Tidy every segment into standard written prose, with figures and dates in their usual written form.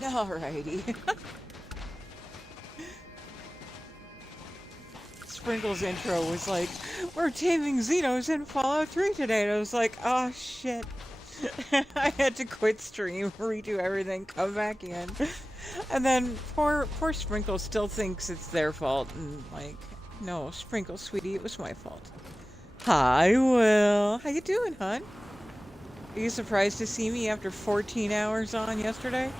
Alrighty. Sprinkle's intro was like, we're taming Xenos in Fallout 3 today. And I was like, oh shit. I had to quit stream, redo everything, come back in. And then poor Sprinkle still thinks it's their fault. And like, no, Sprinkle, sweetie, it was my fault. Hi, Will. How you doing, hon? Are you surprised to see me after 14 hours on yesterday?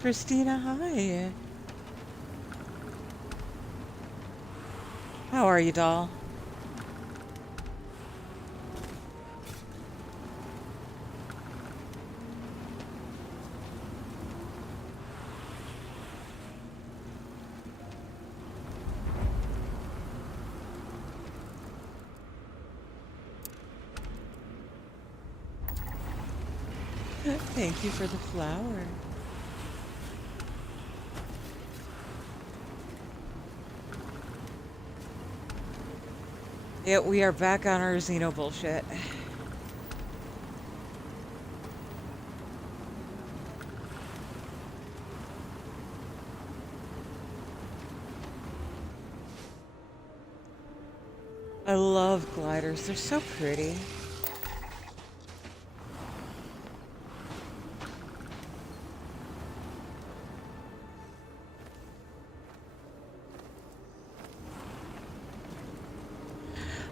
Christina, hi. How are you, doll? Thank you for the flower. Yeah, we are back on our Xeno bullshit. I love gliders. They're so pretty.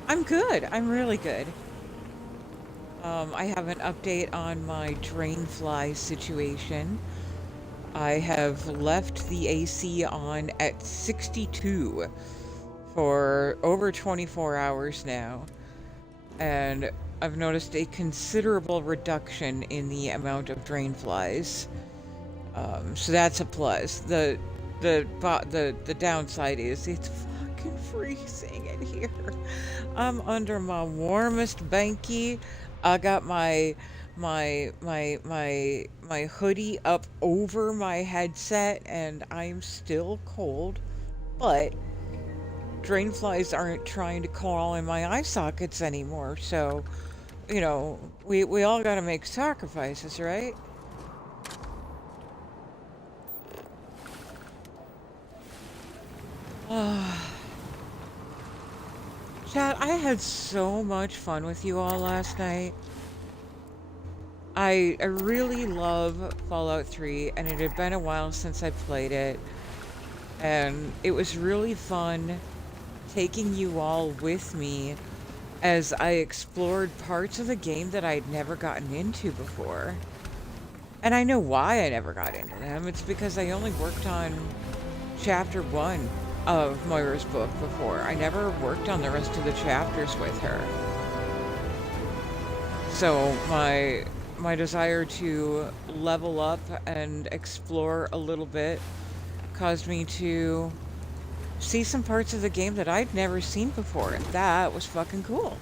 I'm good. I'm really good. I have an update on my drainfly situation. I have left the AC on at 62 for over 24 hours now, and I've noticed a considerable reduction in the amount of drainflies. So that's a plus. The downside is it's fucking freezing in here. I'm under my warmest banky. I got my hoodie up over my headset, and I'm still cold. But drainflies aren't trying to crawl in my eye sockets anymore. So, you know, we all got to make sacrifices, right? Chad, I had so much fun with you all last night. I really love Fallout 3, and it had been a while since I played it. And it was really fun taking you all with me as I explored parts of the game that I'd never gotten into before. And I know why I never got into them. It's because I only worked on chapter 1 of Moira's book before. I never worked on the rest of the chapters with her. So my desire to level up and explore a little bit caused me to see some parts of the game that I'd never seen before, and that was fucking cool.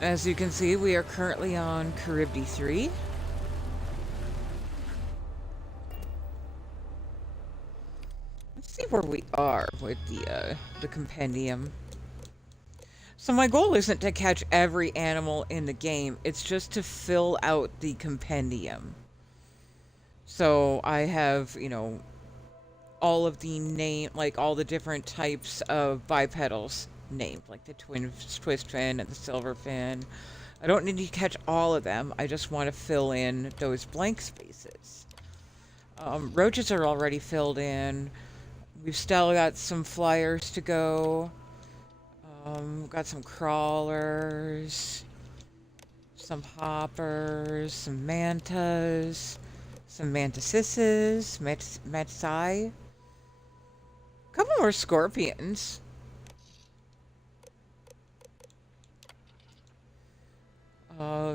As you can see, we are currently on Charybdis 3. Let's see where we are with the compendium. So my goal isn't to catch every animal in the game, it's just to fill out the compendium. So I have, you know, all of the like all the different types of bipedals named, like the twist fin and the silver fin. I don't need to catch all of them. I just want to fill in those blank spaces. Roaches are already filled in. We've still got some flyers to go. Got some crawlers, some hoppers, some mantas, some mantises, mantisai. more scorpions. Uh,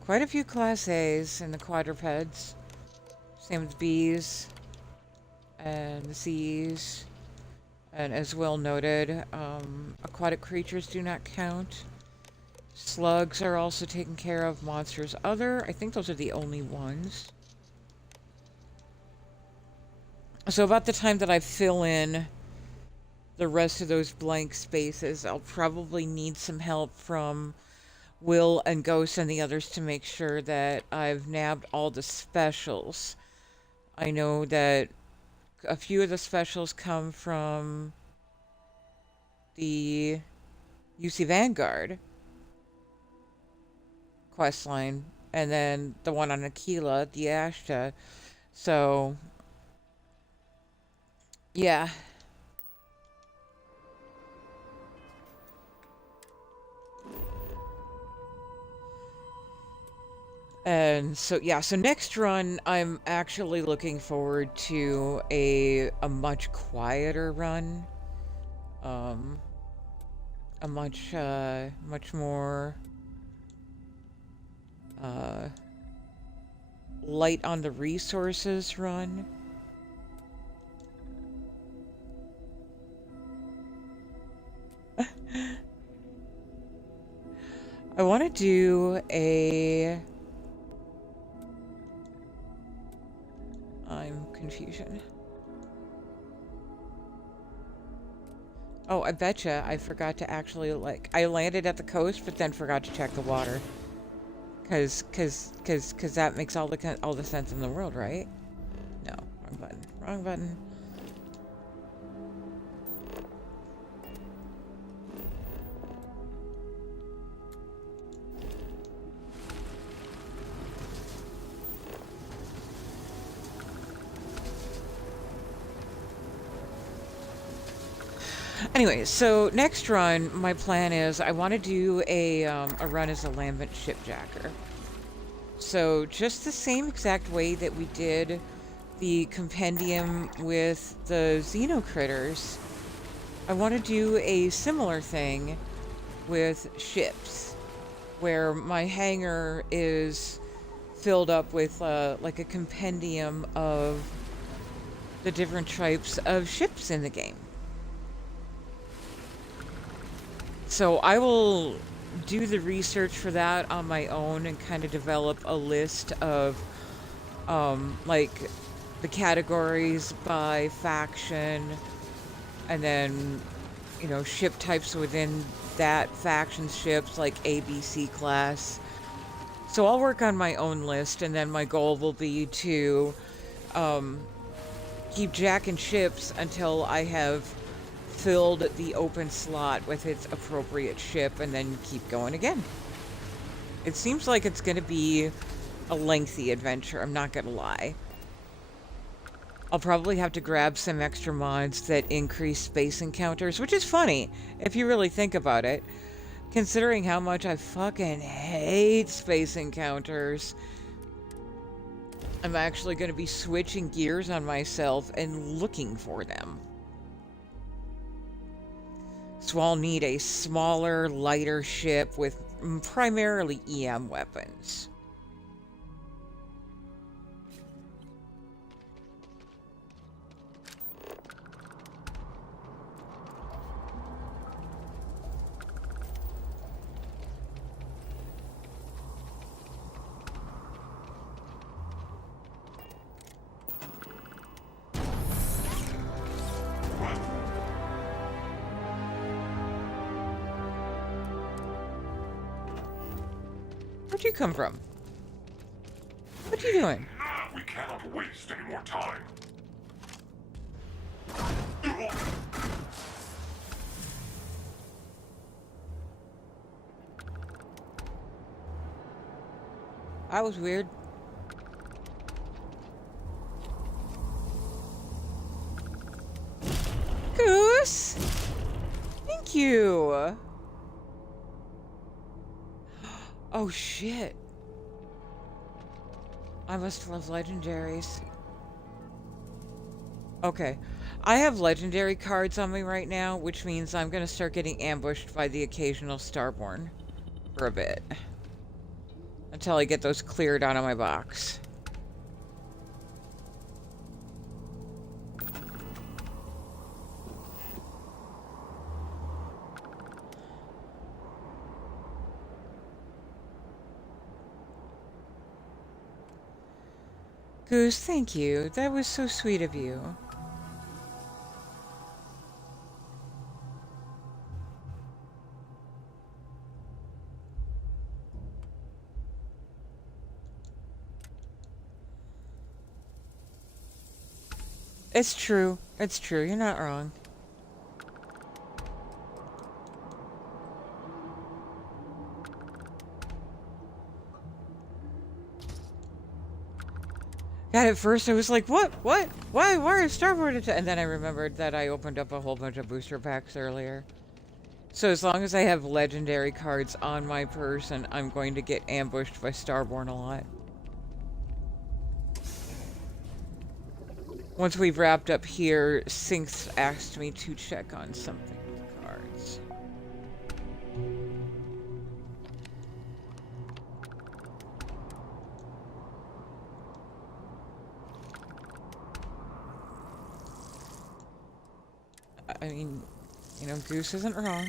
Quite a few Class A's in the quadrupeds. Same with bees and the C's. And as well noted, aquatic creatures do not count. Slugs are also taken care of. Monsters other. I think those are the only ones. So about the time that I fill in the rest of those blank spaces, I'll probably need some help from Will and Ghost and the others to make sure that I've nabbed all the specials. I know that a few of the specials come from the UC Vanguard questline, and then the one on Aquila, the Ashta. So, yeah. And so, yeah, so next run, I'm actually looking forward to a much quieter run. A much more, light on the resources run. I want to do a... I'm confusion. Oh, I betcha I forgot to actually, like, I landed at the coast, but then forgot to check the water. Cause that makes all the sense in the world, right? No, wrong button. Wrong button. Anyway, so next run, my plan is I want to do a run as a lambent shipjacker. So just the same exact way that we did the compendium with the Xeno critters, I want to do a similar thing with ships, where my hangar is filled up with like a compendium of the different types of ships in the game. So I will do the research for that on my own and kind of develop a list of like the categories by faction, and then, you know, ship types within that faction's ships, like A, B, C class. So I'll work on my own list, and then my goal will be to keep jacking ships until I have filled the open slot with its appropriate ship, and then keep going again. It seems like it's going to be a lengthy adventure, I'm not going to lie. I'll probably have to grab some extra mods that increase space encounters, which is funny, if you really think about it, considering how much I fucking hate space encounters. I'm actually going to be switching gears on myself and looking for them. So I'll need a smaller, lighter ship with primarily EM weapons. Where'd you come from? What are you doing? We cannot waste any more time. That was weird. Goose! Thank you! Oh shit. I must love legendaries. Okay. I have legendary cards on me right now, which means I'm going to start getting ambushed by the occasional Starborn for a bit. Until I get those cleared out of my box. Goose, thank you. That was so sweet of you. It's true. It's true. You're not wrong. God, at first I was like, what? What? Why is Starboard attack? And then I remembered that I opened up a whole bunch of booster packs earlier. So as long as I have legendary cards on my person, I'm going to get ambushed by Starborn a lot. Once we've wrapped up here, Synth asked me to check on something with cards. I mean, you know, Goose isn't wrong.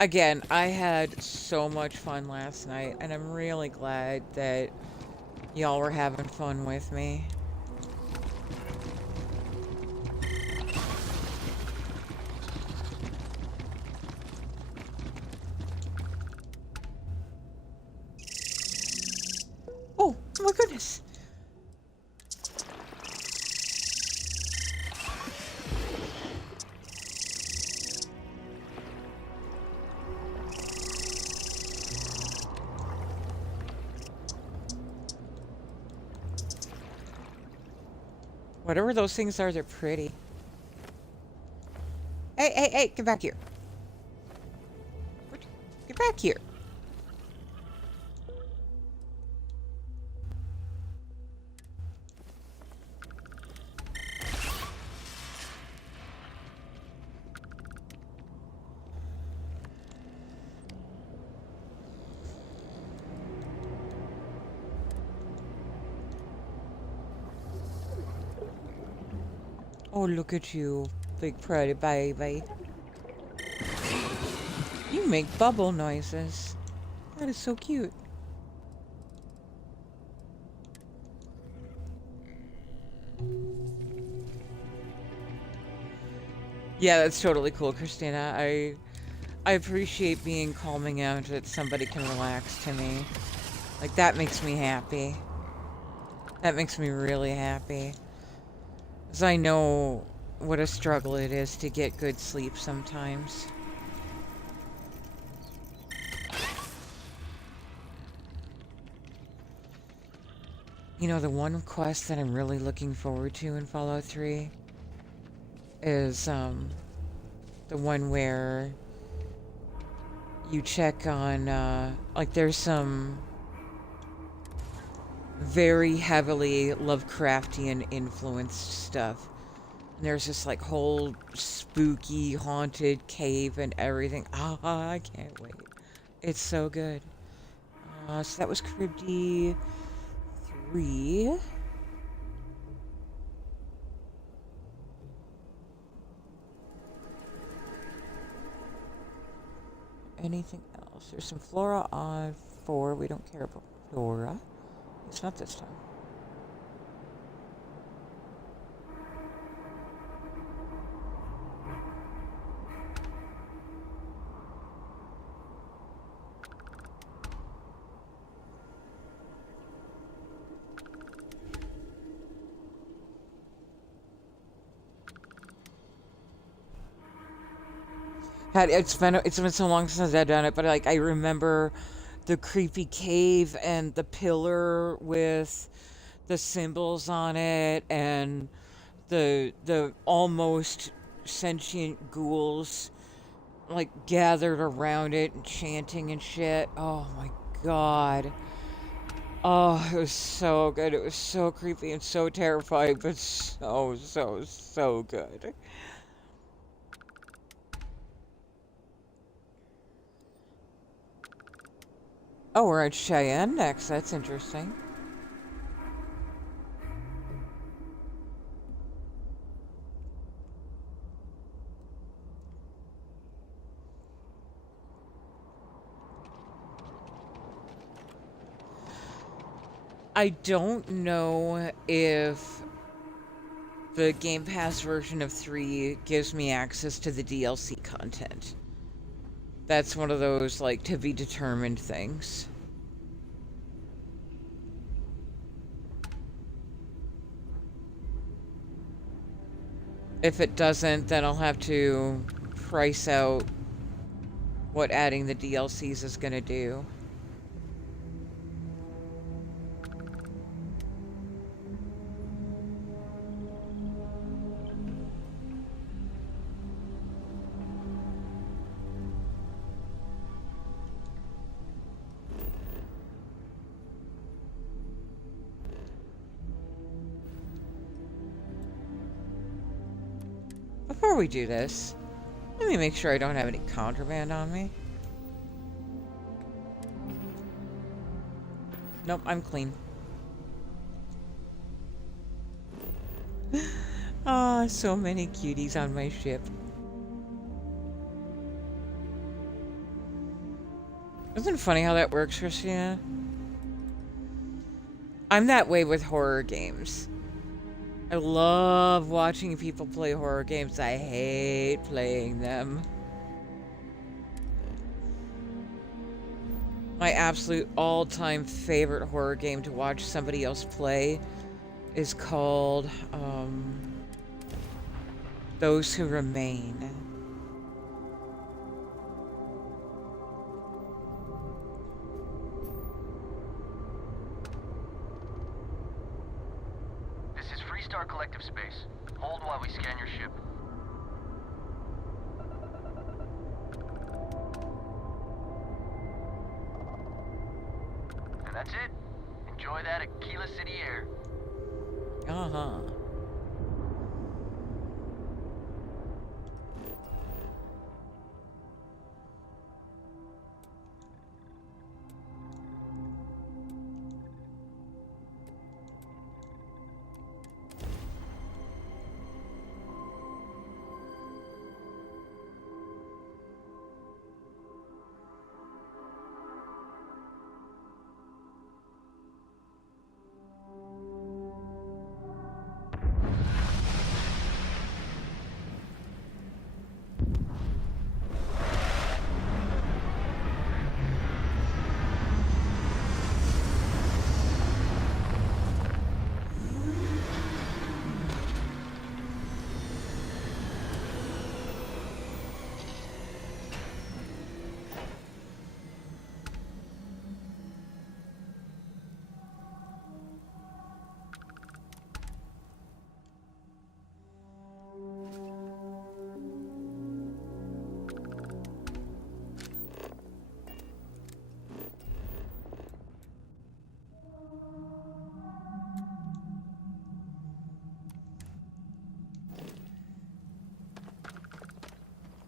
Again, I had so much fun last night, and I'm really glad that y'all were having fun with me. Oh my goodness! Whatever those things are, they're pretty. Hey, hey, hey, get back here. Get back here. Oh, look at you, big pretty baby. You make bubble noises. That is so cute. Yeah, that's totally cool, Christina. I appreciate being calming out that somebody can relax to me. Like, that makes me happy. That makes me really happy. Because I know what a struggle it is to get good sleep sometimes. You know, the one quest that I'm really looking forward to in Fallout 3 is, the one where you check on, like, there's some very heavily Lovecraftian influenced stuff. And there's this, like, whole spooky, haunted cave and everything. Ah, I can't wait. It's so good. So that was Cribd 3. Anything else? There's some flora on 4. We don't care about flora. It's not this time. It's been so long since I've done it, but like I remember the creepy cave and the pillar with the symbols on it and the almost sentient ghouls like gathered around it and chanting and shit. Oh my god. Oh, it was so good. It was so creepy and so terrifying, but so good. Oh, we're at Cheyenne next. That's interesting. I don't know if the Game Pass version of 3 gives me access to the DLC content. That's one of those, like, to be determined things. If it doesn't, then I'll have to price out what adding the DLCs is gonna do. Before we do this, let me make sure I don't have any contraband on me. Nope, I'm clean. Ah, so many cuties on my ship. Isn't it funny how that works, Christina? I'm that way with horror games. I love watching people play horror games. I hate playing them. My absolute all-time favorite horror game to watch somebody else play is called, Those Who Remain. This is Freestar Collective Space. Hold while we scan your ship. And that's it. Enjoy that Aquila City air. Uh-huh.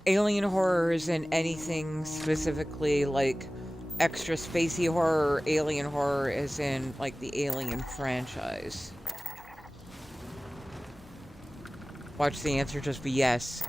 Alien horror isn't anything specifically like extra spacey horror, or alien horror is in like the Alien franchise. Watch the answer just be yes.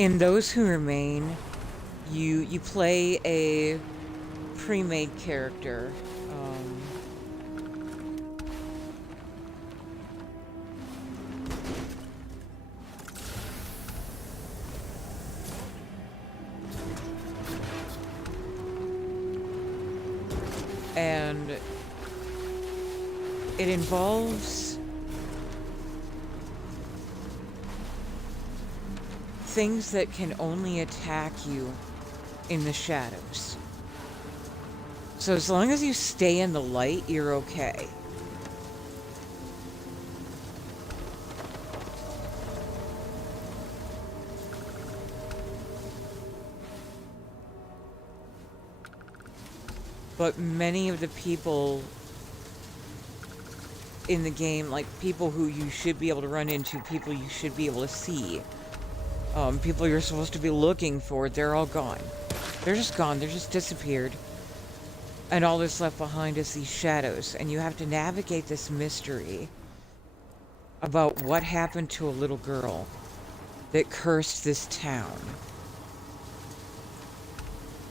In Those Who Remain, you play a pre-made character. And it involves things that can only attack you in the shadows. So as long as you stay in the light, you're okay. But many of the people in the game, like people who you should be able to run into, people you should be able to see, people you're supposed to be looking for, they're all gone. They're just gone. They're just disappeared. And all that's left behind is these shadows. And you have to navigate this mystery about what happened to a little girl that cursed this town.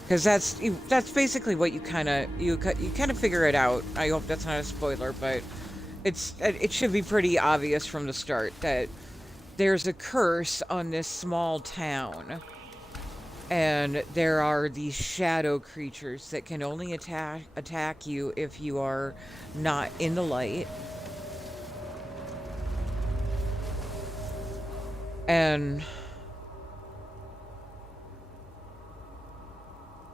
Because that's basically what you kind of figure it out. I hope that's not a spoiler, but it should be pretty obvious from the start that there's a curse on this small town, and there are these shadow creatures that can only attack you if you are not in the light. And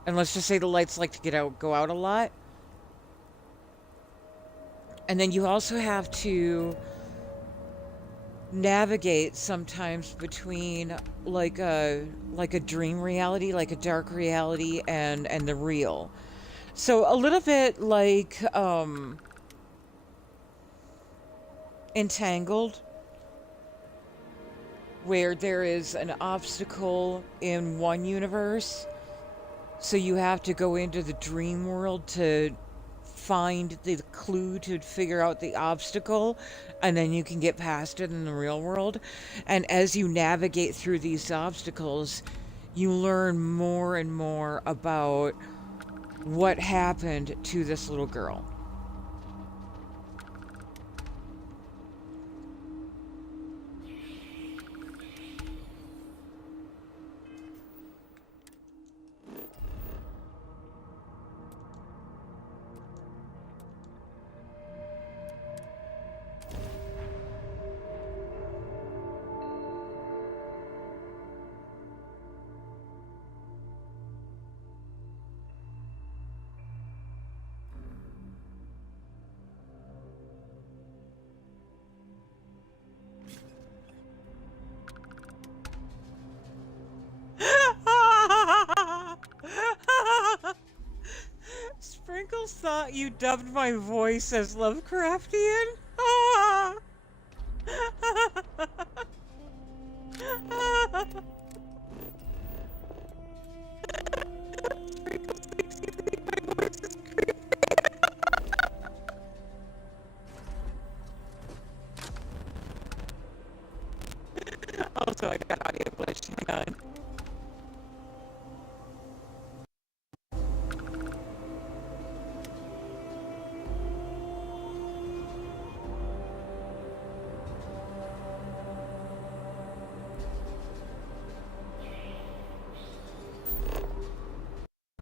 let's just say the lights like to go out a lot. And then you also have to navigate sometimes between like a dream reality, like a dark reality, and the real. So a little bit like Entangled, where there is an obstacle in one universe. So you have to go into the dream world to find the clue to figure out the obstacle, and then you can get past it in the real world. And as you navigate through these obstacles, you learn more and more about what happened to this little girl. Sprinkles thought you dubbed my voice as Lovecraftian? Sprinkles thinks you think my voice is creepy. Also, I got audio glitch. Hang on.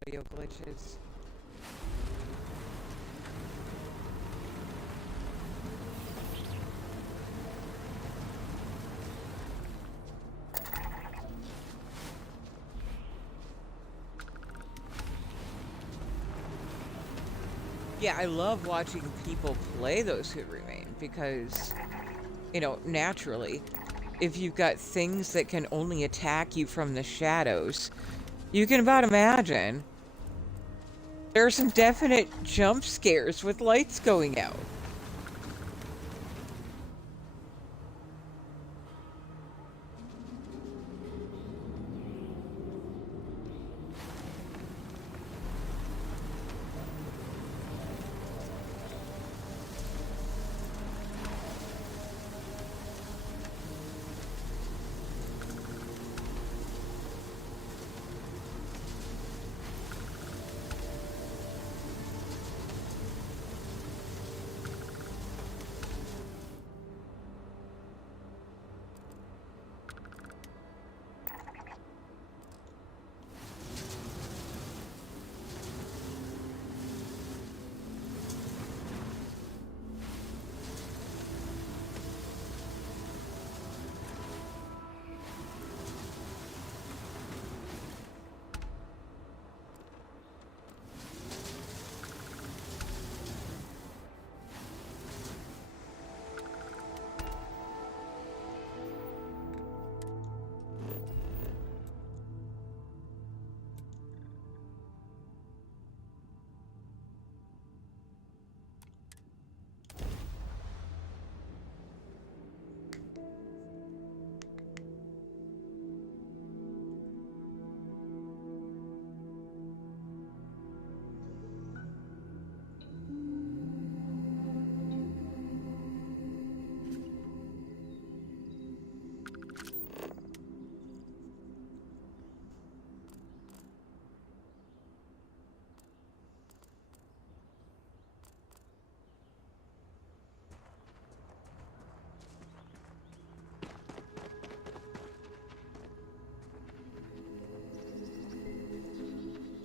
Audio glitches. Yeah, I love watching people play Those Who Remain because, you know, naturally, if you've got things that can only attack you from the shadows, you can about imagine there are some definite jump scares with lights going out.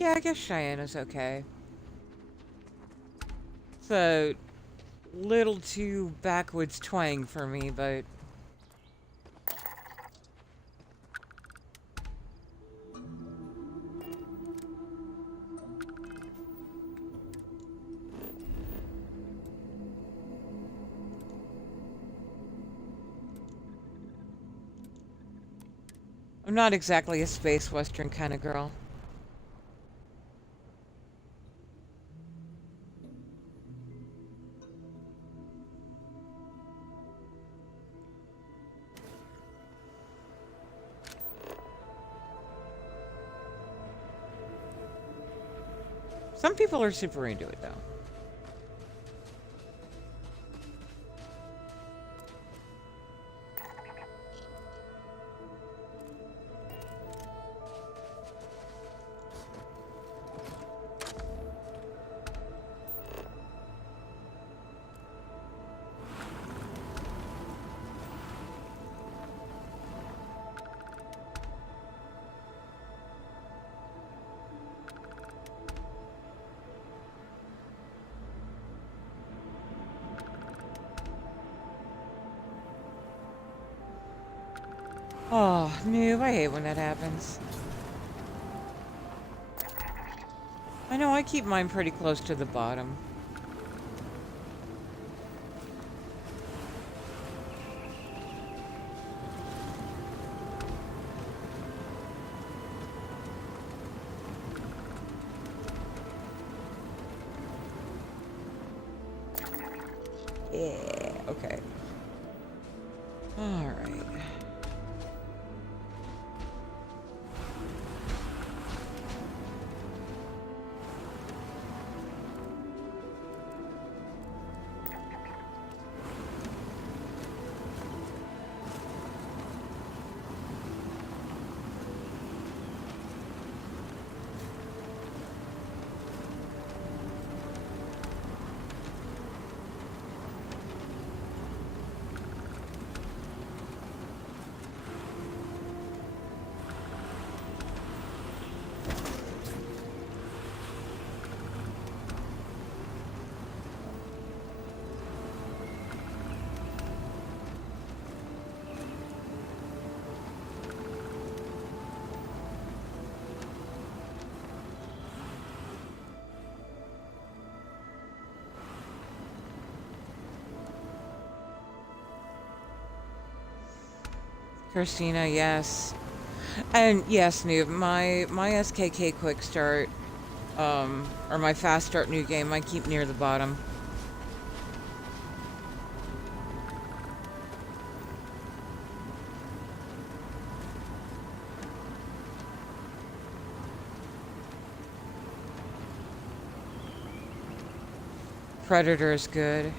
Yeah, I guess Cheyenne's okay. It's a little too backwoods twang for me, but... I'm not exactly a space western kind of girl. Some people are super into it, though. Oh, noob, I hate when that happens. I know, I keep mine pretty close to the bottom. Yeah, okay. Alright. Christina, yes. And yes, noob, my SKK quick start, or my fast start new game, I keep near the bottom. Predator is good.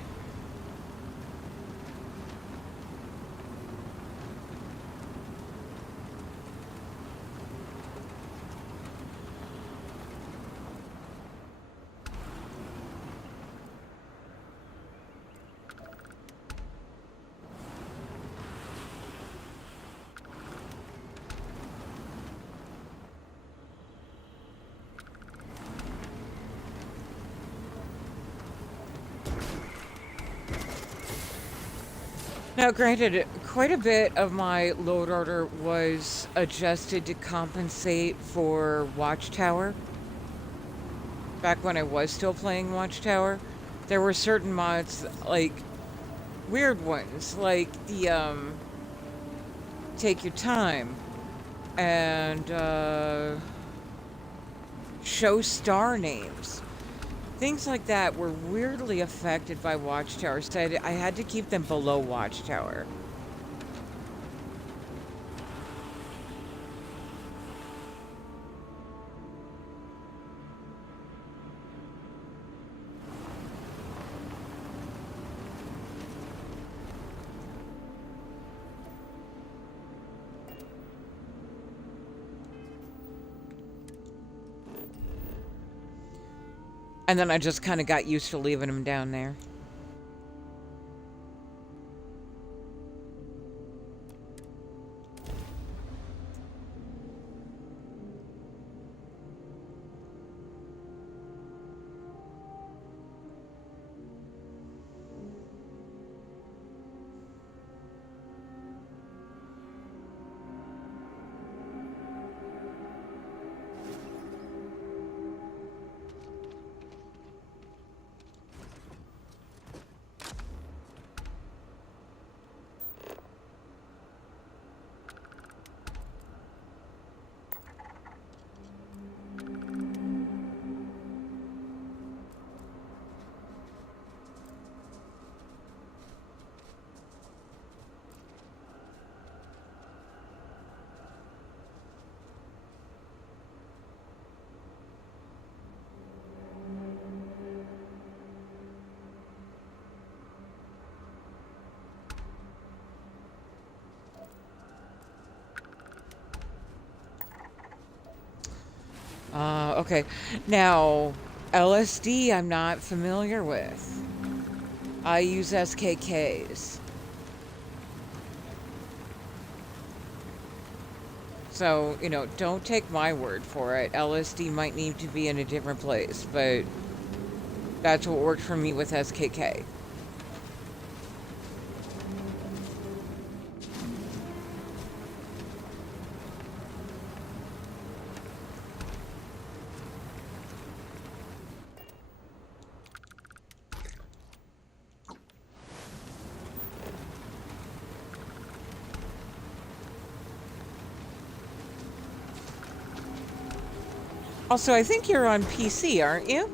Now, granted, quite a bit of my load order was adjusted to compensate for Watchtower. Back when I was still playing Watchtower, there were certain mods, like, weird ones, like the, Take Your Time, and, Show Star Names. Things like that were weirdly affected by Watchtower, so I had to keep them below Watchtower. And then I just kind of got used to leaving them down there. Okay. Now, LSD I'm not familiar with. I use SKKs. So, don't take my word for it. LSD might need to be in a different place, but that's what worked for me with SKK. Also, I think you're on PC, aren't you?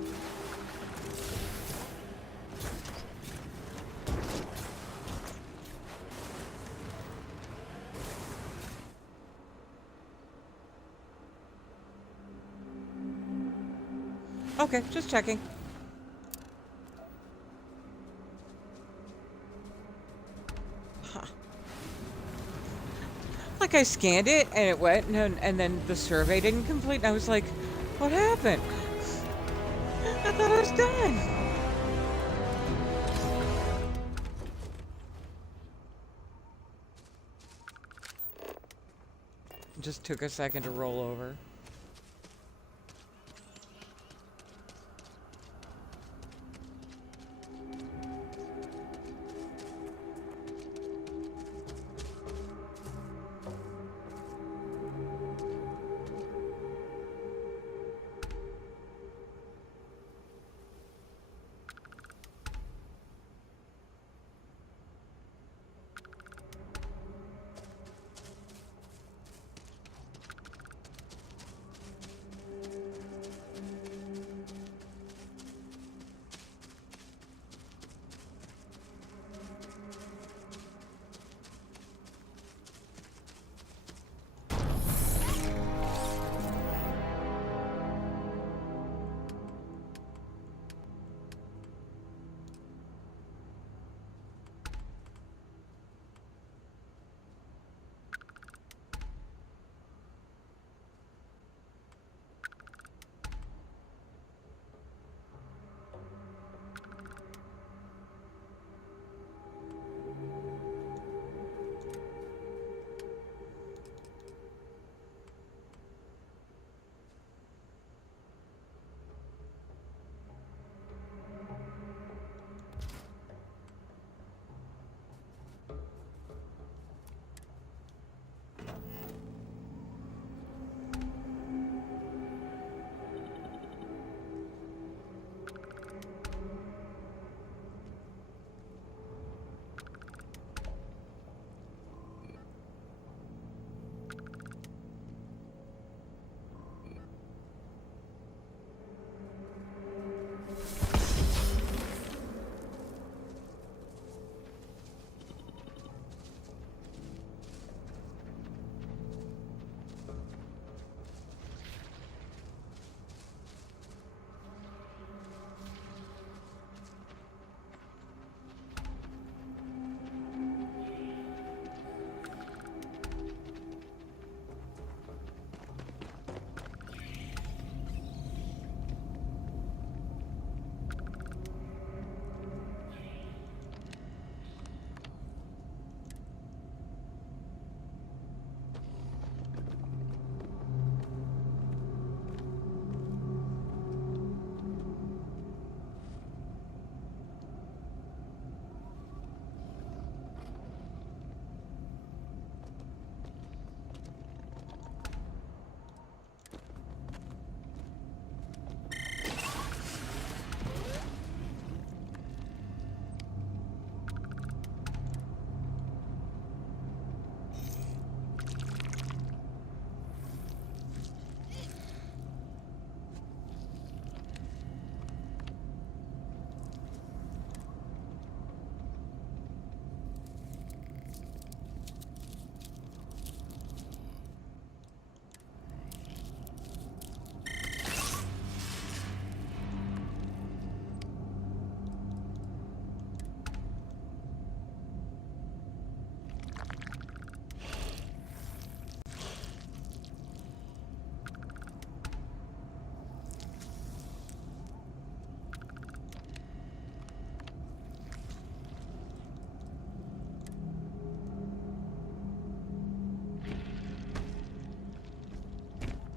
Okay, just checking. Huh. Like I scanned it and it went, and then the survey didn't complete, and I was like, what happened? I thought I was done. Just took a second to roll over.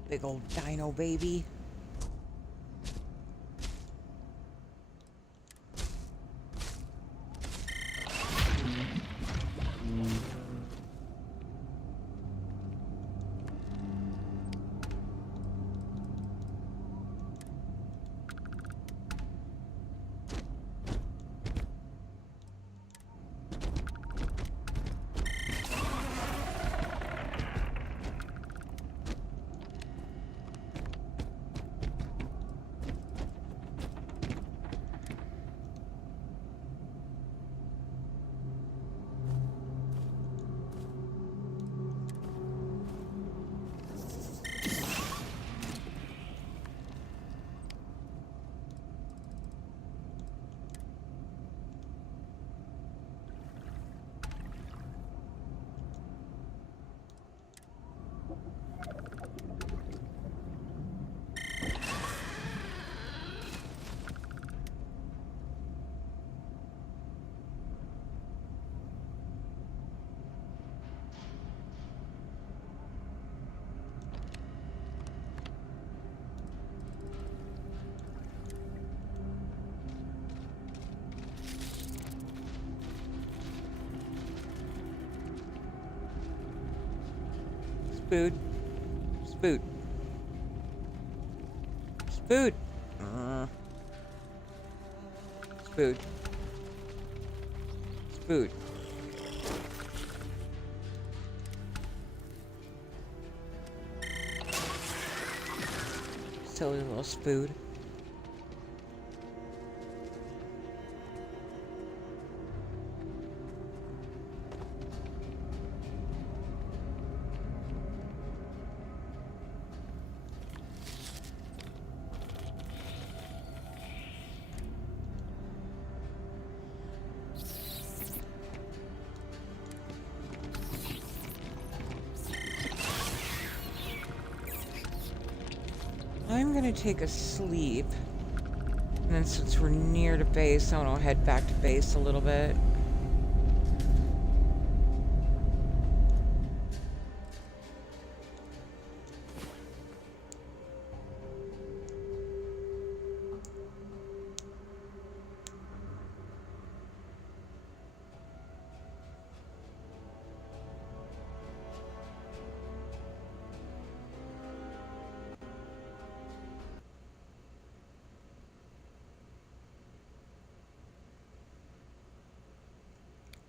Big old dino baby. Spoot. Spoot. Spoot. Spoot. Spoot. Silly little spoot. I'm gonna take a sleep. And then since we're near to base, I'm gonna head back to base a little bit.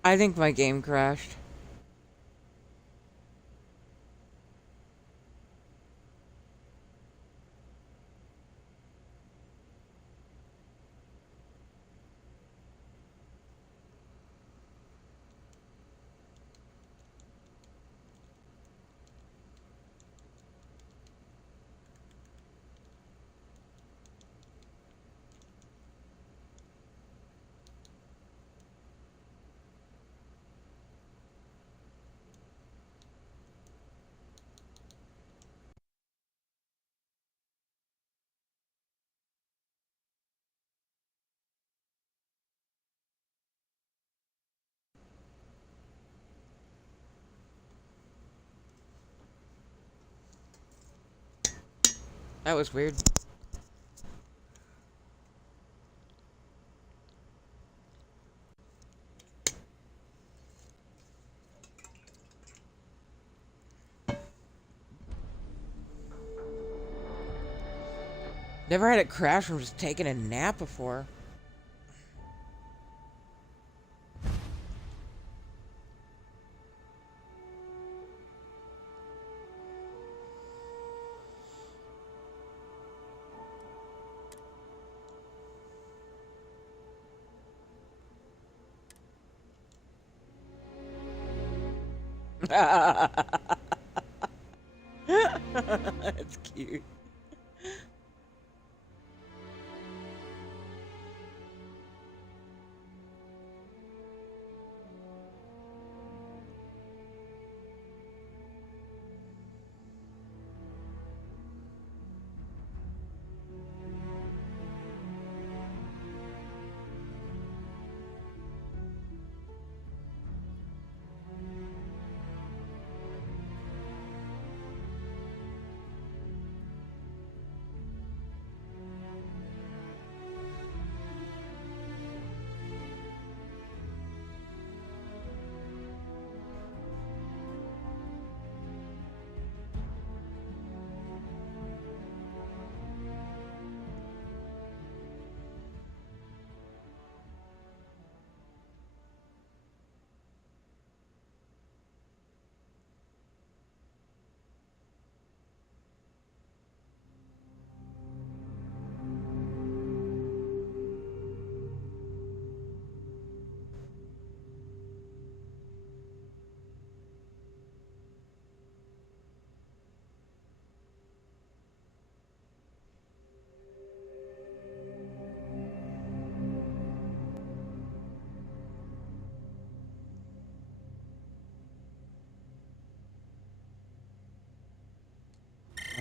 I think my game crashed. That was weird. Never had it crash from just taking a nap before. That's cute.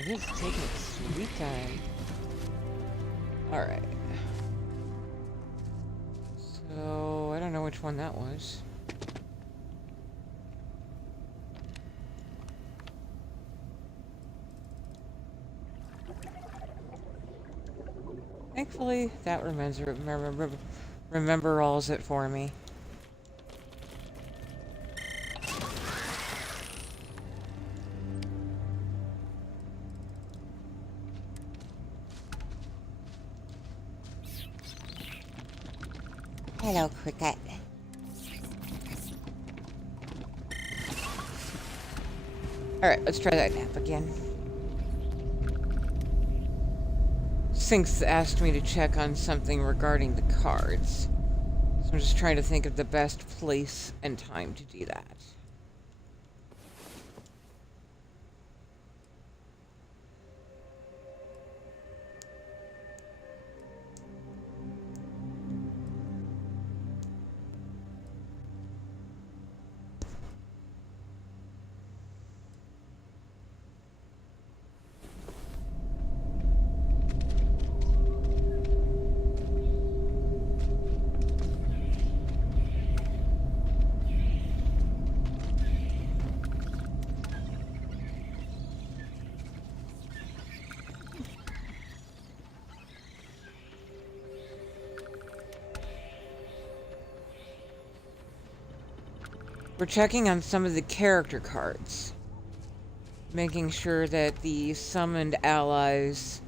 just taking its sweet time. Alright. So, I don't know which one that was. Thankfully, that remember-alls it for me. Hello, Cricket. Alright, let's try that nap again. Sinks asked me to check on something regarding the cards. So I'm just trying to think of the best place and time to do that. We're checking on some of the character cards, making sure that the summoned allies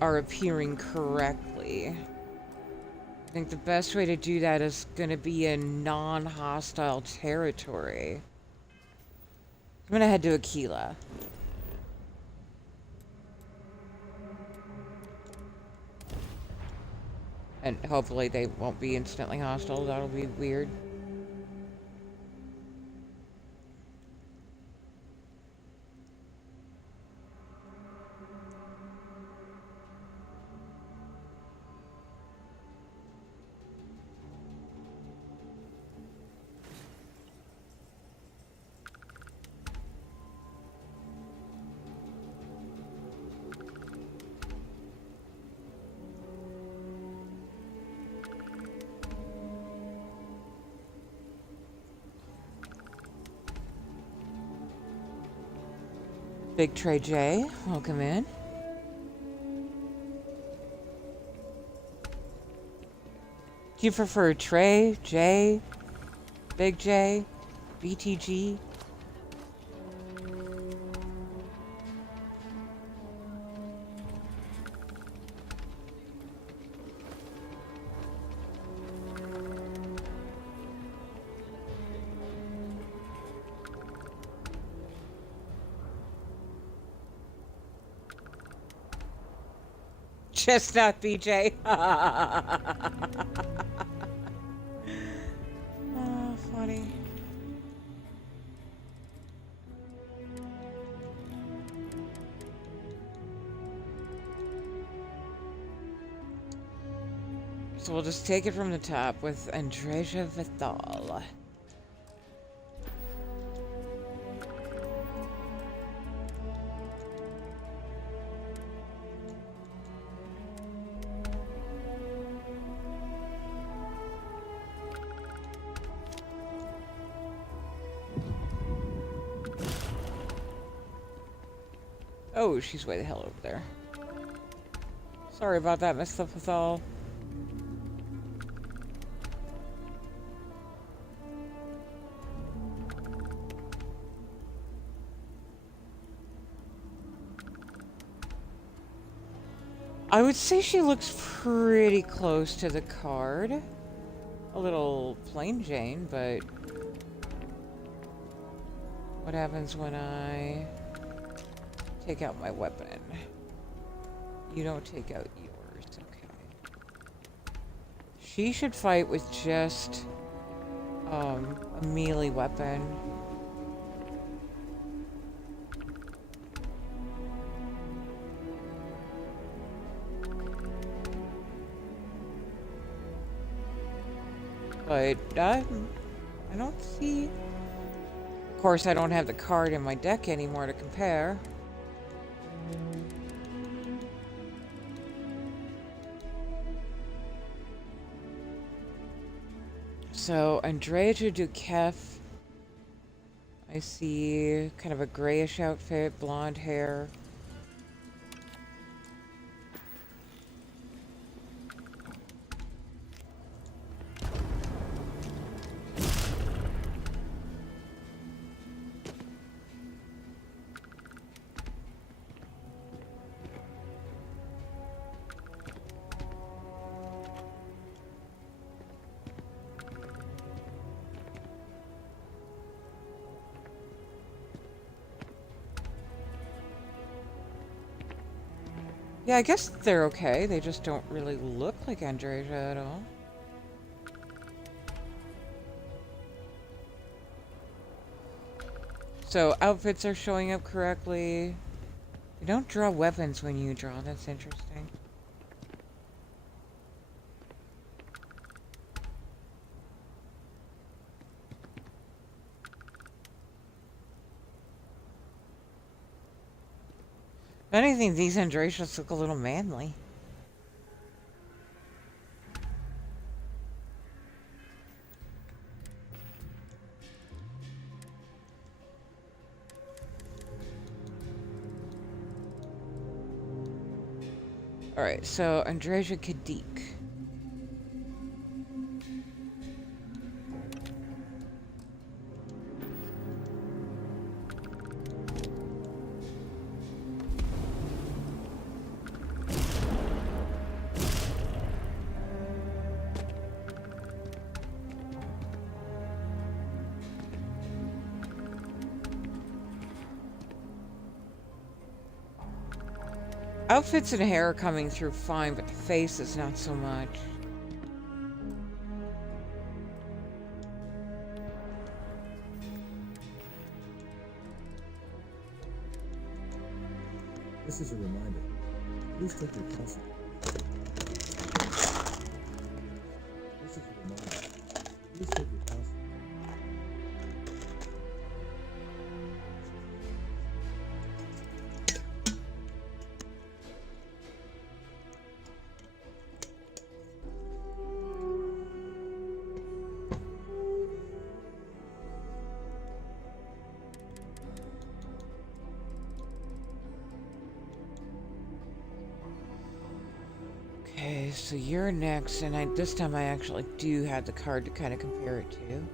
are appearing correctly. I think the best way to do that is going to be in non-hostile territory. I'm going to head to Aquila. And hopefully they won't be instantly hostile. That'll be weird. Big Tray J, welcome in. Do you prefer Trey, J, Big J, BTG? Chestnut BJ. Oh, funny. So we'll just take it from the top with Andreja Vital. Oh, she's way the hell over there. Sorry about that, Miss Vital. I would say she looks pretty close to the card. A little plain Jane, but what happens when I take out my weapon? You don't take out yours, okay. She should fight with just a melee weapon. But I don't see... Of course, I don't have the card in my deck anymore to compare. so Andrea Duquesne. I see kind of a grayish outfit, blonde hair. Yeah, I guess they're okay. They just don't really look like Andrea at all. So outfits are showing up correctly. You don't draw weapons when you draw. That's interesting. If anything, these Andresias look a little manly. Alright, so Andreja Kadik. Outfits and hair are coming through fine, but the face is not so much. This is a reminder. Please take your caution. This is a reminder. Please take your caution. Okay, so you're next, and this time I actually do have the card to kind of compare it to.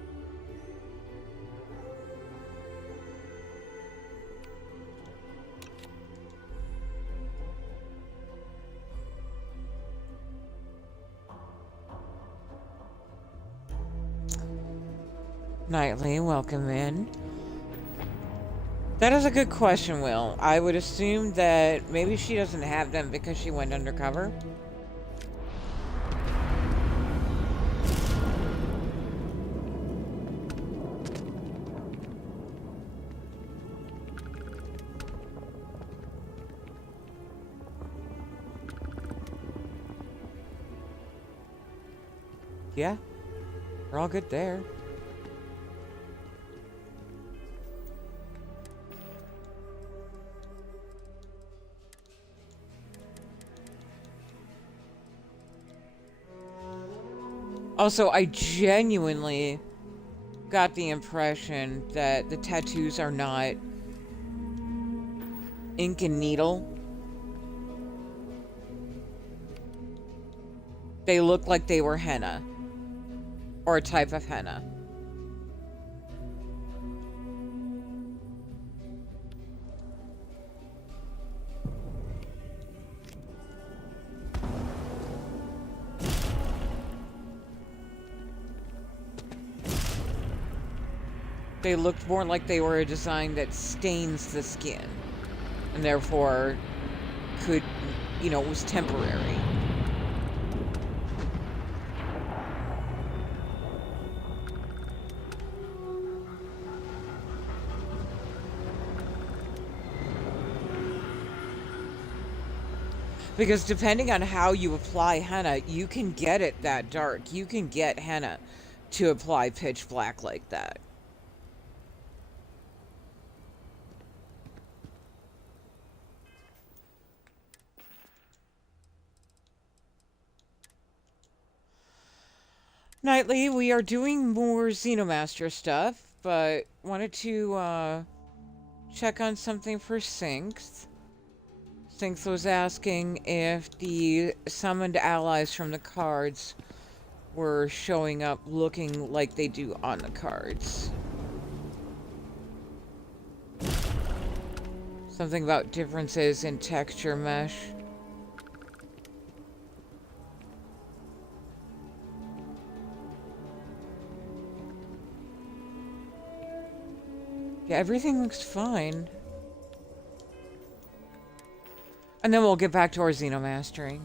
Knightley, welcome in. That is a good question, Will. I would assume that maybe she doesn't have them because she went undercover. Yeah, we're all good there. Also, I genuinely got the impression that the tattoos are not ink and needle. They look like they were henna. Or a type of henna. They looked more like they were a design that stains the skin. And therefore could, was temporary. Because depending on how you apply henna, you can get it that dark. You can get henna to apply pitch black like that. Nightly, we are doing more Xenomaster stuff, but wanted to check on something for Synth. Synth was asking if the summoned allies from the cards were showing up looking like they do on the cards. Something about differences in texture mesh. Yeah, everything looks fine. And then we'll get back to our Xenomastering.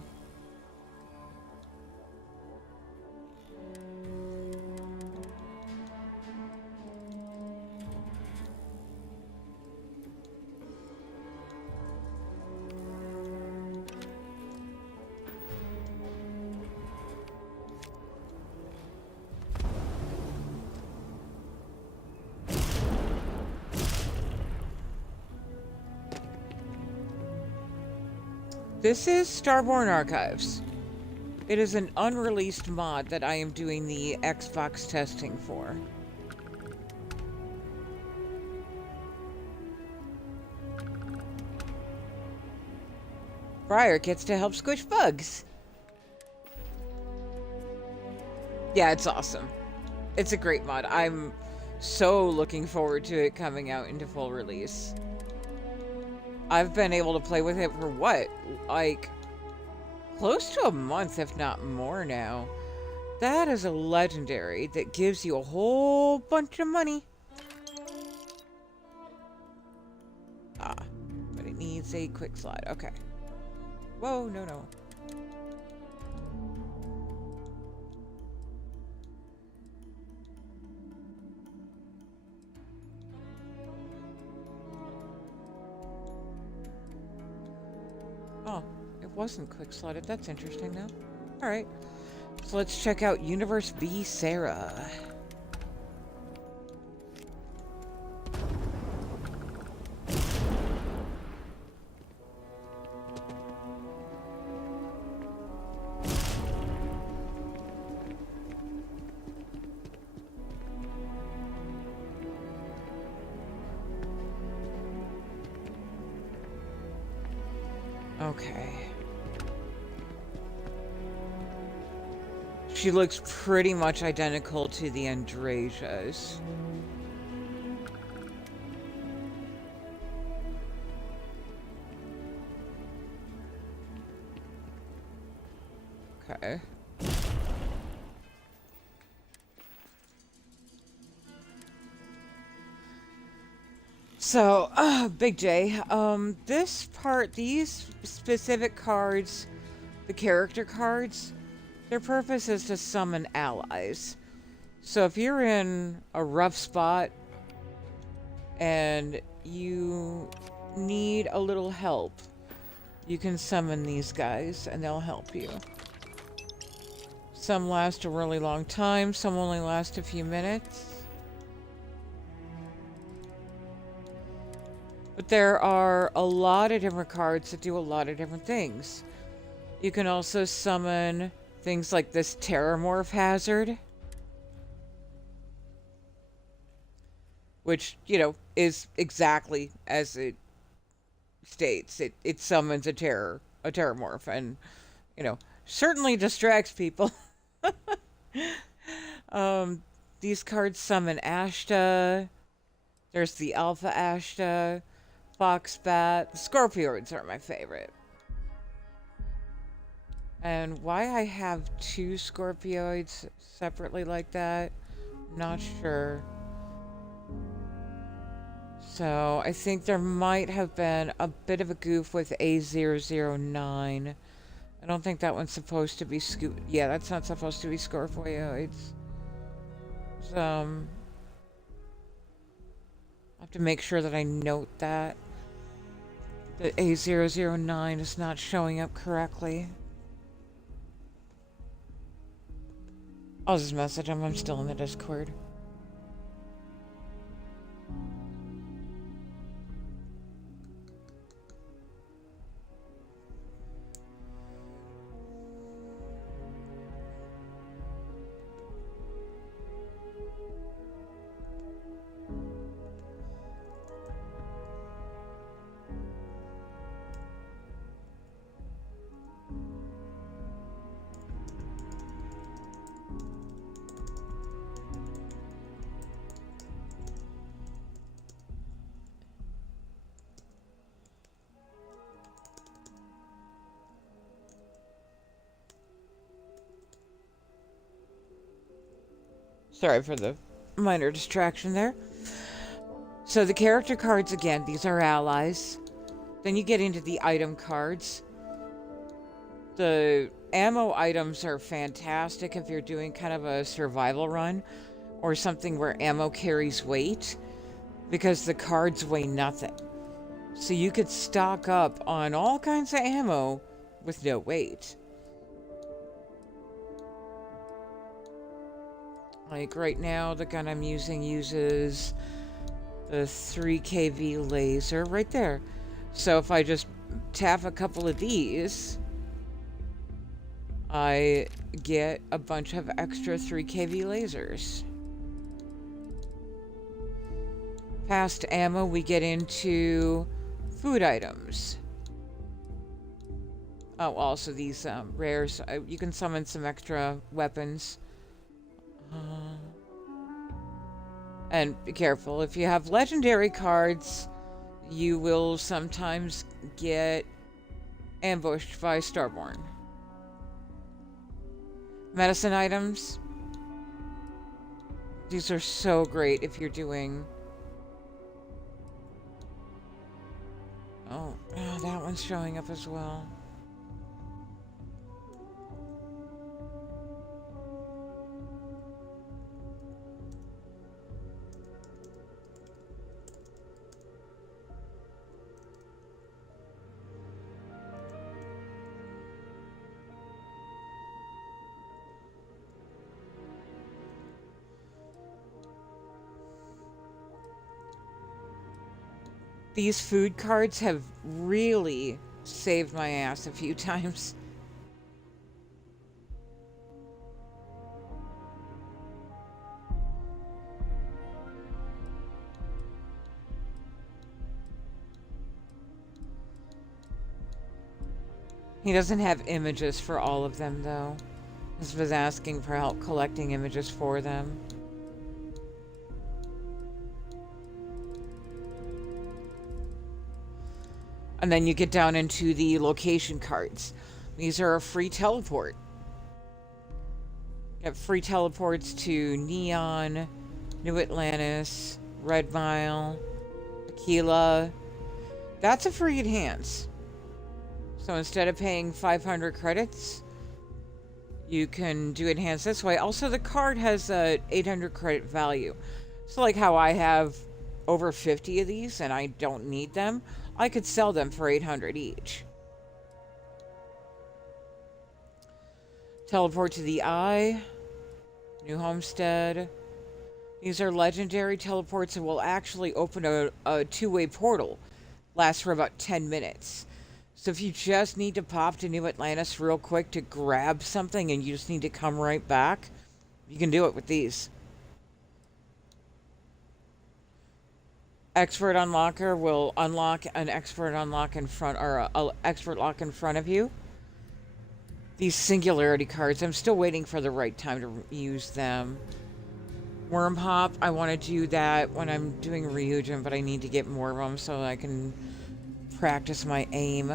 This is Starborn Archives. It is an unreleased mod that I am doing the Xbox testing for. Briar gets to help squish bugs. Yeah, it's awesome. It's a great mod. I'm so looking forward to it coming out into full release. I've been able to play with it for what? Like, close to a month, if not more now. That is a legendary that gives you a whole bunch of money. Ah, but it needs a quick slide. Okay. Whoa, no, no. Oh, it wasn't quick slotted. That's interesting now. Alright. So let's check out Universe B Sarah. Okay. She looks pretty much identical to the Andresias. Okay. So, Big J, this part, these specific cards, the character cards, their purpose is to summon allies. So if you're in a rough spot and you need a little help, you can summon these guys and they'll help you. Some last a really long time, some only last a few minutes. But there are a lot of different cards that do a lot of different things. You can also summon things like this Terramorph hazard, which, you know, is exactly as it states. It summons a Terramorph, and, you know, certainly distracts people. These cards summon Ashta. There's the Alpha Ashta, Foxbat. The Scorpioids are my favorite. And why I have two Scorpioids separately like that, not sure. So I think there might have been a bit of a goof with A009. I don't think that one's supposed to be yeah, that's not supposed to be Scorpioids. So, I have to make sure that I note that A009 is not showing up correctly. I'll just message him. I'm still in the Discord. Sorry for the minor distraction there. So the character cards, again, these are allies. Then you get into the item cards. The ammo items are fantastic if you're doing kind of a survival run or something where ammo carries weight, because the cards weigh nothing. So you could stock up on all kinds of ammo with no weight. Like right now, the gun I'm using uses the 3kV laser right there. So if I just tap a couple of these, I get a bunch of extra 3kV lasers. Past ammo, we get into food items. Oh, also these rares. You can summon some extra weapons. And be careful, if you have legendary cards, you will sometimes get ambushed by Starborn. Medicine items. These are so great if you're doing... Oh, that one's showing up as well. These food cards have really saved my ass a few times. He doesn't have images for all of them, though. This was asking for help collecting images for them. And then you get down into the location cards. These are a free teleport. You have free teleports to Neon, New Atlantis, Red Mile, Aquila. That's a free enhance. So instead of paying 500 credits, you can do enhance this way. Also, the card has a 800 credit value. So like how I have over 50 of these and I don't need them, I could sell them for 800 each. Teleport to the Eye, New Homestead. These are legendary teleports that will actually open a two-way portal. Lasts for about 10 minutes. So if you just need to pop to New Atlantis real quick to grab something and you just need to come right back, you can do it with these. Expert Unlocker will unlock an expert unlock in front, or a expert lock in front of you. These singularity cards, I'm still waiting for the right time to use them. Worm Hop, I want to do that when I'm doing Ryujin, but I need to get more of them so I can practice my aim.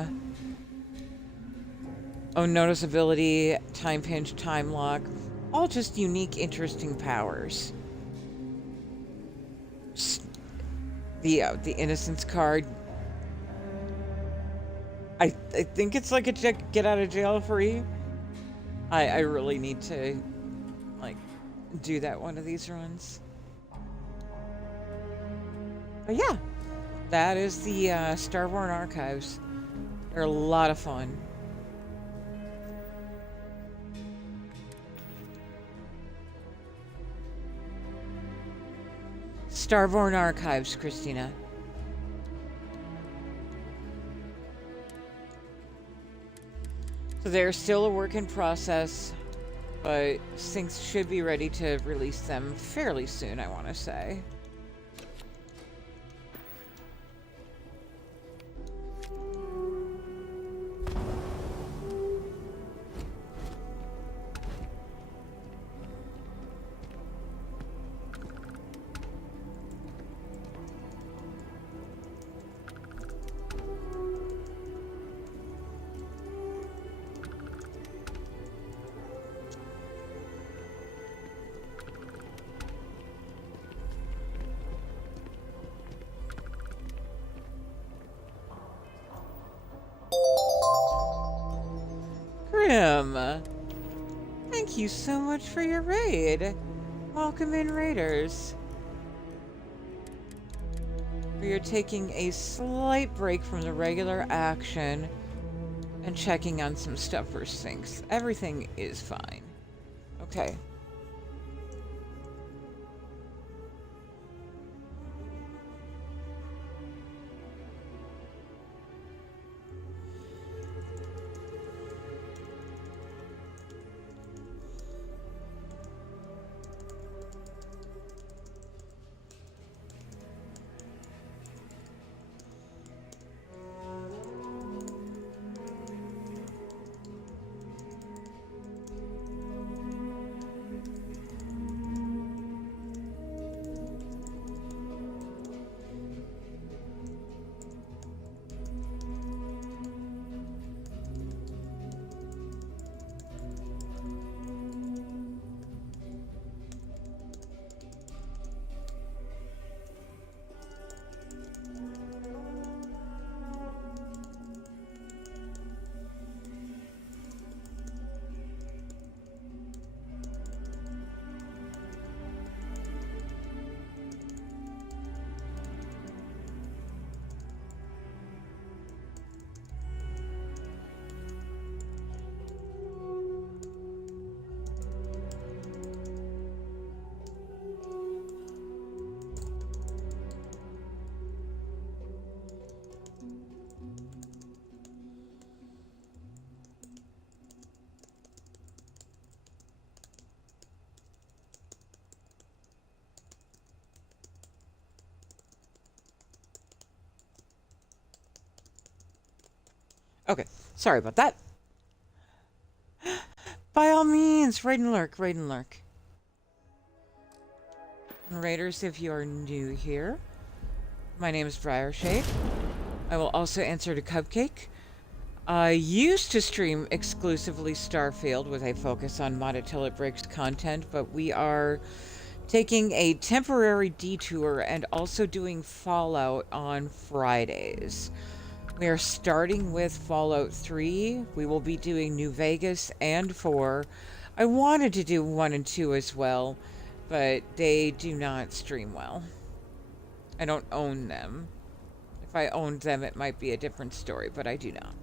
Oh, Noticeability, Time Pinch, Time Lock, all just unique, interesting powers. The Innocence card. I think it's like a get out of jail free. I really need to like do that one of these runs. But yeah, that is the Starborn Archives. They're a lot of fun. Starborn Archives, Christina. So they're still a work in process, but things should be ready to release them fairly soon, I want to say. thank you so much for your raid. Welcome in, raiders. We are taking a slight break from the regular action and checking on some stuff for sinks. Everything is fine. Okay. Okay, sorry about that. By all means, raid and lurk, raid and lurk. Raiders, if you are new here, my name is Briarshade. I will also answer to Cupcake. I used to stream exclusively Starfield with a focus on modded till it breaks content, but we are taking a temporary detour and also doing Fallout on Fridays. We are starting with Fallout 3. We will be doing New Vegas and 4. I wanted to do 1 and 2 as well, but they do not stream well. I don't own them. If I owned them, it might be a different story, but I do not.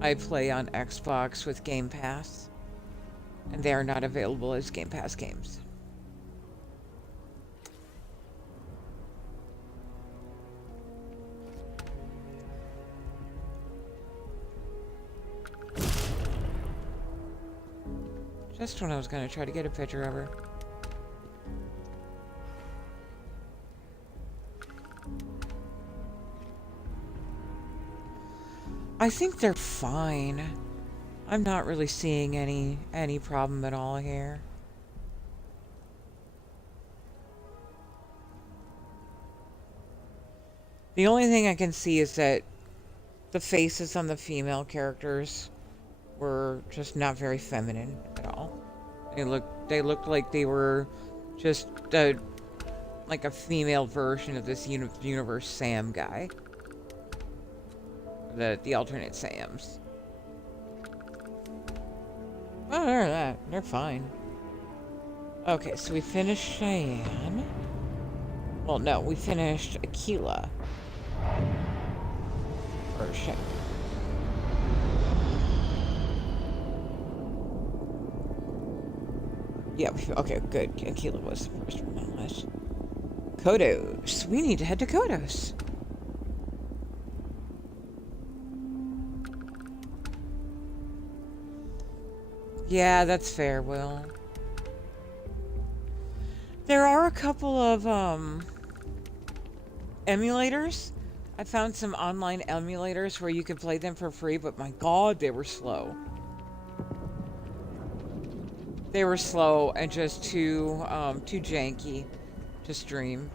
I play on Xbox with Game Pass, and they are not available as Game Pass games. Just when I was going to try to get a picture of her. I think they're fine. I'm not really seeing any problem at all here. The only thing I can see is that the faces on the female characters were just not very feminine at all. They looked like they were just like a female version of this universe Sam guy. The alternate Sams. Oh, they're fine. Okay, so we finished Cheyenne. Well, no, we finished Aquila. Or Cheyenne. Yeah, okay, good. Aquila was the first one on the list. Kodos. We need to head to Kodos. Yeah, that's fair, Will. There are a couple of, emulators. I found some online emulators where you could play them for free, but my god, they were slow. They were slow and just too janky to stream.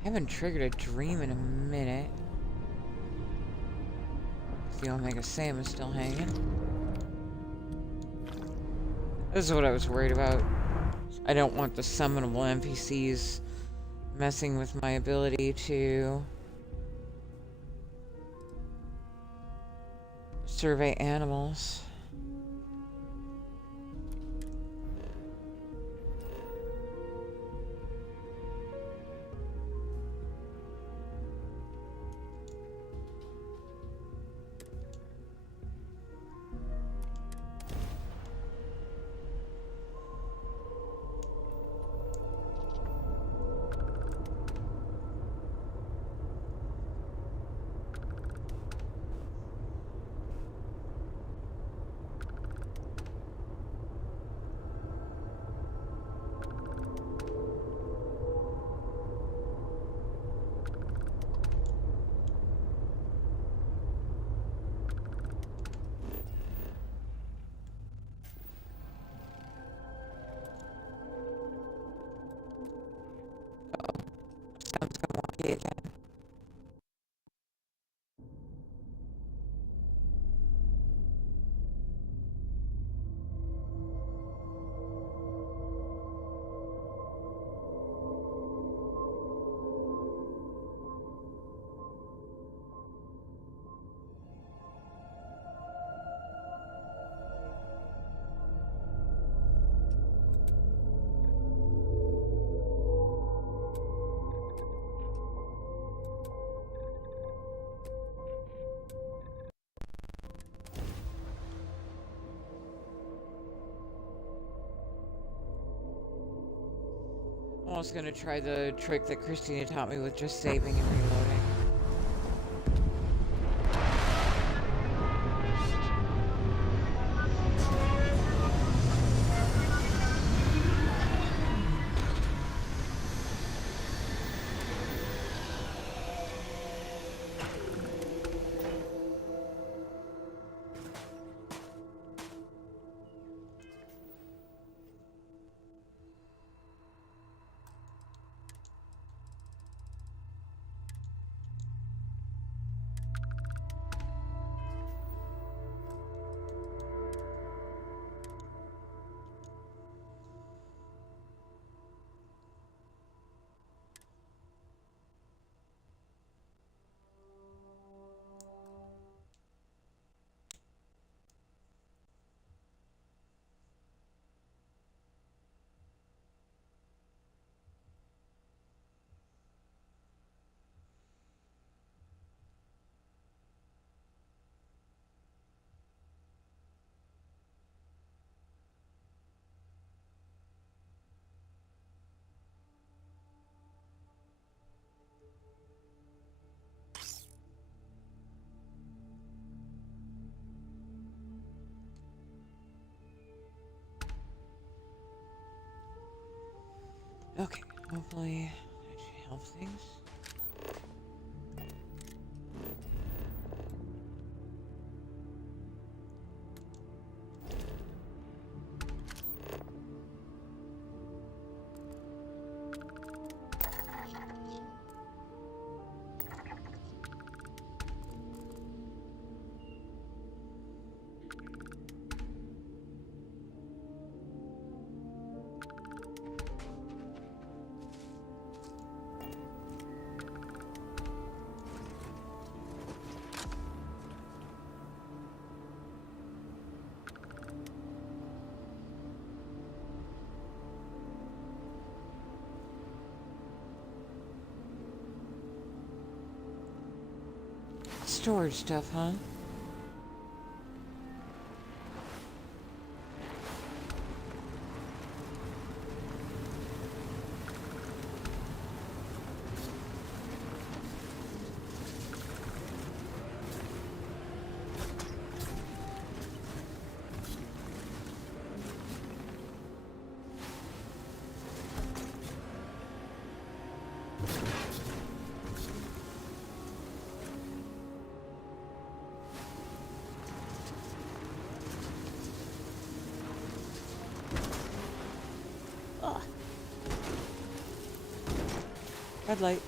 I haven't triggered a dream in a minute. The Omega Sam is still hanging. This is what I was worried about. I don't want the summonable NPCs messing with my ability to survey animals. Sounds gonna wonky again. I was gonna try the trick that Christina taught me with just saving and reloading. Okay, hopefully that should help things. Storage stuff, huh? Red light.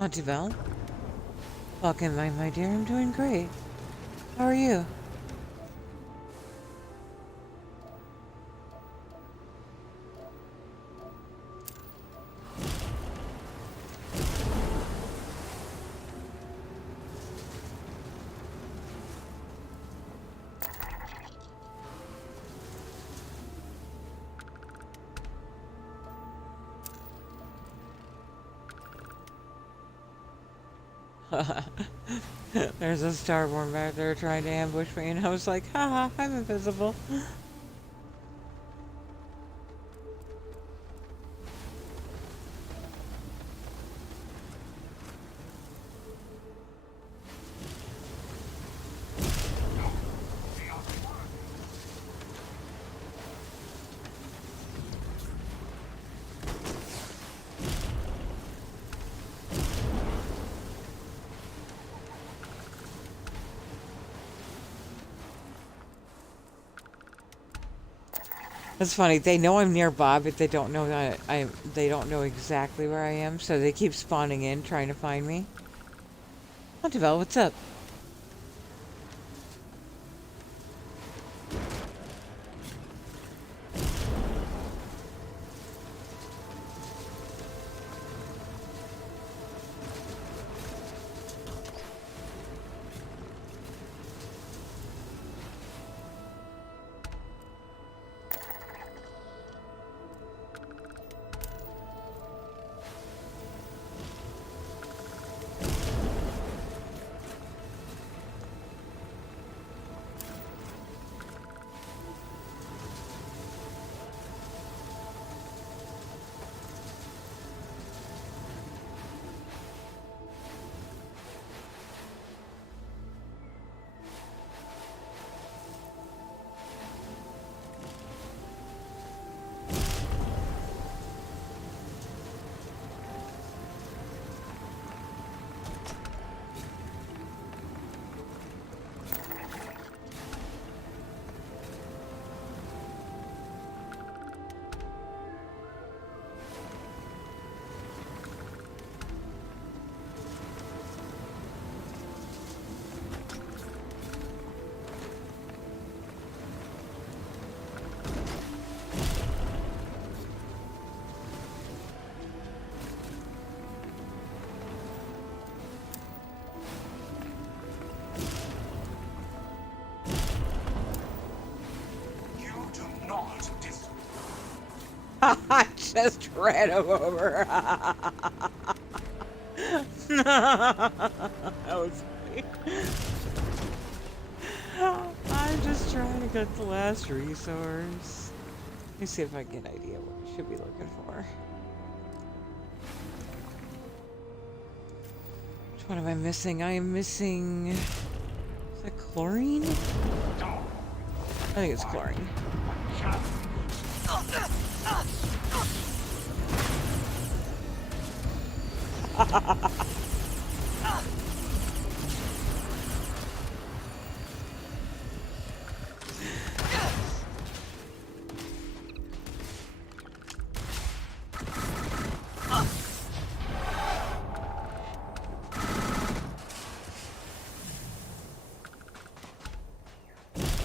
Auntie Val? Welcome, my dear. I'm doing great. How are you? There's a Starborn back there trying to ambush me, and I was like, haha, I'm invisible. It's funny, they know I'm nearby, but they don't know that they don't know exactly where I am, so they keep spawning in, trying to find me. Montevel, what's up? I just ran him over. That was funny. I'm just trying to get the last resource. Let me see if I can get an idea what we should be looking for. Which one am I missing? I am missing... Is that chlorine? I think it's chlorine.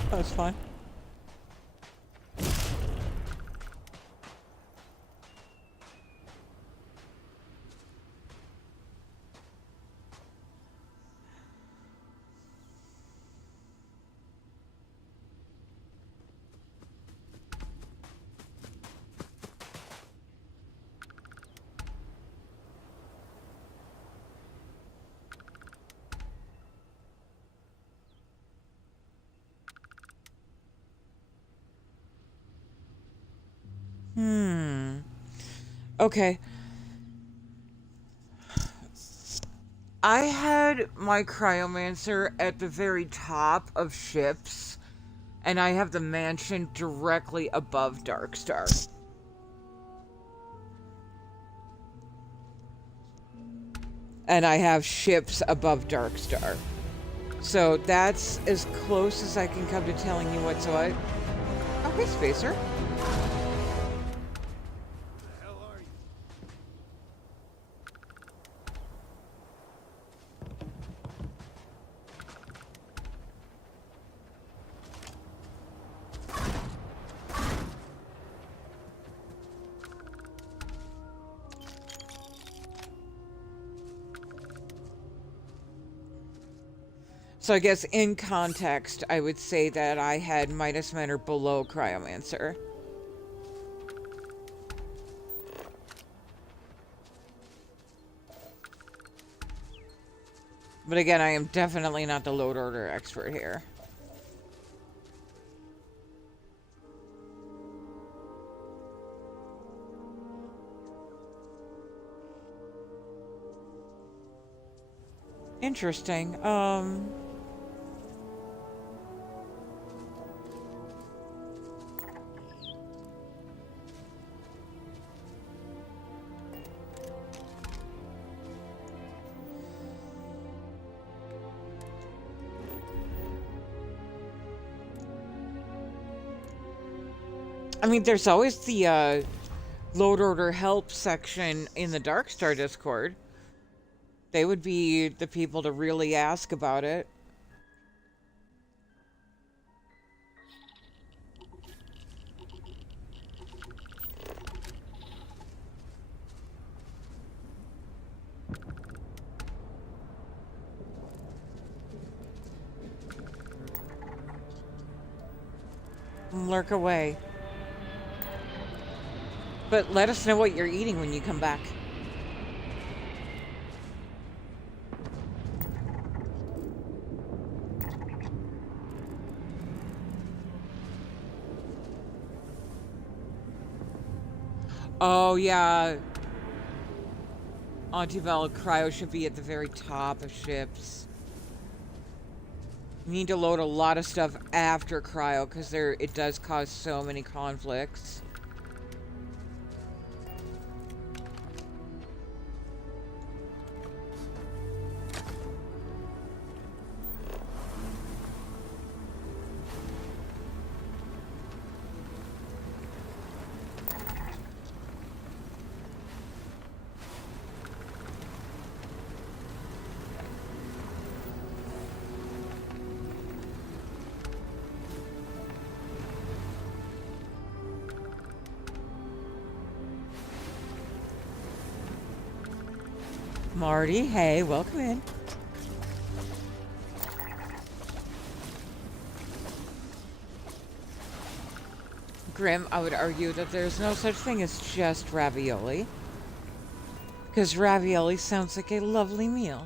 That was fun. Okay. I had my cryomancer at the very top of ships, and I have the mansion directly above Darkstar. And I have ships above Darkstar. So that's as close as I can come to telling you what. So I... Oh, hey, Spacer. So I guess in context, I would say that I had minus men or below Cryomancer. But again, I am definitely not the load order expert here. Interesting. I mean, there's always the load order help section in the Darkstar Discord. They would be the people to really ask about it. Lurk away. But let us know what you're eating when you come back. Oh, yeah. Antival cryo should be at the very top of ships. You need to load a lot of stuff after cryo, because it does cause so many conflicts. Marty, hey, welcome in. Grim, I would argue that there's no such thing as just ravioli. Because ravioli sounds like a lovely meal.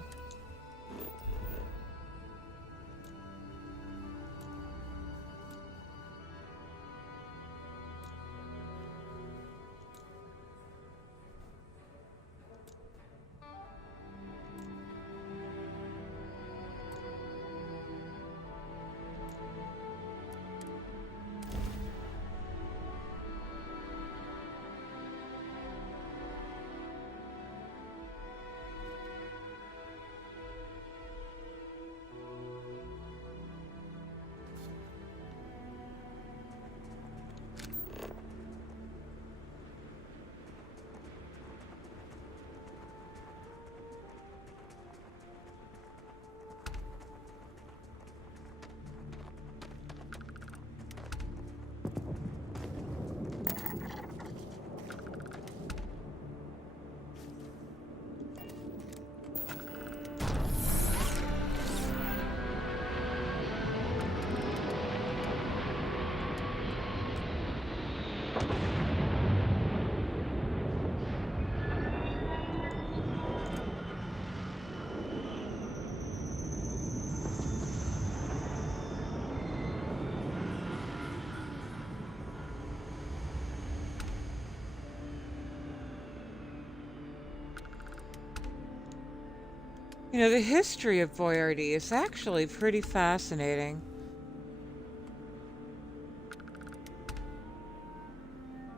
You know, the history of Boyardee is actually pretty fascinating.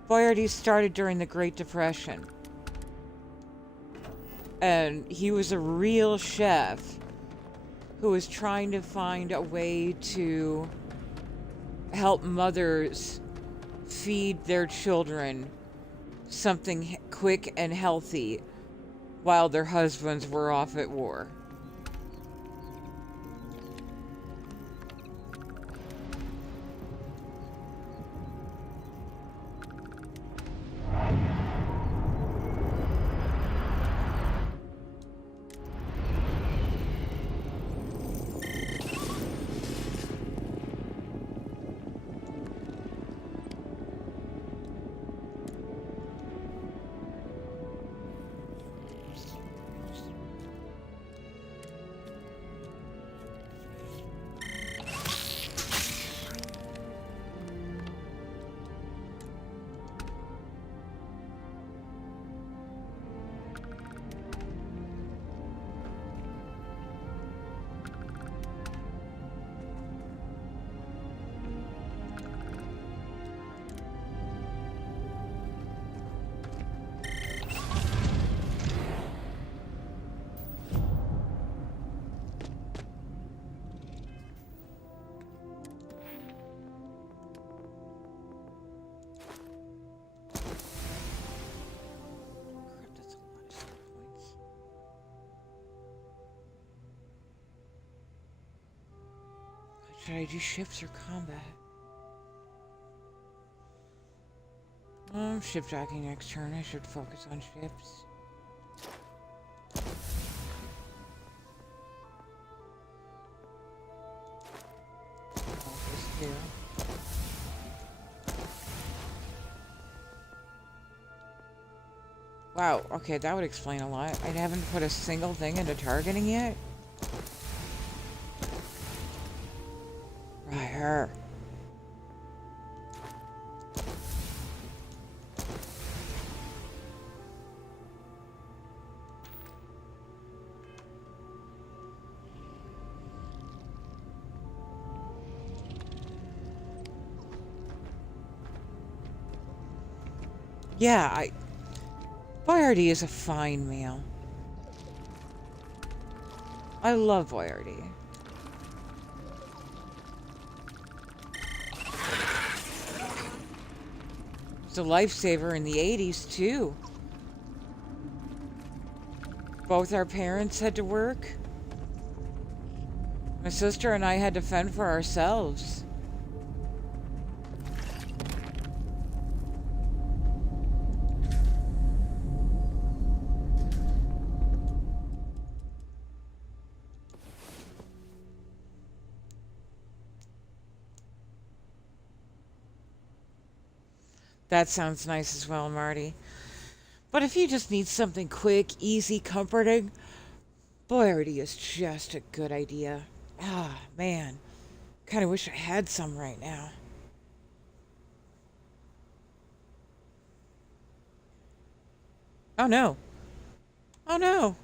Boyardee started during the Great Depression. And he was a real chef who was trying to find a way to help mothers feed their children something quick and healthy while their husbands were off at war. Should I do ships or combat? Shipjacking next turn. I should focus on ships. This too. Wow, okay, that would explain a lot. I haven't put a single thing into targeting yet. Right here. Yeah, Boyardee is a fine meal. I love Boyardee. It's a lifesaver in the 80s, too. Both our parents had to work. My sister and I had to fend for ourselves. That sounds nice as well, Marty. But if you just need something quick, easy, comforting, Boyardee is just a good idea. Ah, man. Kind of wish I had some right now. Oh no. Oh no.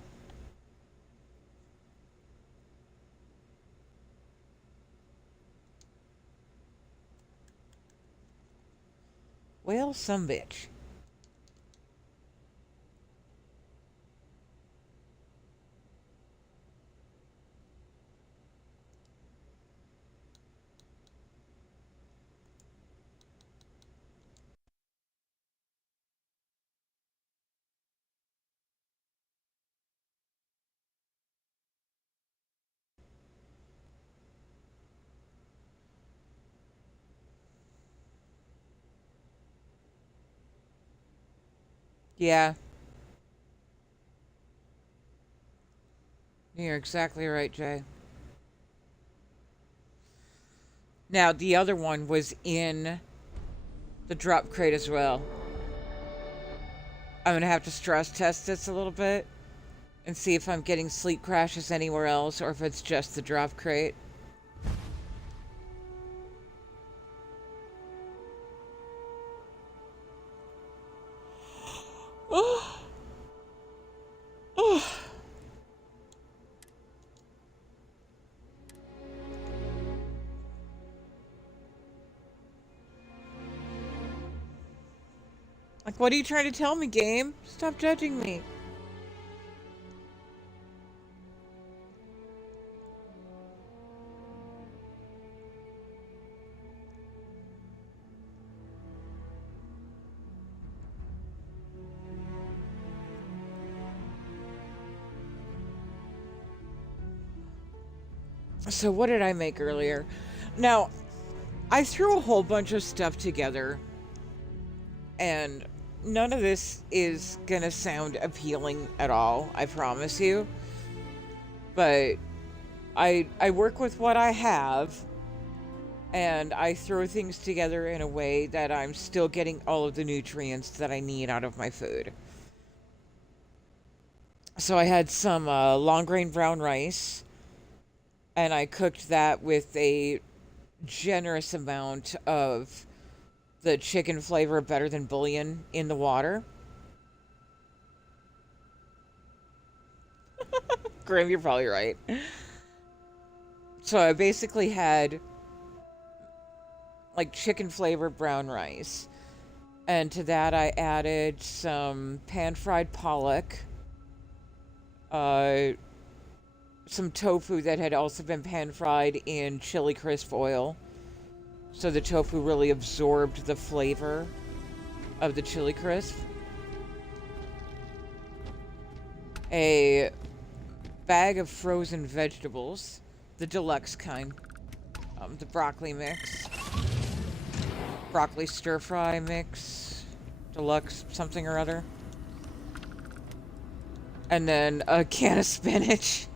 Well, some bitch. Yeah. You're exactly right, Jay. Now, the other one was in the drop crate as well. I'm gonna have to stress test this a little bit and see if I'm getting sleep crashes anywhere else or if it's just the drop crate. Oh. Oh. Like, what are you trying to tell me, game? Stop judging me. So what did I make earlier? Now, I threw a whole bunch of stuff together, and none of this is gonna sound appealing at all, I promise you. But I work with what I have, and I throw things together in a way that I'm still getting all of the nutrients that I need out of my food. So I had some long grain brown rice, and I cooked that with a generous amount of the chicken flavor better than bouillon in the water. Grim, you're probably right. So I basically had like chicken flavored brown rice. And to that I added some pan-fried pollock, some tofu that had also been pan-fried in chili crisp oil. So the tofu really absorbed the flavor of the chili crisp. A bag of frozen vegetables, the deluxe kind. the broccoli mix. Broccoli stir-fry mix. Deluxe something or other. And then a can of spinach.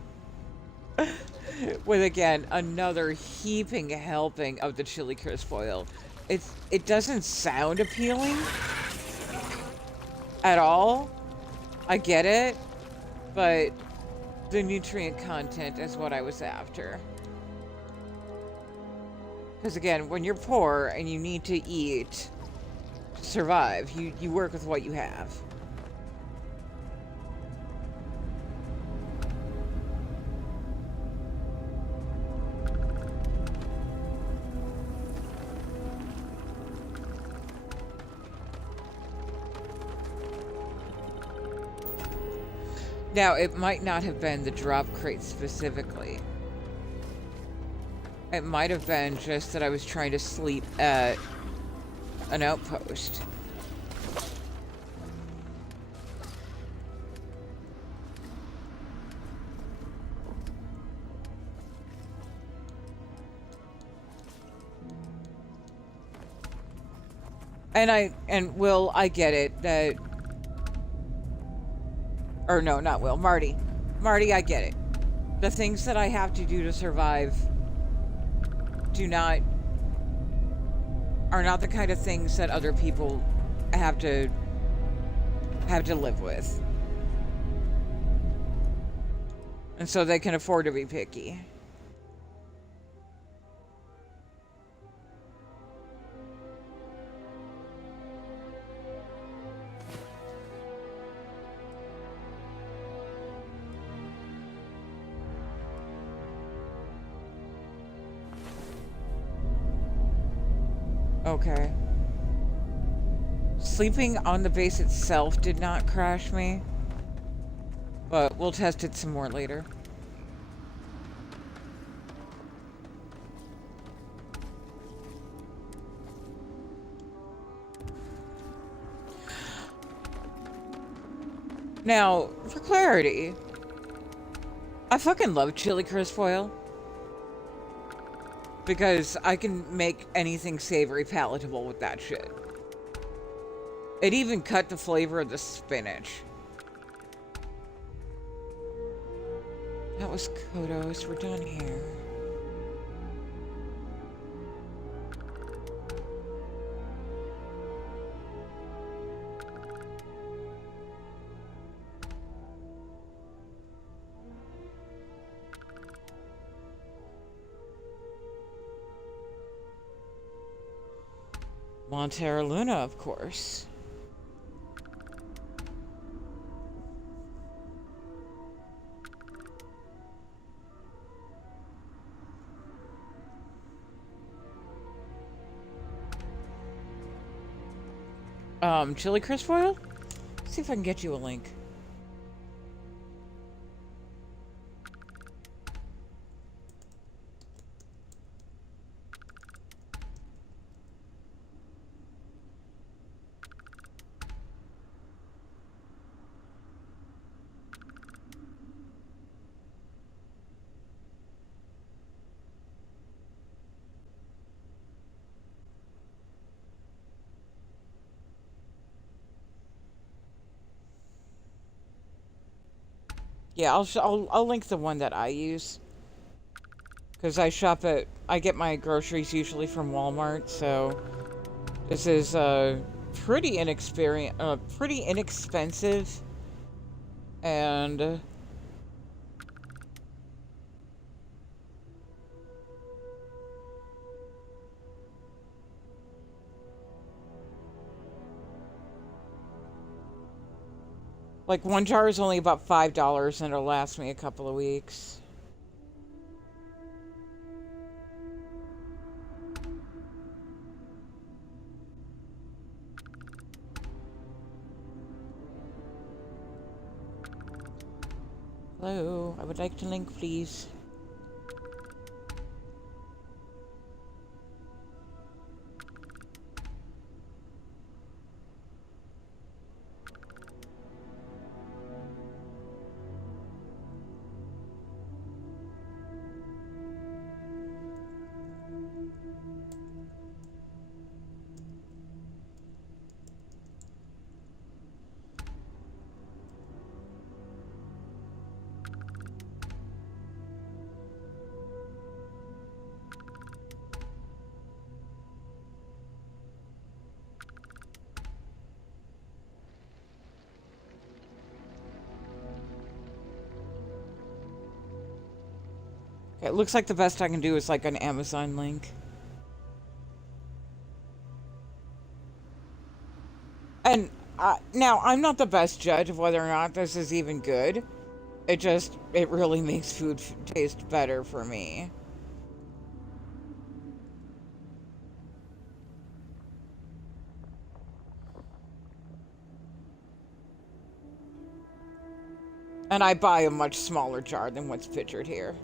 With, again, another heaping helping of the chili crisp oil. It doesn't sound appealing at all. I get it, but the nutrient content is what I was after. Because again, when you're poor and you need to eat to survive, you work with what you have. Now, it might not have been the drop crate specifically. It might have been just that I was trying to sleep at an outpost. And Will, I get it that... Or no, not Will, Marty. Marty, I get it. The things that I have to do to survive are not the kind of things that other people have to live with. And so they can afford to be picky. Okay. Sleeping on the base itself did not crash me, but we'll test it some more later. Now, for clarity, I fucking love chili crisp oil. Because I can make anything savory palatable with that shit. It even cut the flavor of the spinach. That was Kodos. We're done here. Montera Luna, of course. Chili crisp oil? Let's see if I can get you a link. Yeah, I'll link the one that I use. Because I get my groceries usually from Walmart, so this is pretty inexpensive, and like one jar is only about $5 and it'll last me a couple of weeks. Hello, I would like to link, please. Okay, it looks like the best I can do is like an Amazon link. And now, I'm not the best judge of whether or not this is even good. It really makes food taste better for me. And I buy a much smaller jar than what's pictured here.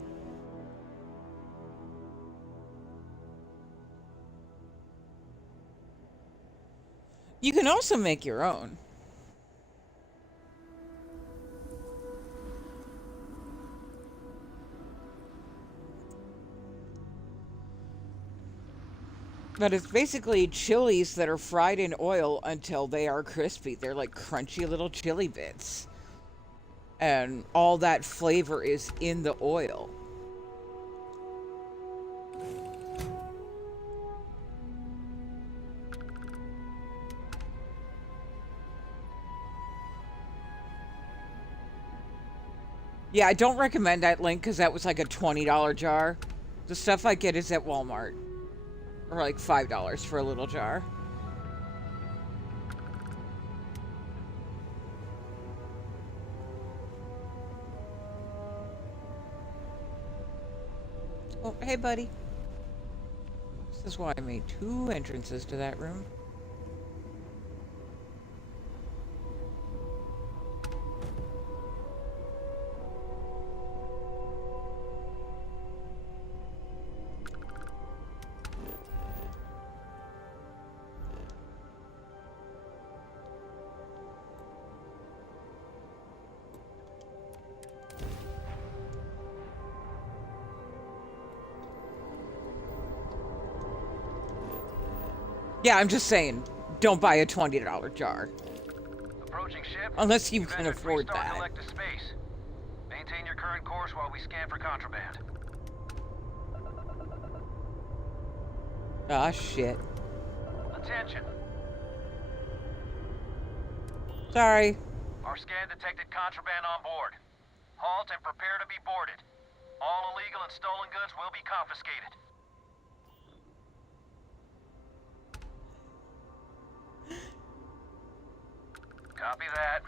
You can also make your own. But it's basically chilies that are fried in oil until they are crispy. They're like crunchy little chili bits. And all that flavor is in the oil. Yeah, I don't recommend that link because that was like a $20 jar. The stuff I get is at Walmart. Or like $5 for a little jar. Oh, hey, buddy. This is why I made 2 entrances to that room. Yeah, I'm just saying, don't buy a $20 jar. Approaching ship. Unless you You've can entered afford three-star that. collective space. Maintain your current course while we scan for contraband. Ah, shit. Attention. Sorry. Our scan detected contraband on board. Halt and prepare to be boarded. All illegal and stolen goods will be confiscated. Copy that.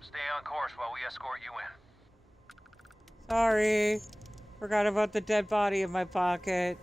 Stay on course while we escort you in. Sorry. Forgot about the dead body in my pocket.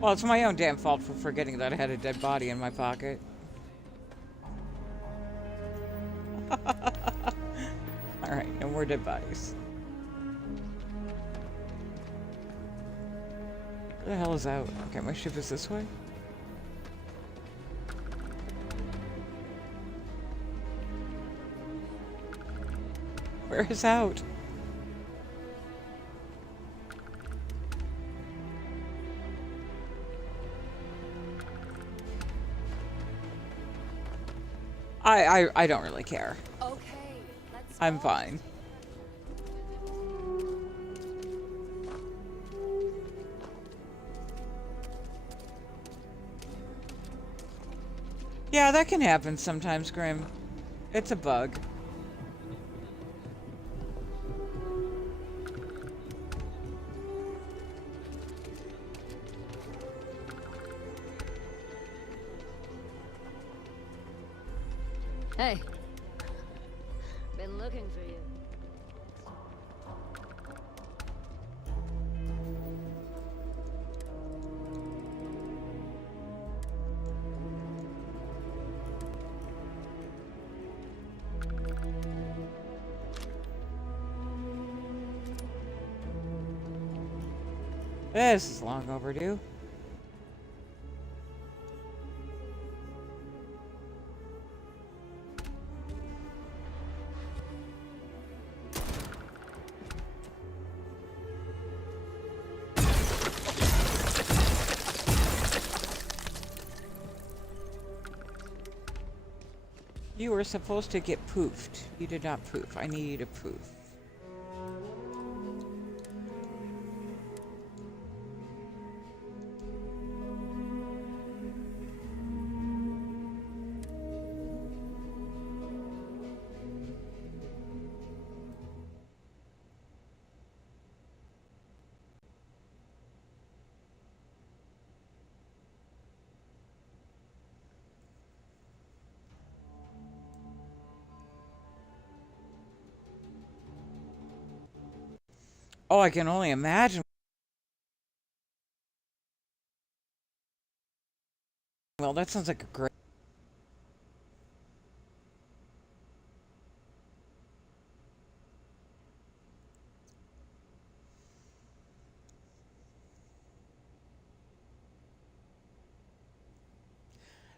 Well, it's my own damn fault for forgetting that I had a dead body in my pocket. Alright, no more dead bodies. Where the hell is out? Okay, my ship is this way? Where is out? I don't really care. Okay, let's I'm go. fine. Yeah, that can happen sometimes, Grim. It's a bug. Hey. Been looking for you. This is long overdue. You were supposed to get poofed. You did not poof. I need you to poof. Oh, I can only imagine. Well, that sounds like a great...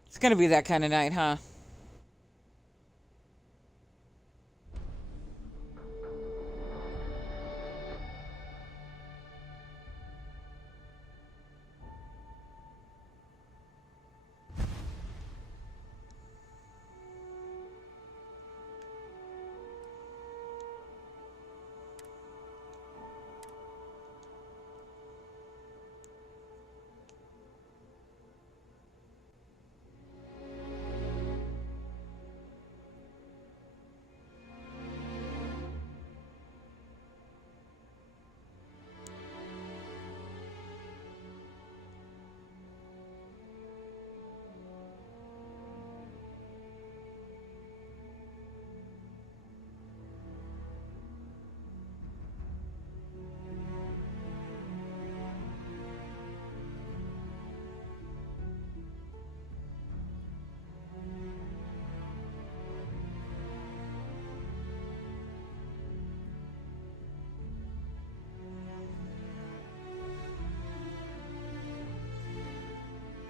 It's gonna be that kind of night, huh?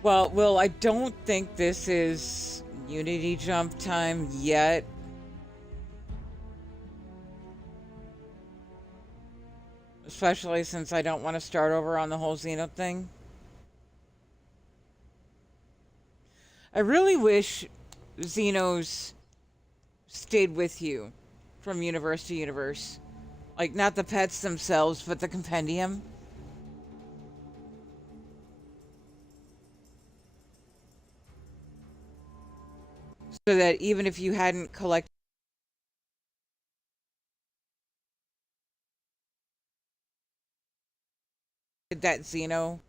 Well, Will, I don't think this is Unity jump time yet. Especially since I don't want to start over on the whole Xeno thing. I really wish Xenos stayed with you from universe to universe. Like, not the pets themselves, but the compendium. So that even if you hadn't collected that Xeno,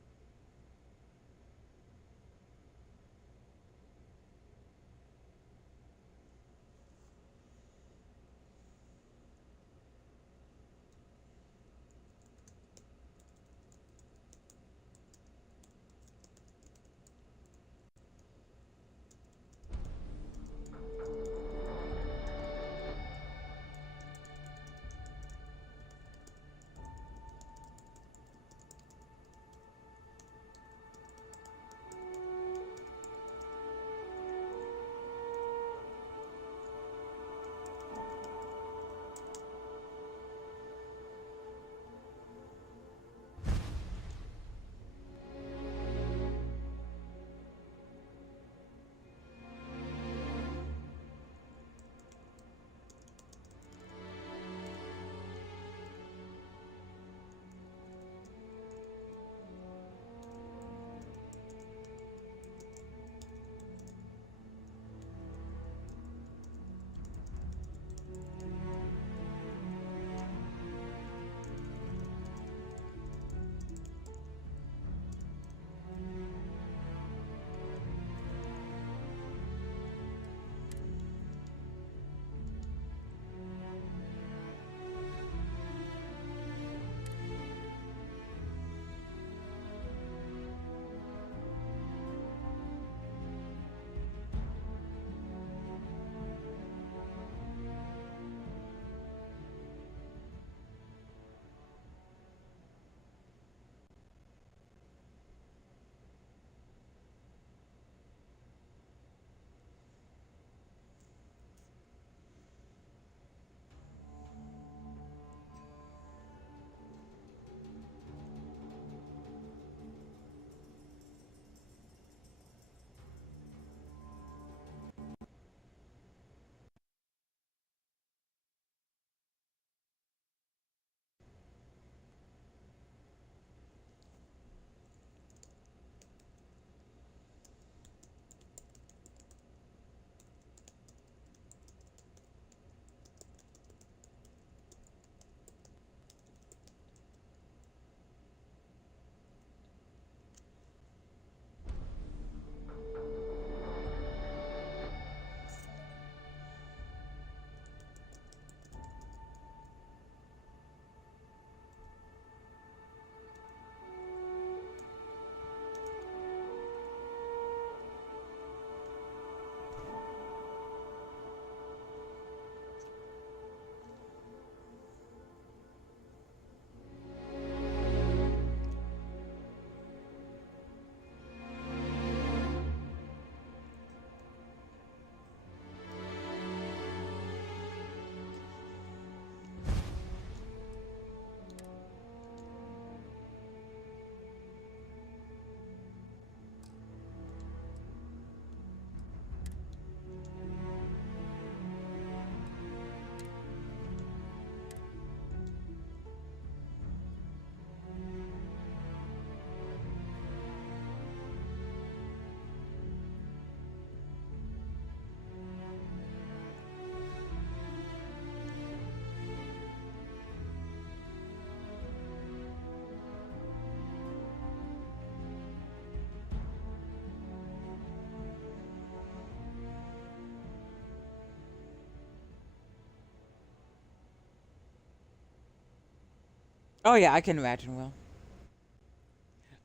Oh yeah, I can imagine, Will.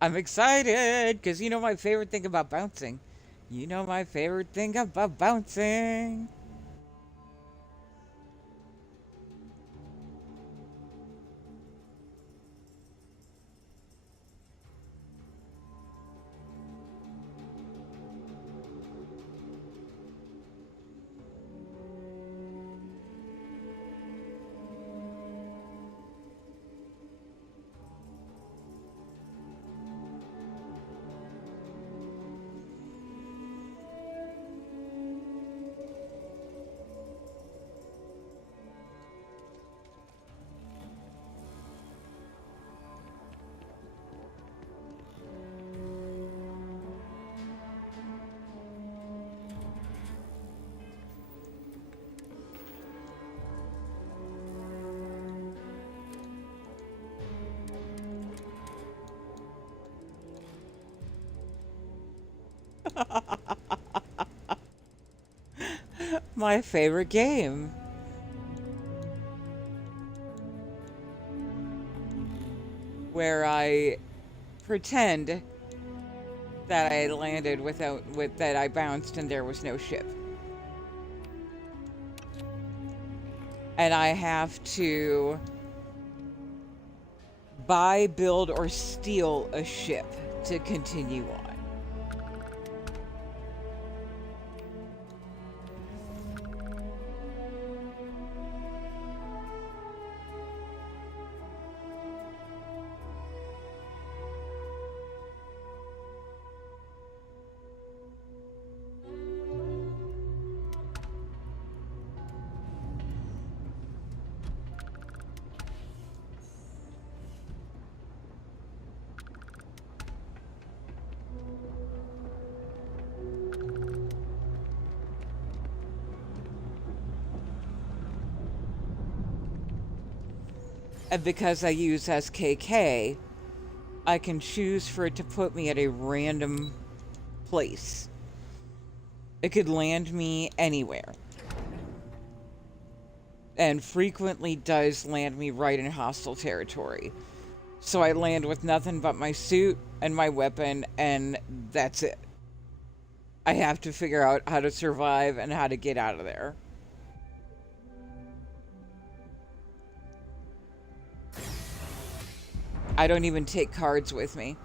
I'm excited because you know my favorite thing about bouncing. You know my favorite thing about bouncing. My favorite game. Where I pretend that I landed that I bounced and there was no ship. And I have to buy, build, or steal a ship to continue on. And because I use SKK, I can choose for it to put me at a random place. It could land me anywhere. And frequently does land me right in hostile territory. So I land with nothing but my suit and my weapon, and that's it. I have to figure out how to survive and how to get out of there. I don't even take cards with me.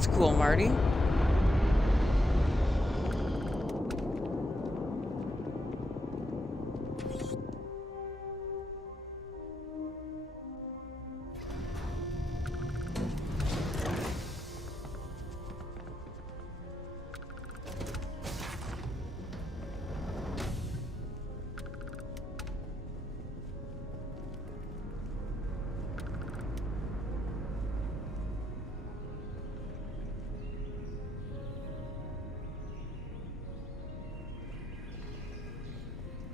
That's cool, Marty.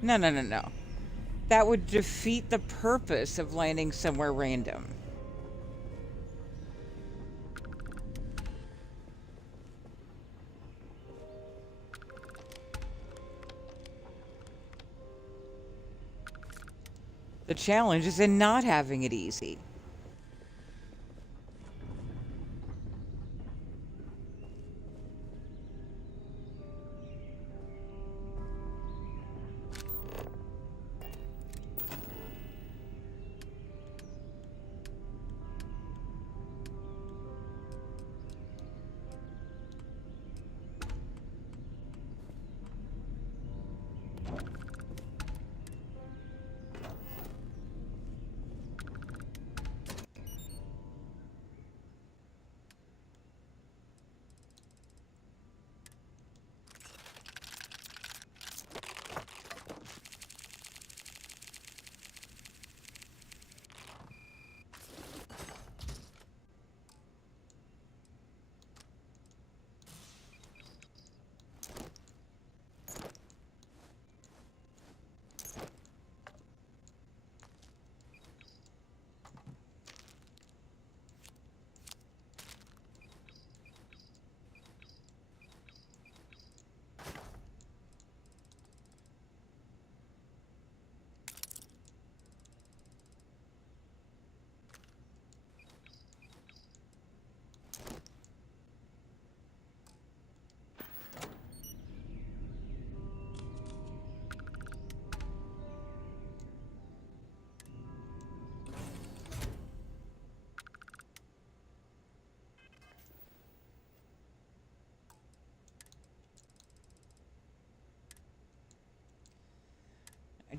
No, no, no, no. That would defeat the purpose of landing somewhere random. The challenge is in not having it easy.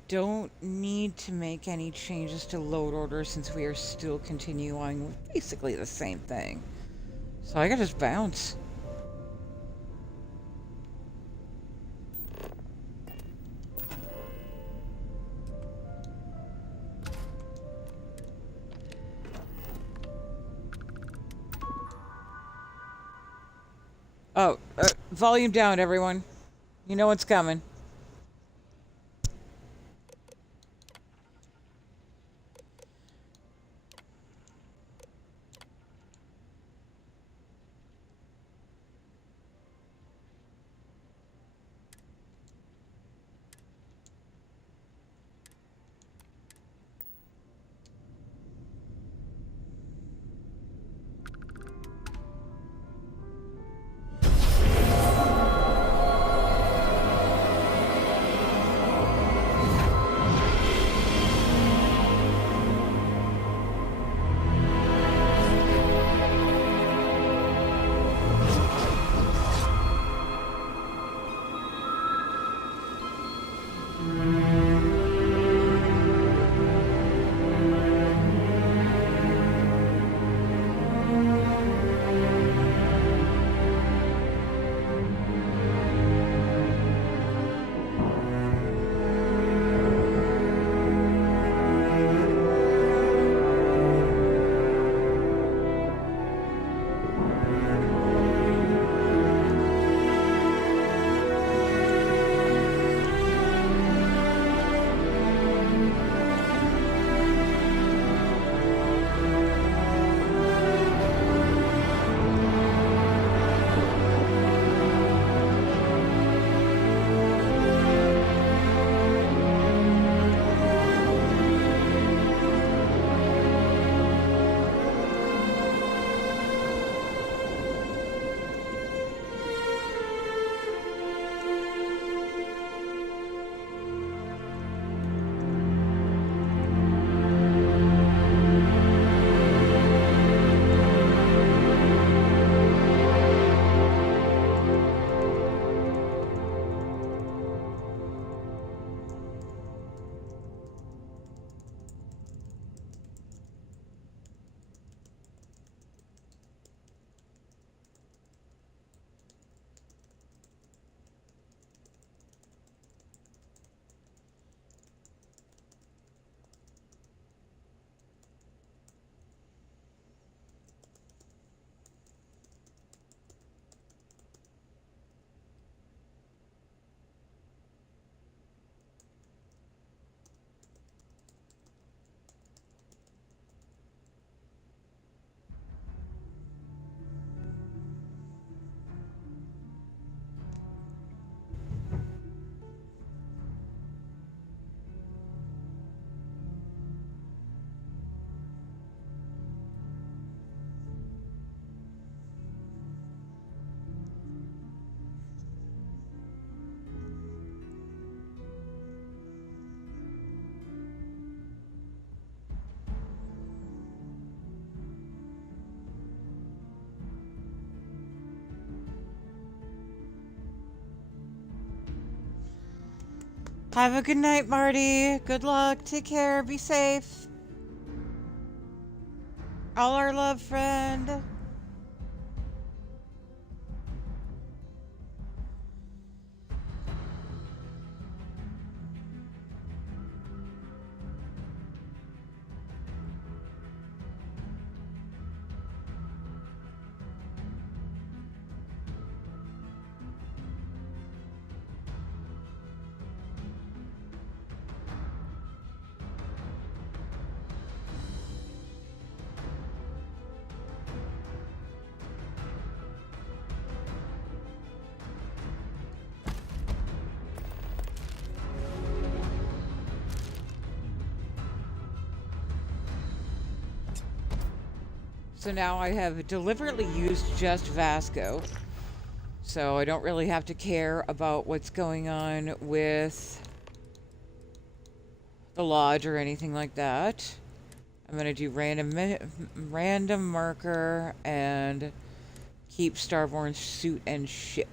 don't need to make any changes to load order since we are still continuing with basically the same thing. So I can just bounce. Oh, volume down, everyone. You know what's coming. Have a good night, Marty. Good luck. Take care. Be safe. All our love, friend. So now I have deliberately used just Vasco. So I don't really have to care about what's going on with the lodge or anything like that. I'm going to do random marker and keep Starborn's suit and ship.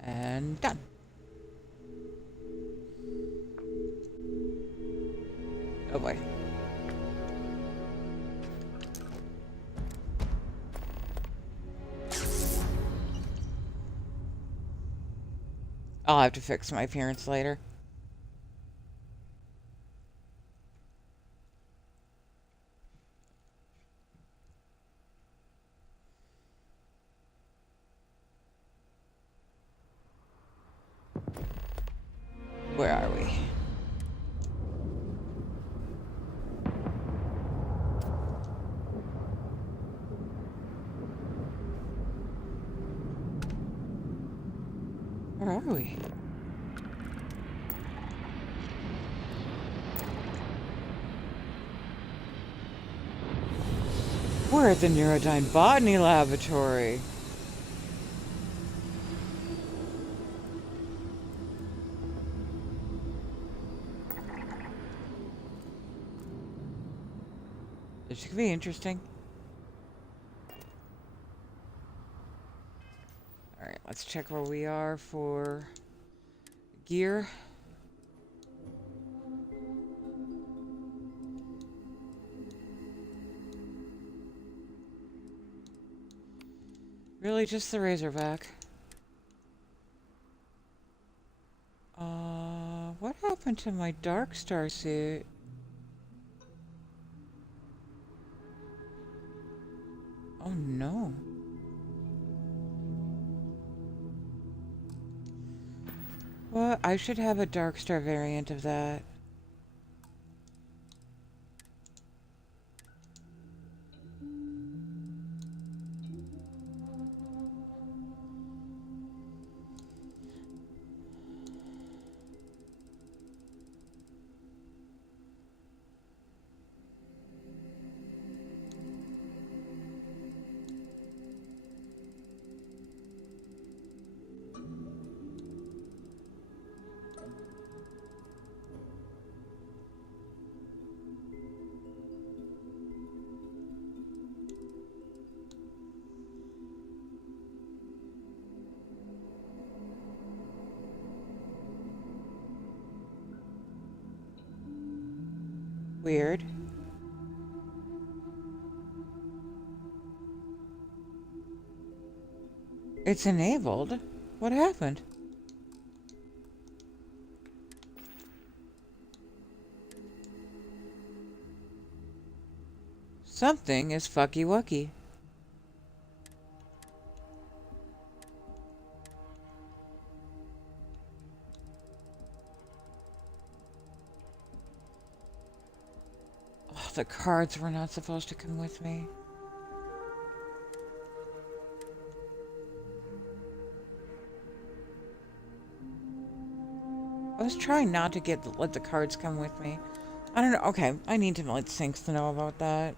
And done. Oh boy. I'll have to fix my appearance later. Where are we? Where are we? We're at the Neurodyne Botany Laboratory. This could be interesting. Alright, let's check where we are for gear. Really, just the Razorback. What happened to my Dark Star suit? Oh no. What? I should have a Dark Star variant of that. Weird. It's enabled? What happened? Something is fucky wucky. Oh, the cards were not supposed to come with me. I was trying not to let the cards come with me. I don't know. Okay, I need to let Sinks to know about that.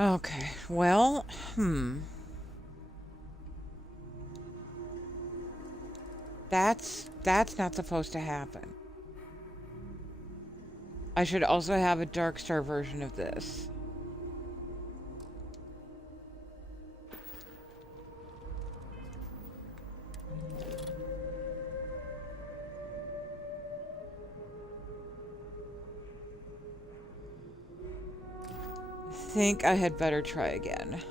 Okay, well, That's not supposed to happen. I should also have a Dark Star version of this. I think I had better try again.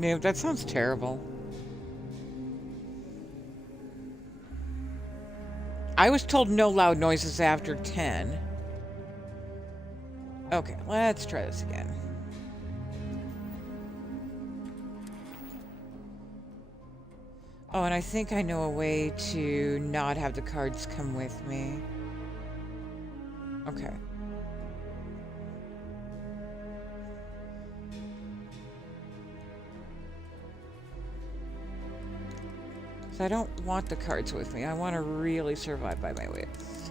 No, that sounds terrible. I was told no loud noises after 10. Okay, let's try this again. Oh, and I think I know a way to not have the cards come with me. Okay. So I don't want the cards with me. I want to really survive by my wits.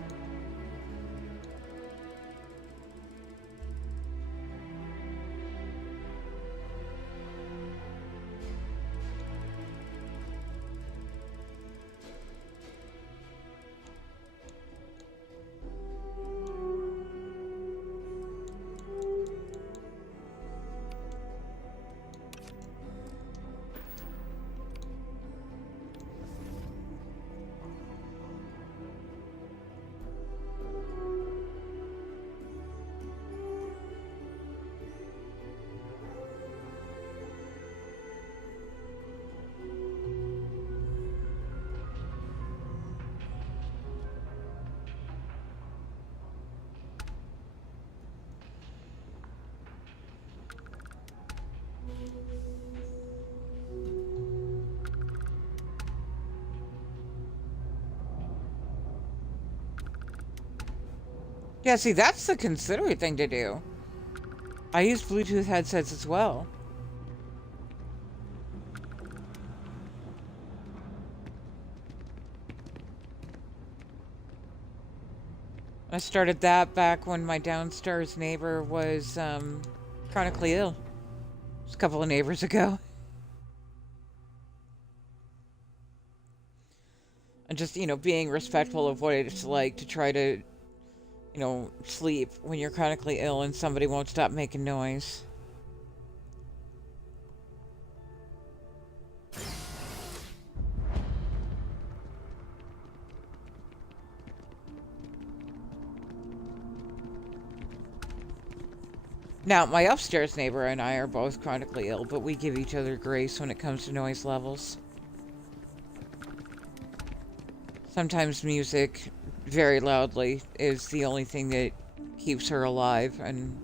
Yeah, see, that's the considerate thing to do. I use Bluetooth headsets as well. I started that back when my downstairs neighbor was chronically ill. Just a couple of neighbors ago. And just, you know, being respectful of what it's like to try to, you know, sleep when you're chronically ill and somebody won't stop making noise. Now, my upstairs neighbor and I are both chronically ill, but we give each other grace when it comes to noise levels. Sometimes music, very loudly, is the only thing that keeps her alive, and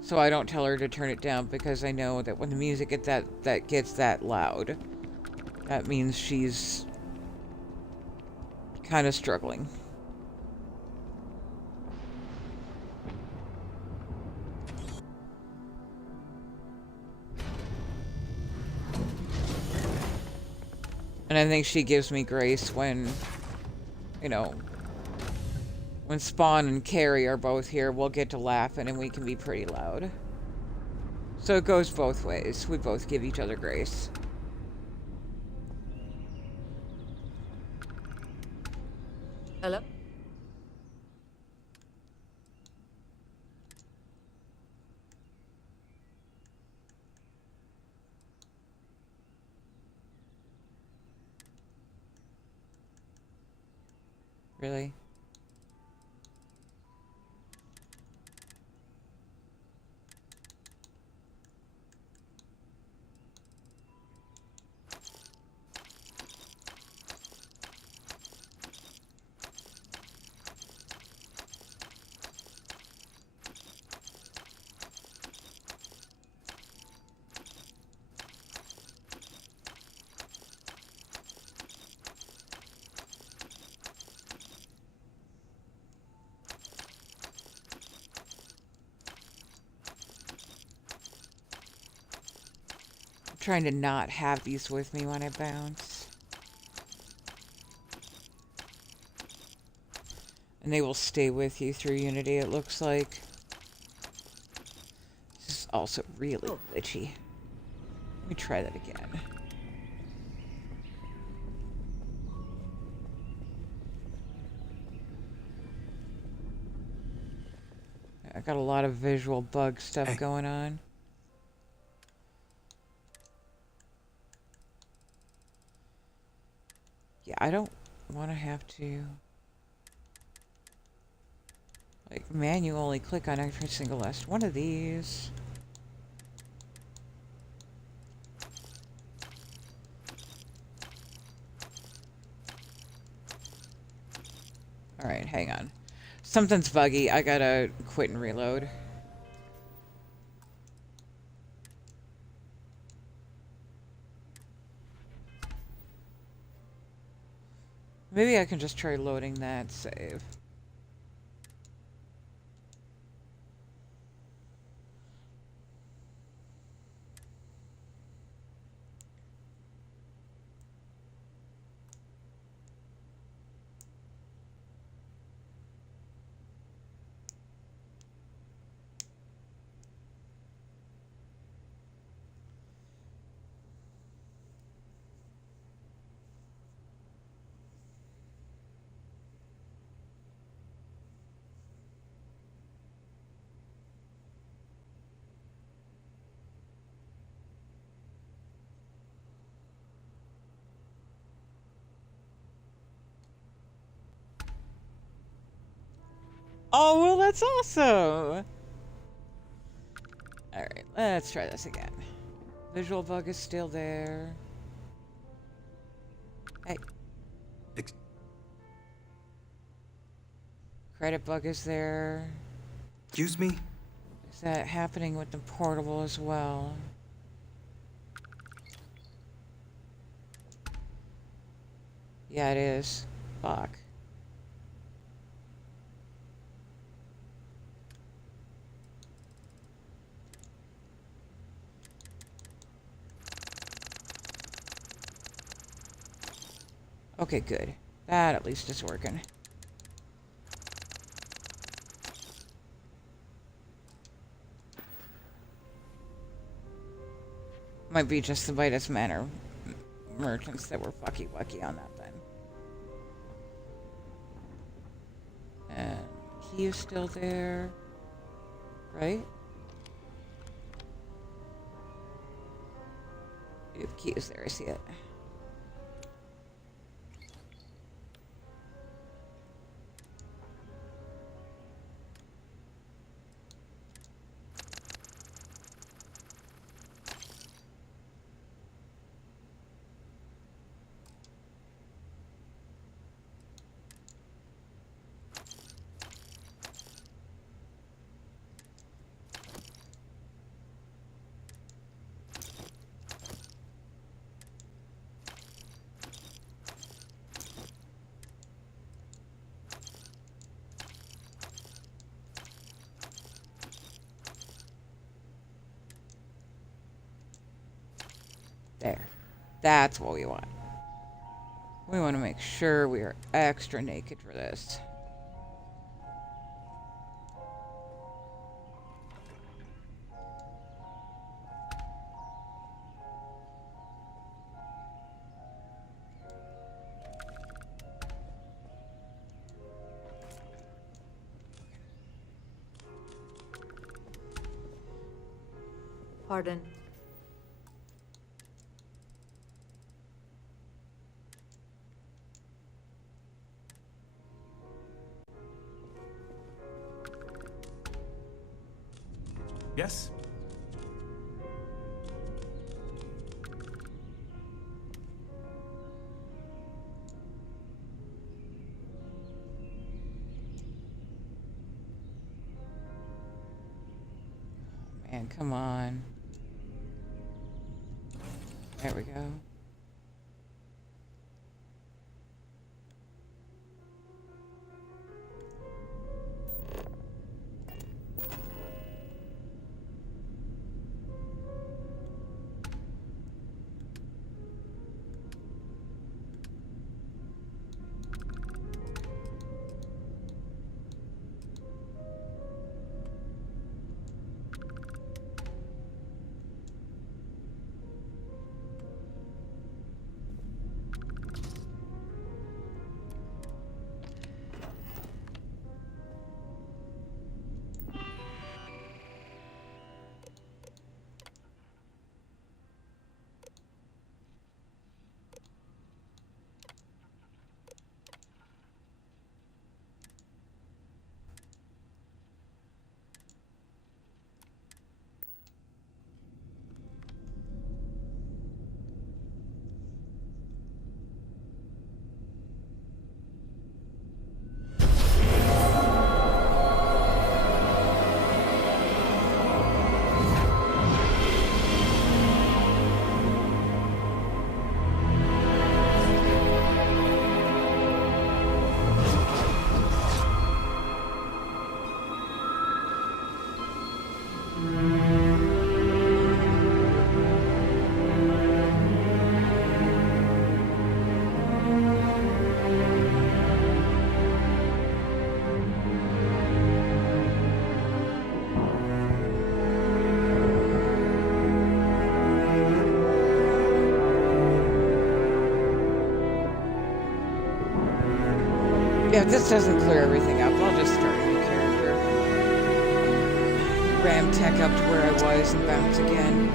so I don't tell her to turn it down because I know that when the music gets that loud, that means she's kind of struggling. And I think she gives me grace when, you know, when Spawn and Carrie are both here, we'll get to laughing and we can be pretty loud. So it goes both ways. We both give each other grace. Hello? Really? Trying to not have these with me when I bounce. And they will stay with you through Unity, it looks like. This is also really glitchy. Let me try that again. I got a lot of visual bug stuff going on. Yeah, I don't want to have to like manually click on every single last one of these. Alright, hang on. Something's buggy. I gotta quit and reload. Maybe I can just try loading that save. Oh, well, that's awesome! Alright, let's try this again. Visual bug is still there. Hey. Credit bug is there. Excuse me? Is that happening with the portable as well? Yeah, it is. Fuck. Okay, good. That at least is working. Might be just the Vitus Manor merchants that were fucky wucky on that then. And the key is still there, right? Yeah, the key is there, I see it. There. That's what we want. We want to make sure we are extra naked for this. Pardon. Yes? Man, come on. There we go. Yeah, if this doesn't clear everything up, I'll just start a new character. Ram tech up to where I was and bounce again.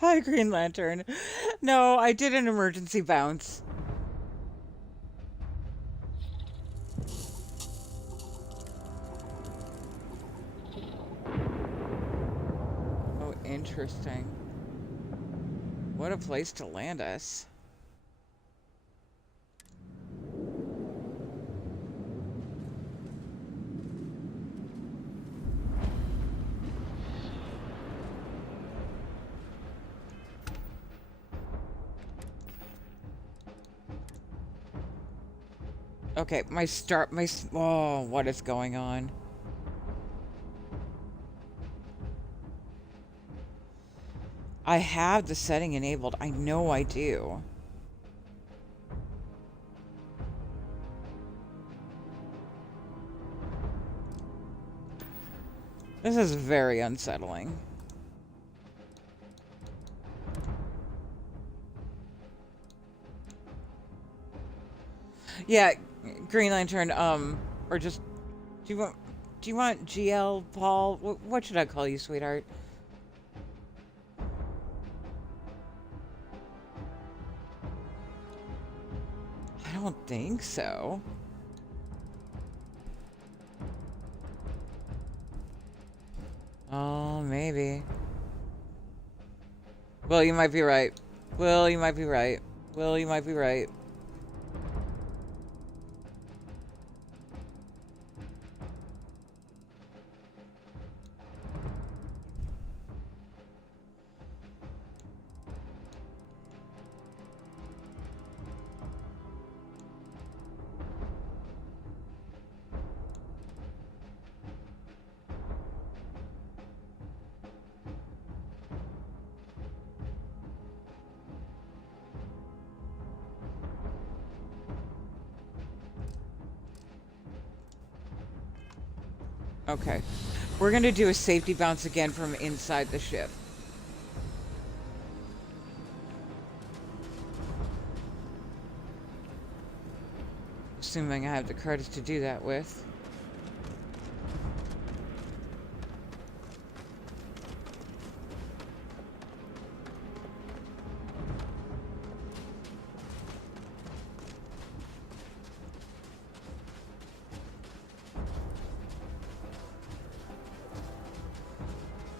Hi, Green Lantern. No, I did an emergency bounce. Oh, interesting. What a place to land us. Okay, oh, what is going on? I have the setting enabled. I know I do. This is very unsettling. Yeah, Green Lantern, or just, do you want GL, Paul? What should I call you, sweetheart? I don't think so. Oh, maybe. Well, you might be right. Well, you might be right. Well, you might be right. Okay. We're gonna do a safety bounce again from inside the ship. Assuming I have the credits to do that with.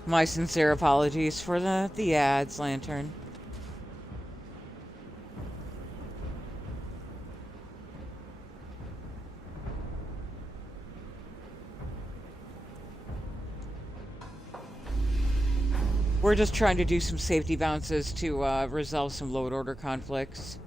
My sincere apologies for the ads, Lantern. We're just trying to do some safety bounces to resolve some load order conflicts.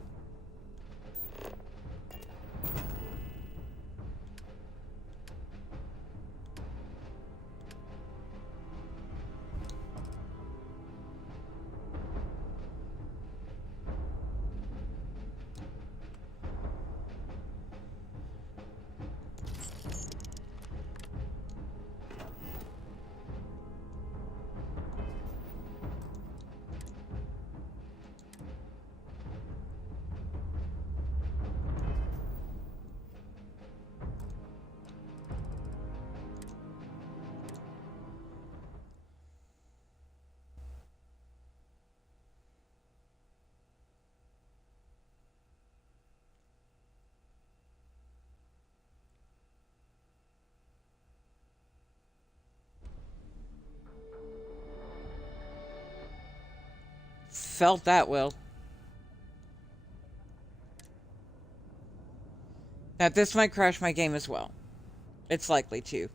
Felt that, Will. Now, this might crash my game as well. It's likely to.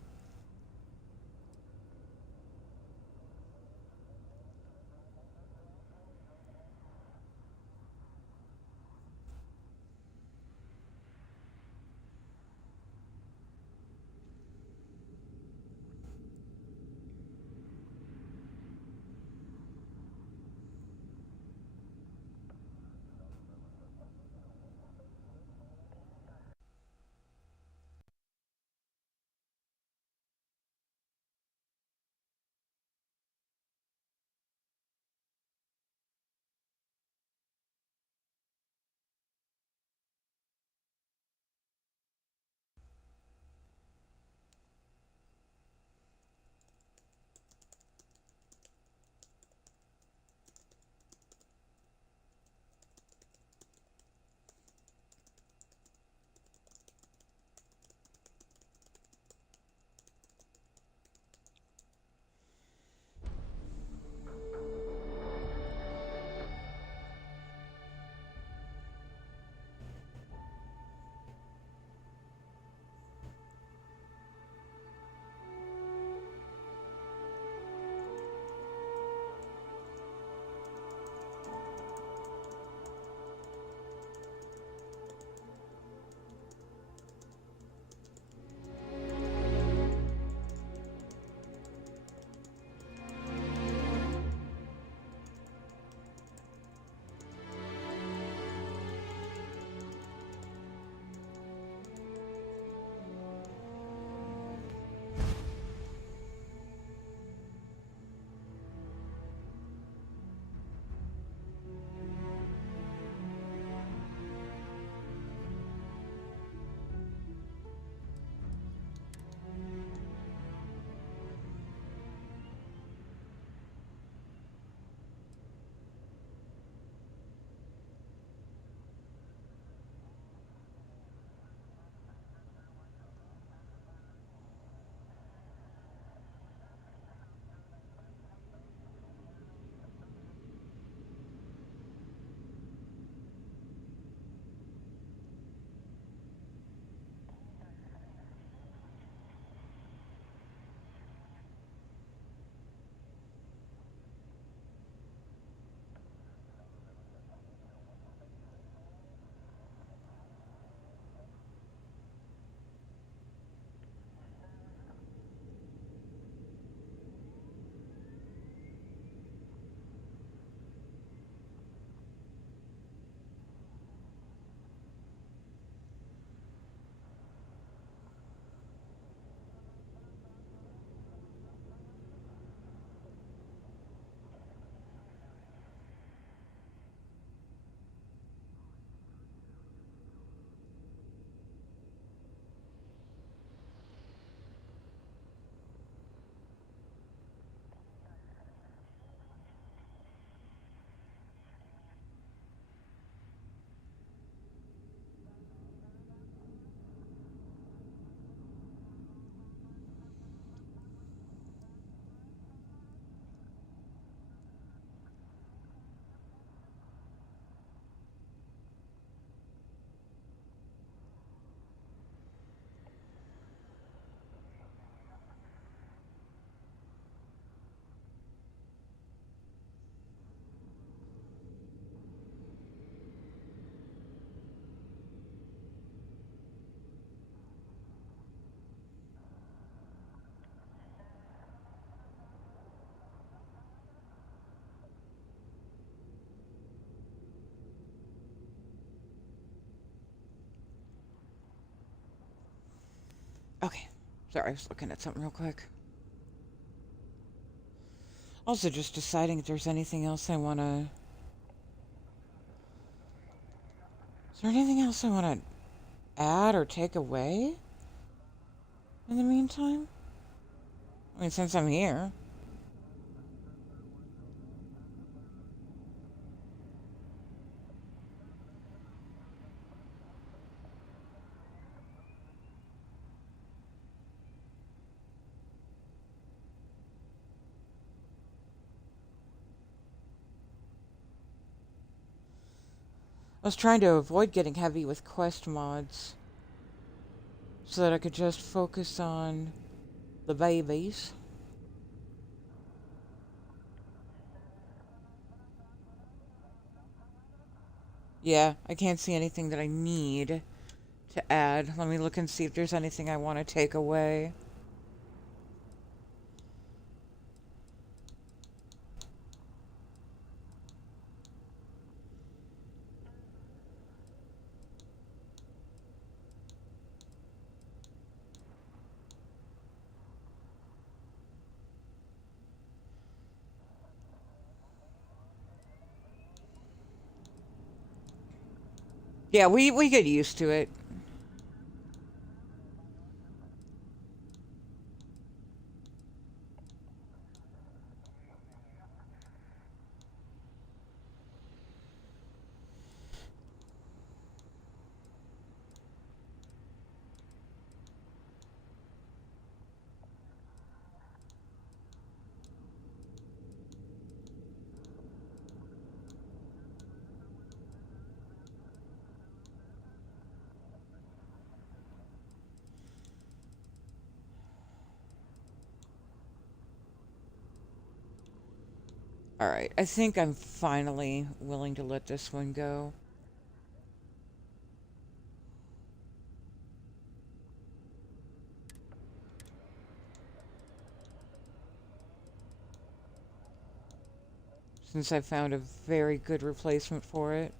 Okay. Sorry, I was looking at something real quick. Also, just deciding if there's anything else I want to... Is there anything else I want to add or take away in the meantime? I mean, since I'm here. I was trying to avoid getting heavy with quest mods so that I could just focus on the babies. Yeah, I can't see anything that I need to add. Let me look and see if there's anything I want to take away. Yeah, we get used to it. Alright, I think I'm finally willing to let this one go. Since I found a very good replacement for it.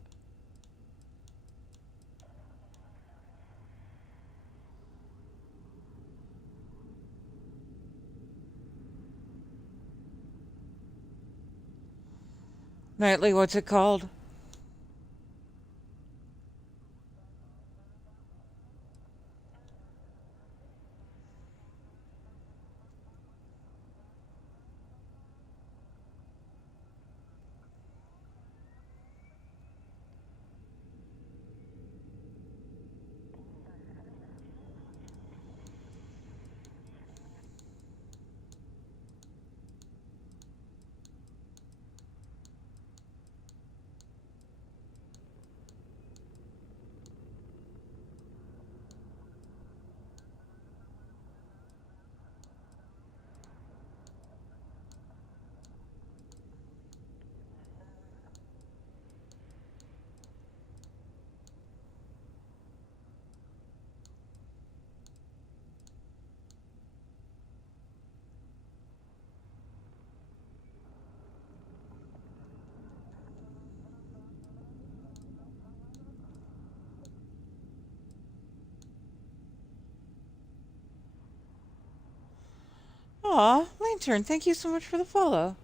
Nightly, what's it called? Aw, Lantern, thank you so much for the follow.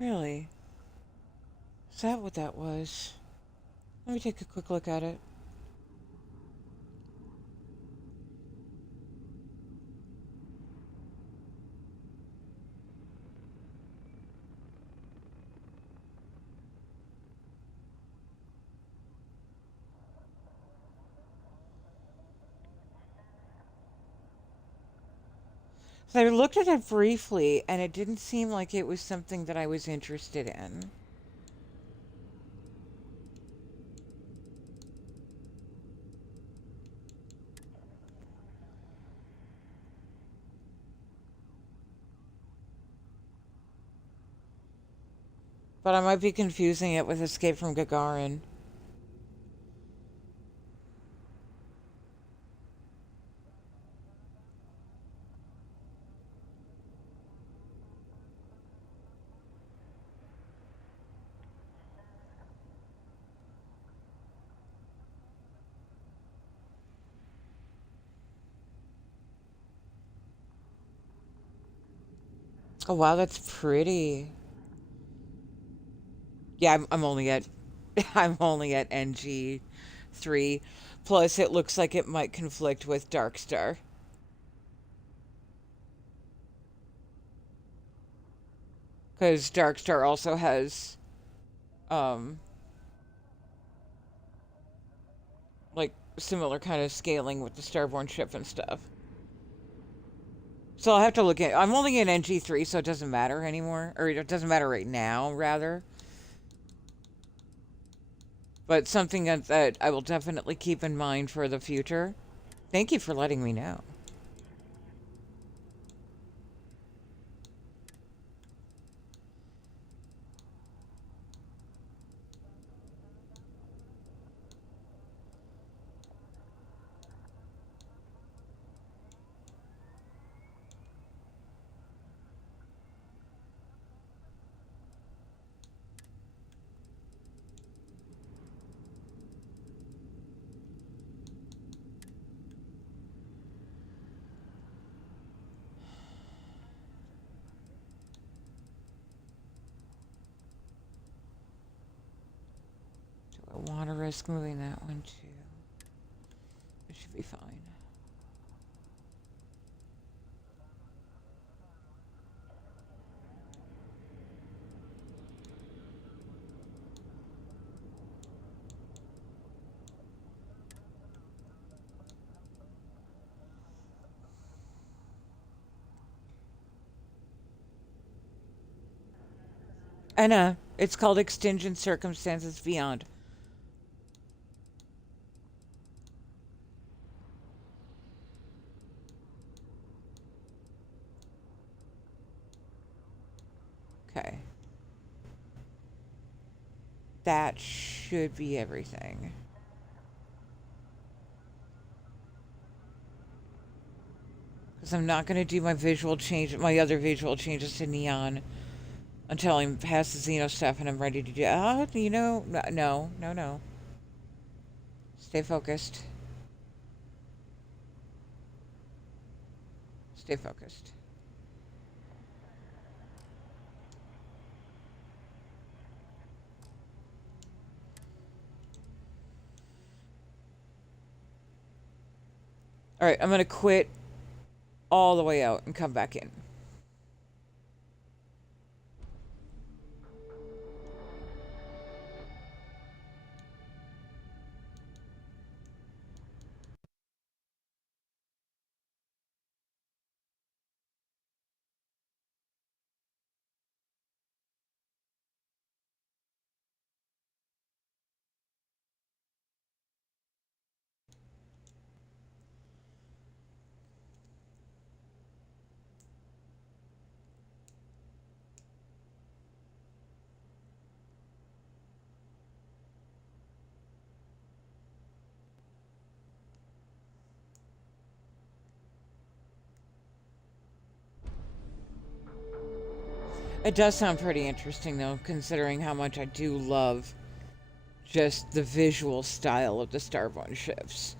Really? Is that what that was? Let me take a quick look at it. So I looked at it briefly, and it didn't seem like it was something that I was interested in. But I might be confusing it with Escape from Gagarin. Oh wow, that's pretty. Yeah, I'm only at I'm only at NG3. Plus, it looks like it might conflict with Darkstar. Because Darkstar also has, um, like, similar kind of scaling with the Starborn ship and stuff. So I'll have to look at... I'm only in NG3, so it doesn't matter anymore. Or it doesn't matter right now, rather. But something that I will definitely keep in mind for the future. Thank you for letting me know. Do I want to risk moving that one too? It should be fine. Anna, it's called Extingent Circumstances Beyond. Okay. That should be everything. Because I'm not going to do my other visual changes to Neon until I'm past the Xeno stuff and I'm ready to do... no. Stay focused. Stay focused. Alright, I'm going to quit all the way out and come back in. It does sound pretty interesting, though, considering how much I do love just the visual style of the Starborn ships.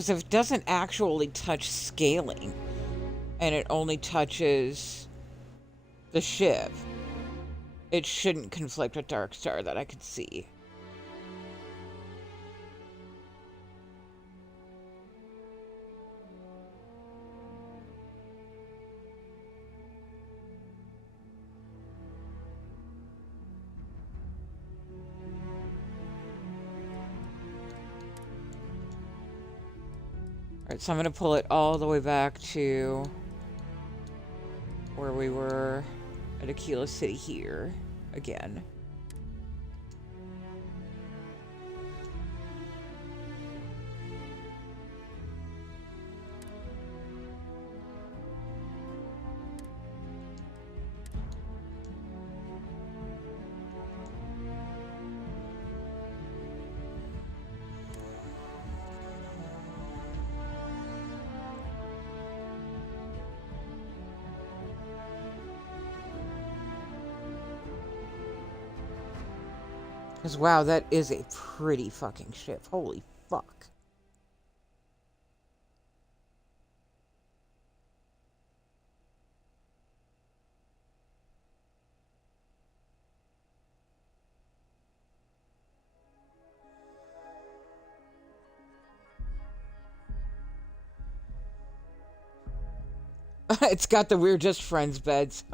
Because if it doesn't actually touch scaling, and it only touches the ship, it shouldn't conflict with Darkstar that I could see. Alright, so I'm gonna pull it all the way back to where we were at Aquila City here again. Because, wow, that is a pretty fucking ship. Holy fuck. It's got the we're just friends beds.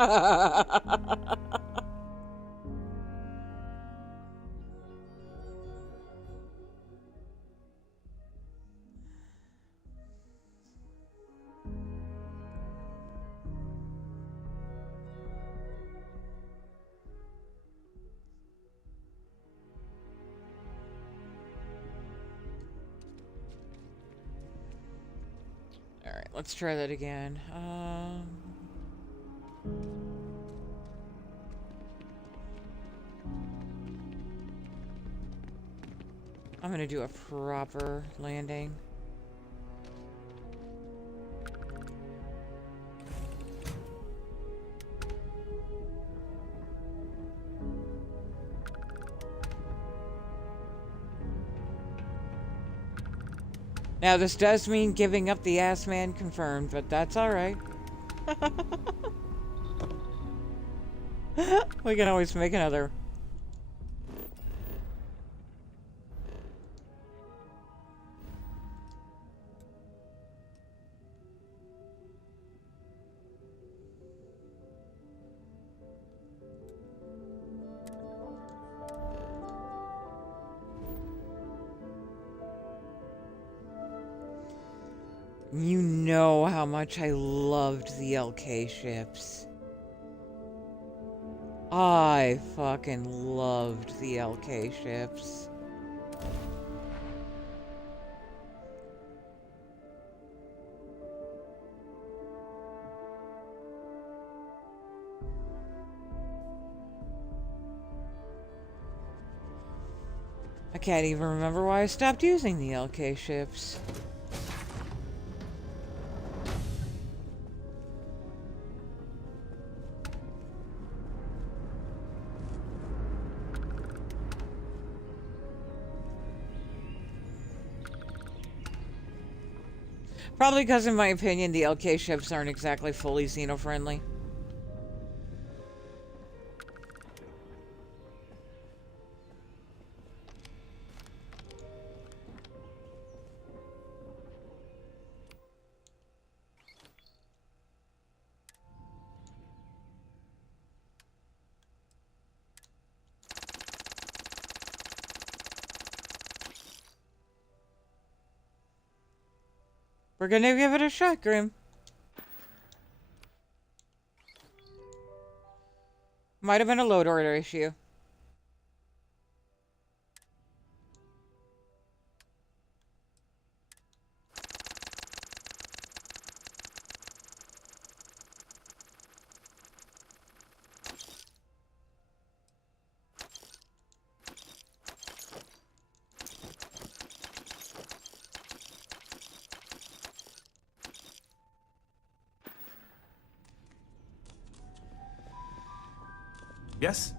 Alright, let's try that again. I'm gonna do a proper landing. Now, this does mean giving up the ass man confirmed, but that's alright. We can always make another. You know how much I loved the LK ships. I fucking loved the LK ships. I can't even remember why I stopped using the LK ships. Probably because, in my opinion, the LK ships aren't exactly fully Xeno-friendly. We're gonna give it a shot, Grim. Might have been a load order issue. Yes?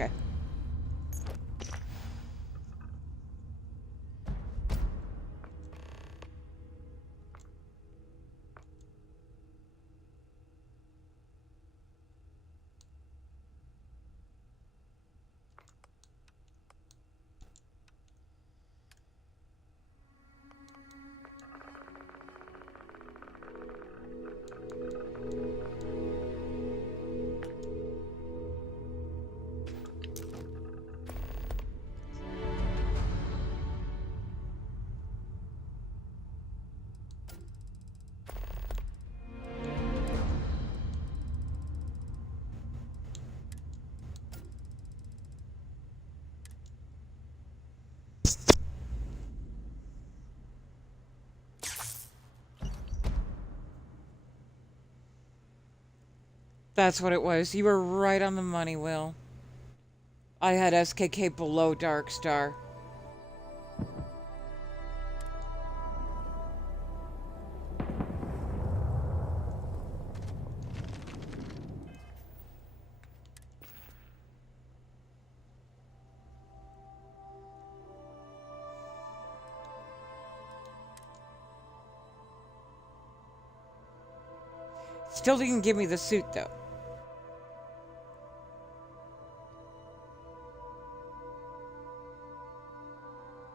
Okay. That's what it was. You were right on the money, Will. I had SKK below Dark Star. Still didn't give me the suit, though.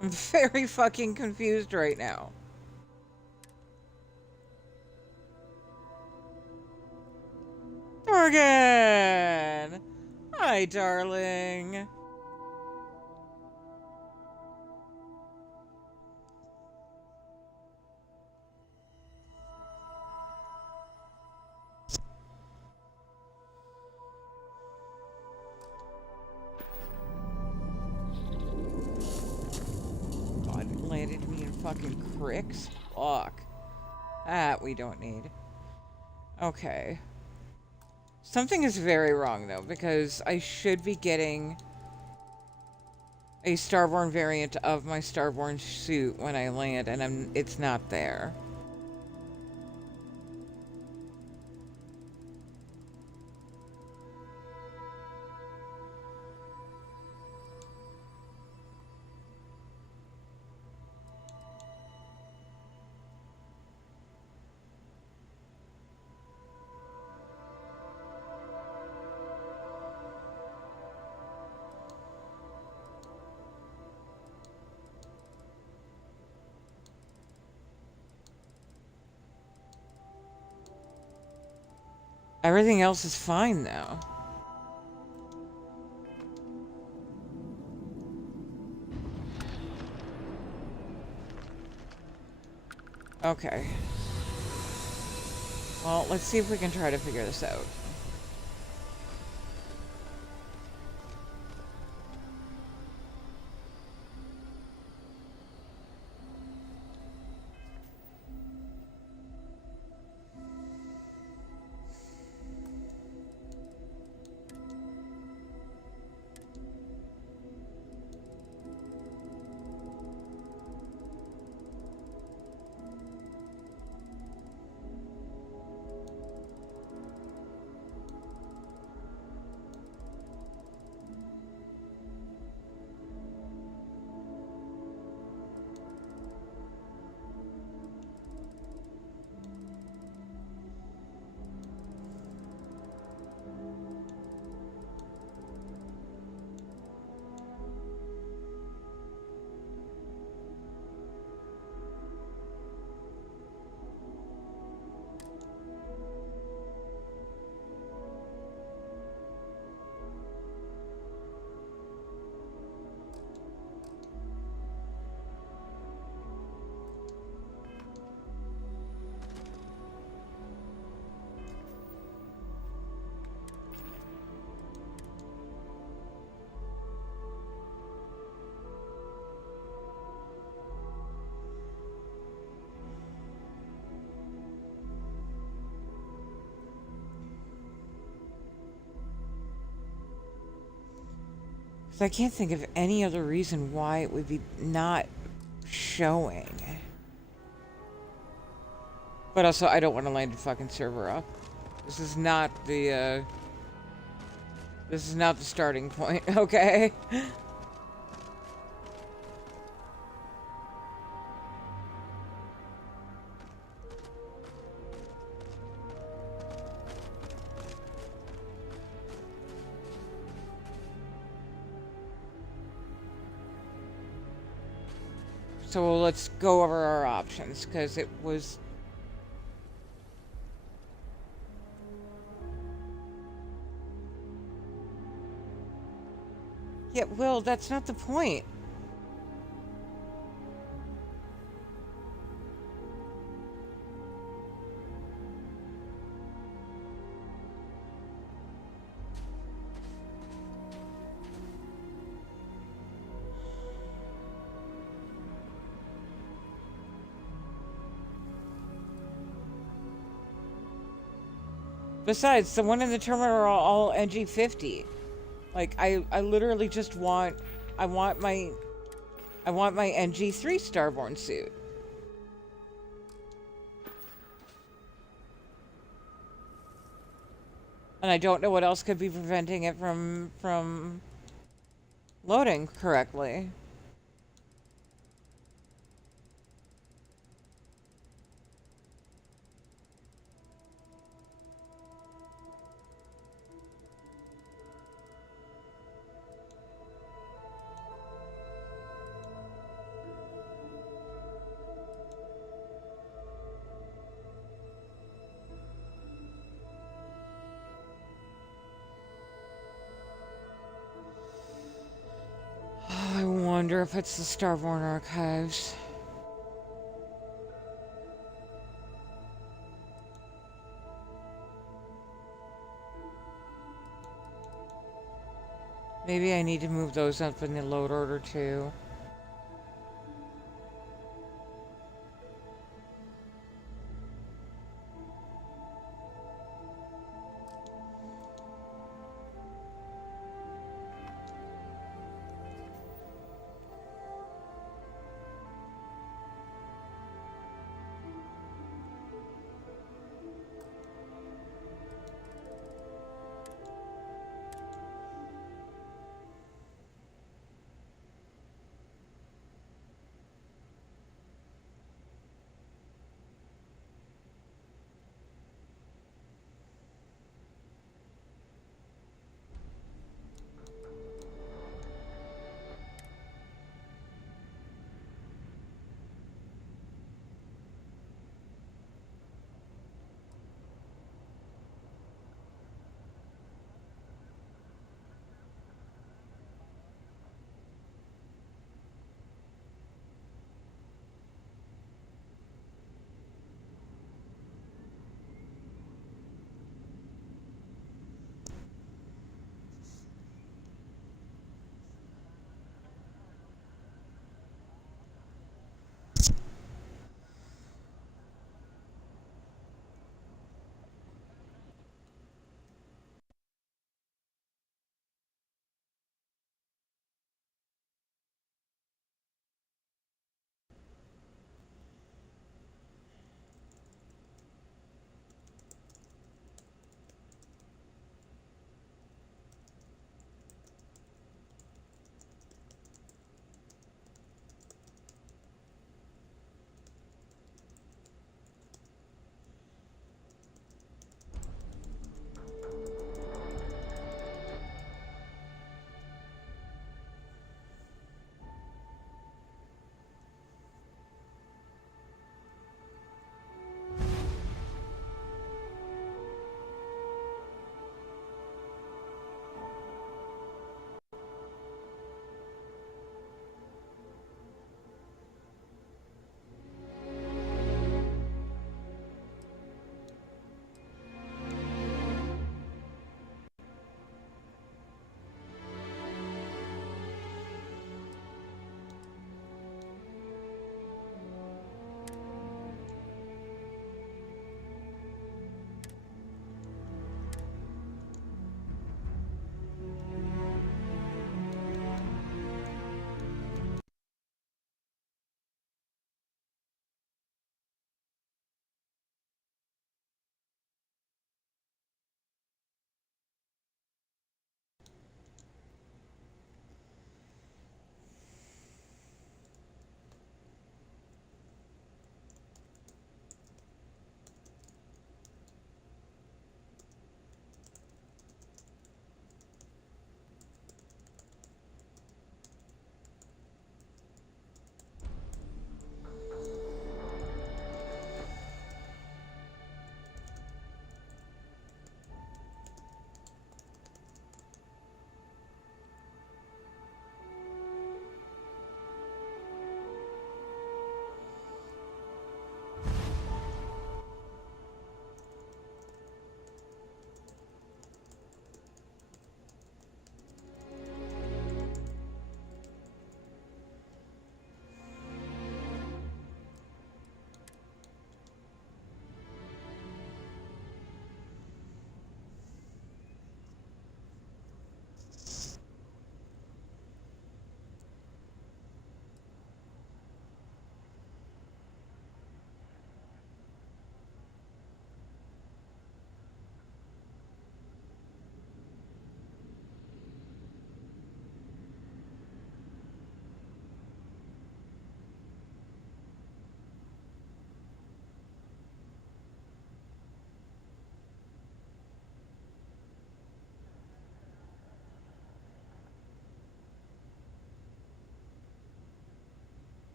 I'm very fucking confused right now. Morgan! Hi, darling. God, it landed me in fucking cricks? Fuck. That we don't need. Okay. Something is very wrong, though, because I should be getting a Starborn variant of my Starborn suit when I land, and it's not there. Everything else is fine, though. Okay. Well, let's see if we can try to figure this out. So I can't think of any other reason why it would be not showing. But also, I don't want to land a fucking server up. This is not the This is not the starting point, okay? So let's go over our options, because it was... Yeah, Will, that's not the point. Besides, the one in the terminal are all NG50. Like, I literally just want... I want my NG3 Starborn suit. And I don't know what else could be preventing it from loading correctly. I wonder if it's the Starborn archives. Maybe I need to move those up in the load order too.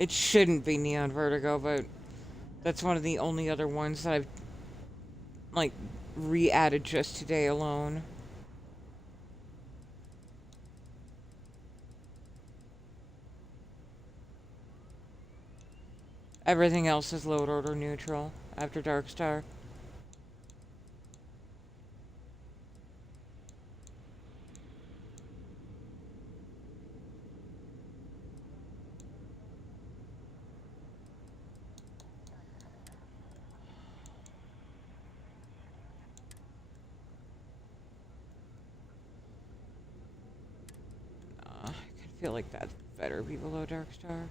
It shouldn't be Neon Vertigo, but that's one of the only other ones that I've, like, re-added just today alone. Everything else is load order neutral after Darkstar. I can feel like that better be below Darkstar.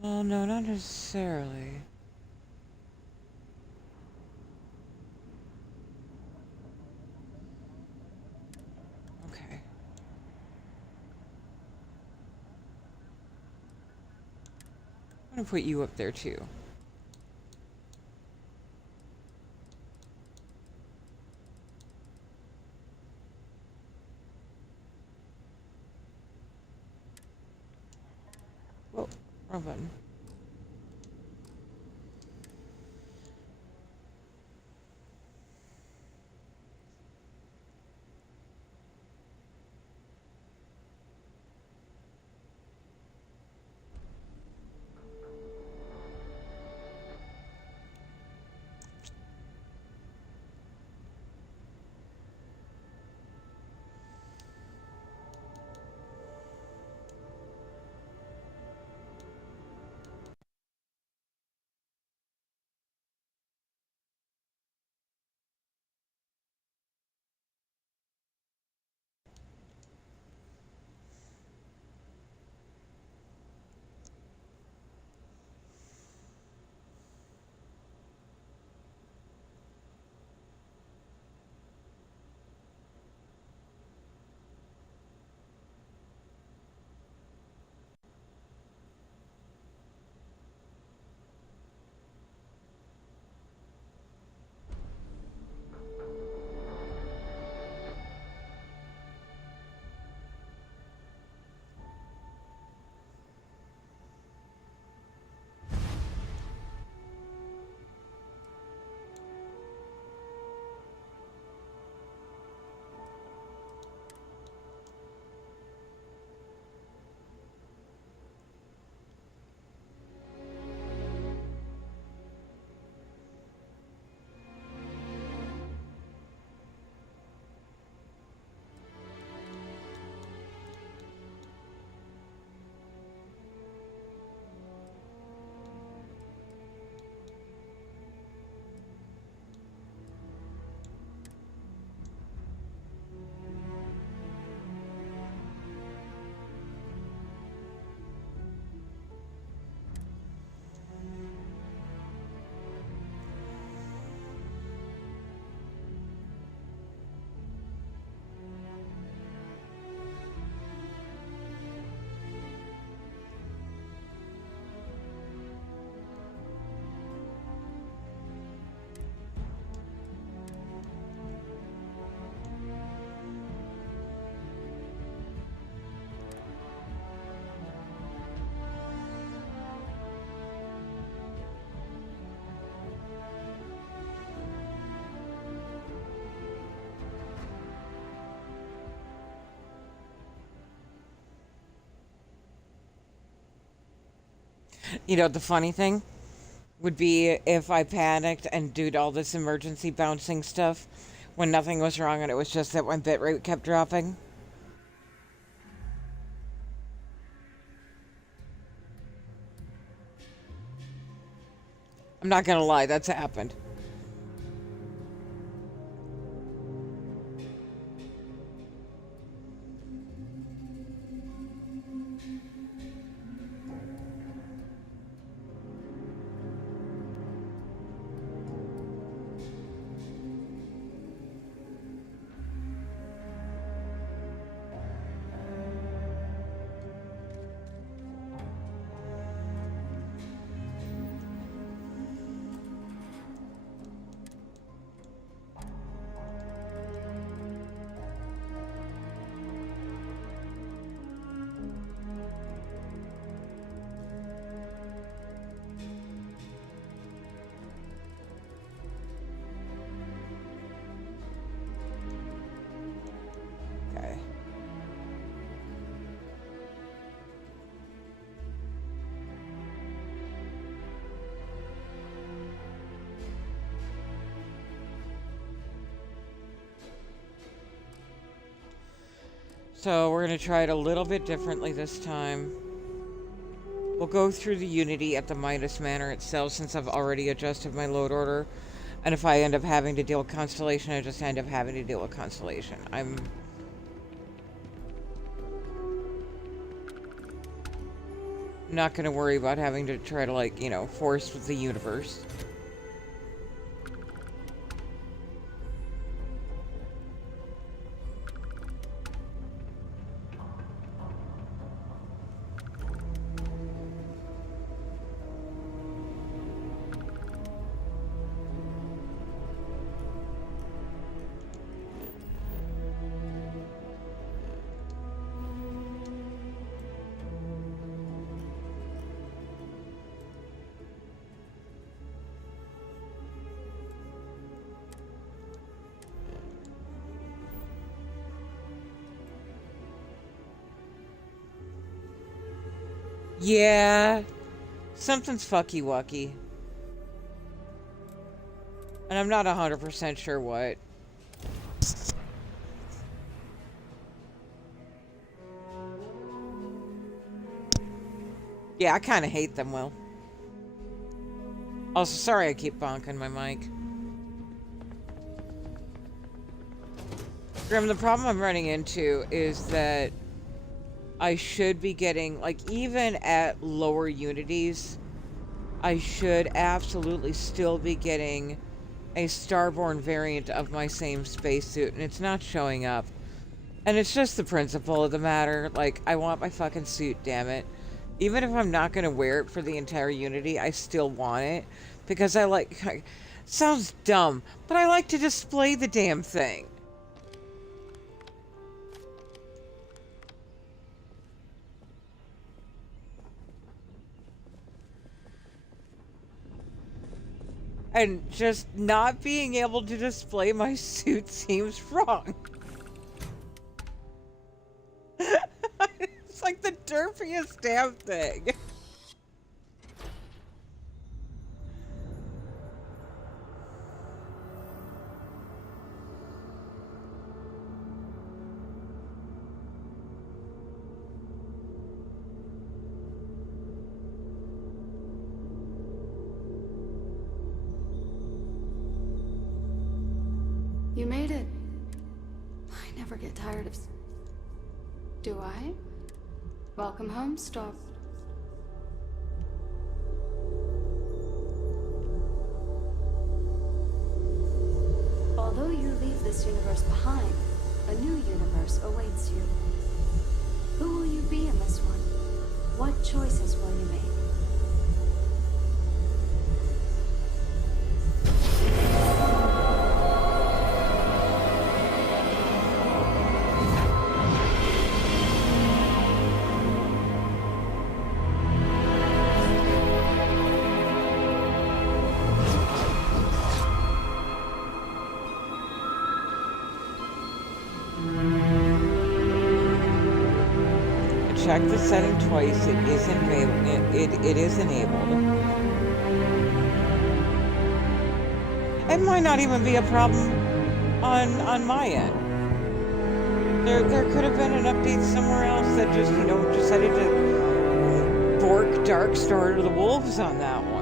Well, no, not necessarily. Okay. I'm gonna put you up there too. Whoa, wrong button. You know, the funny thing would be if I panicked and did all this emergency bouncing stuff when nothing was wrong and it was just that my bitrate kept dropping. I'm not gonna lie, that's happened. So we're going to try it a little bit differently this time. We'll go through the Unity at the Midas Manor itself since I've already adjusted my load order. And if I end up having to deal with Constellation, I just end up having to deal with Constellation. I'm not going to worry about having to try to, like, you know, force with the universe. Yeah, something's fucky-wucky. And I'm not 100% sure what. Yeah, I kind of hate them, Will. Also, sorry I keep bonking my mic. Grim, the problem I'm running into is that I should be getting, like, even at lower unities, I should absolutely still be getting a Starborn variant of my same spacesuit, and it's not showing up. And it's just the principle of the matter. Like, I want my fucking suit, damn it. Even if I'm not going to wear it for the entire Unity, I still want it. Because I like... Sounds dumb, but I like to display the damn thing. And just not being able to display my suit seems wrong. It's like the derpiest damn thing. You made it. I never get tired of... Do I? Welcome home, Star. Although you leave this universe behind, a new universe awaits you. Who will you be in this one? What choices will you make? Check the setting twice. It is enabled. It is enabled. It might not even be a problem on my end. There could have been an update somewhere else that just, you know, decided to bork Darkstar to the wolves on that one.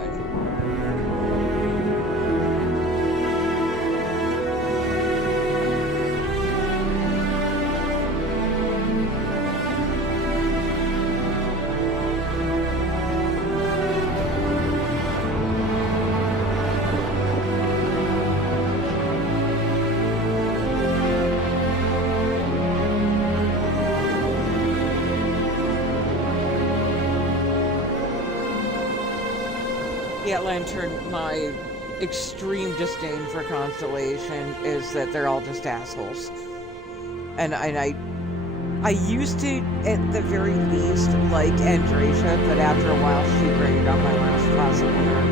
Yeah, Lantern, my extreme disdain for Constellation is that they're all just assholes. And I used to, at the very least, like Andrasia, but after a while she rained on my last possible nerve.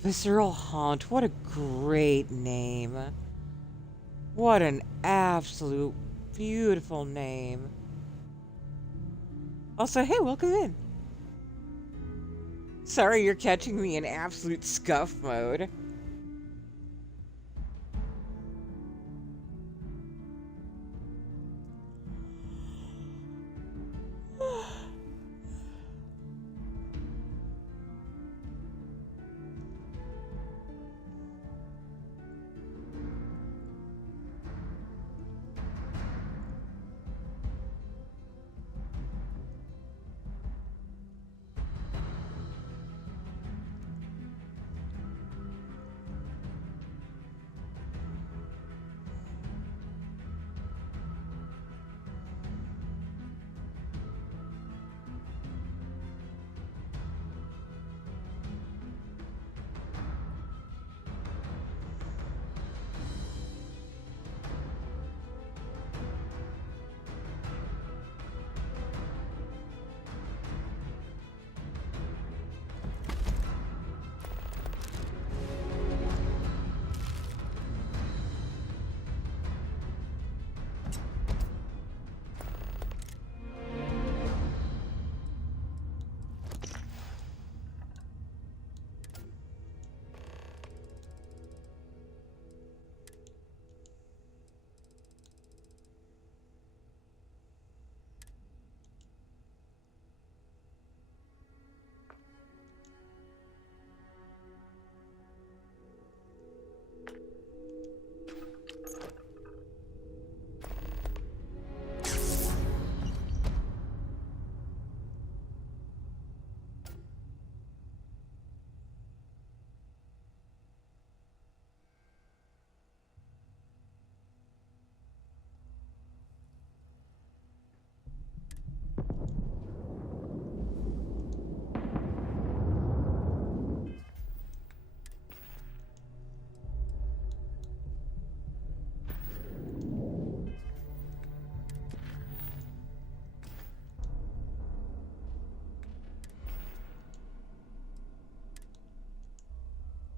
Visceral Haunt. What a great name. What an absolute beautiful name. Also, hey, welcome in. Sorry you're catching me in absolute scuff mode.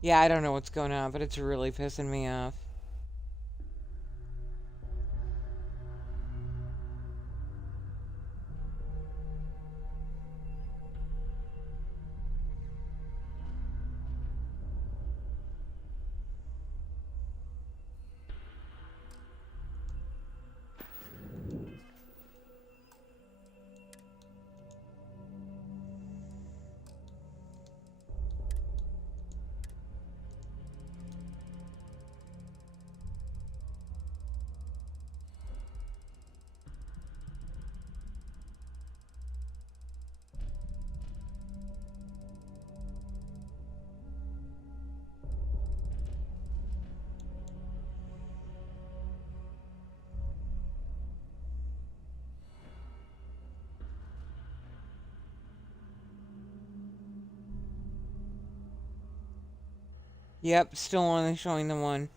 Yeah, I don't know what's going on, but it's really pissing me off. Yep, still only showing the one.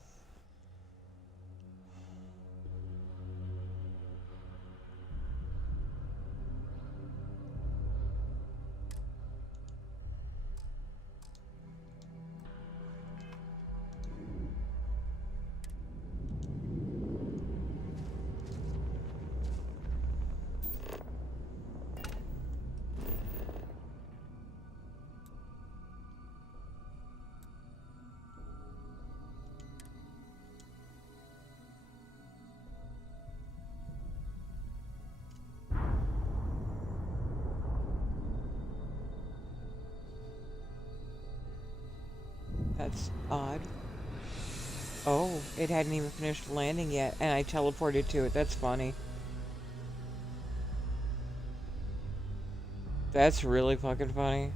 That's odd. Oh, it hadn't even finished landing yet, and I teleported to it. That's funny. That's really fucking funny.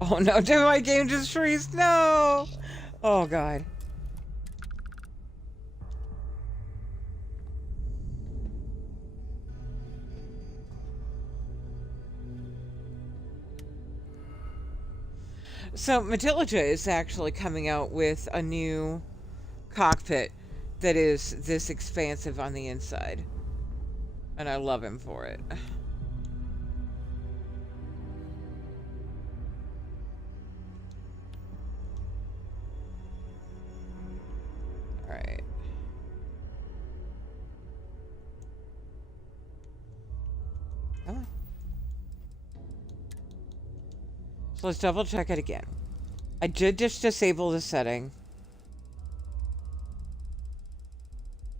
Oh no, did my game just freeze? No! Oh god. So Matilda is actually coming out with a new cockpit that is this expansive on the inside. And I love him for it. Alright. Come on. So let's double check it again. I did just disable the setting.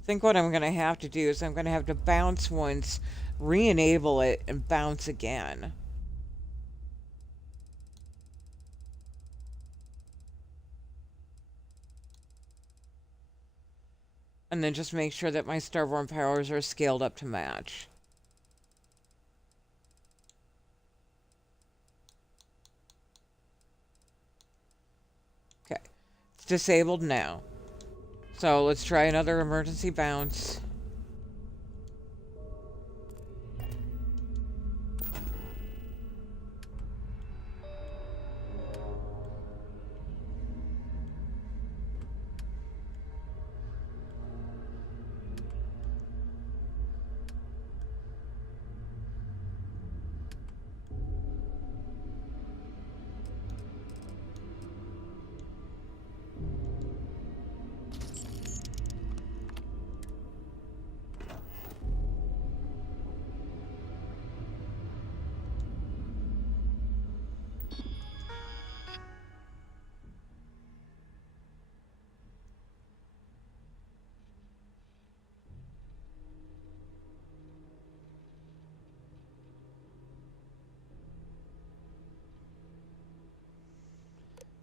I think what I'm going to have to do is I'm going to have to bounce once, re-enable it, and bounce again. And then just make sure that my Starborn powers are scaled up to match. Okay. It's disabled now. So let's try another emergency bounce.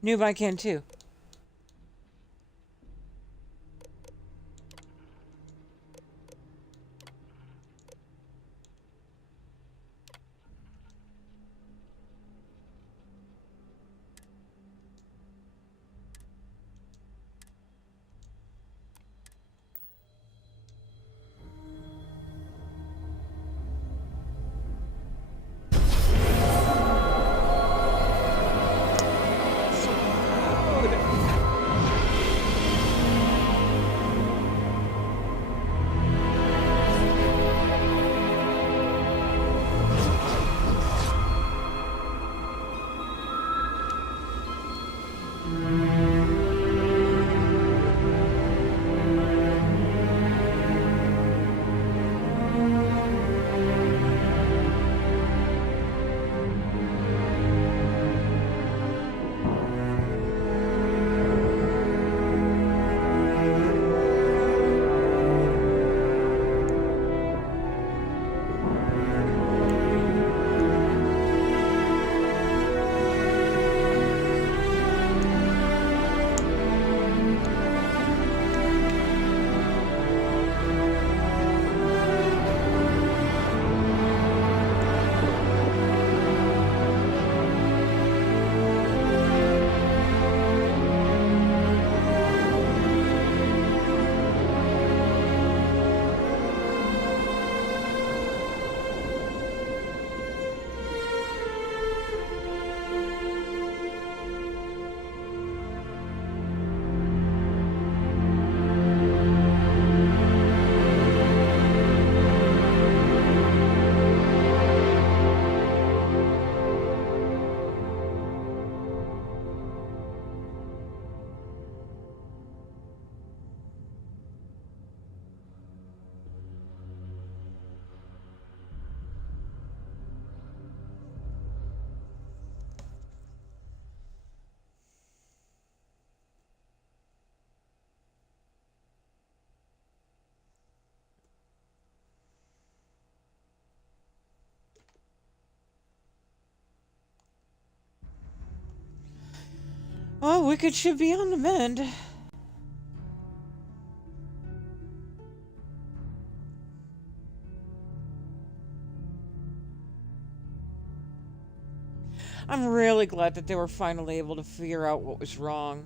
Noob, I can too. Oh, Wicked should be on the mend. I'm really glad that they were finally able to figure out what was wrong.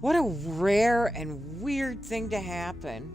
What a rare and weird thing to happen.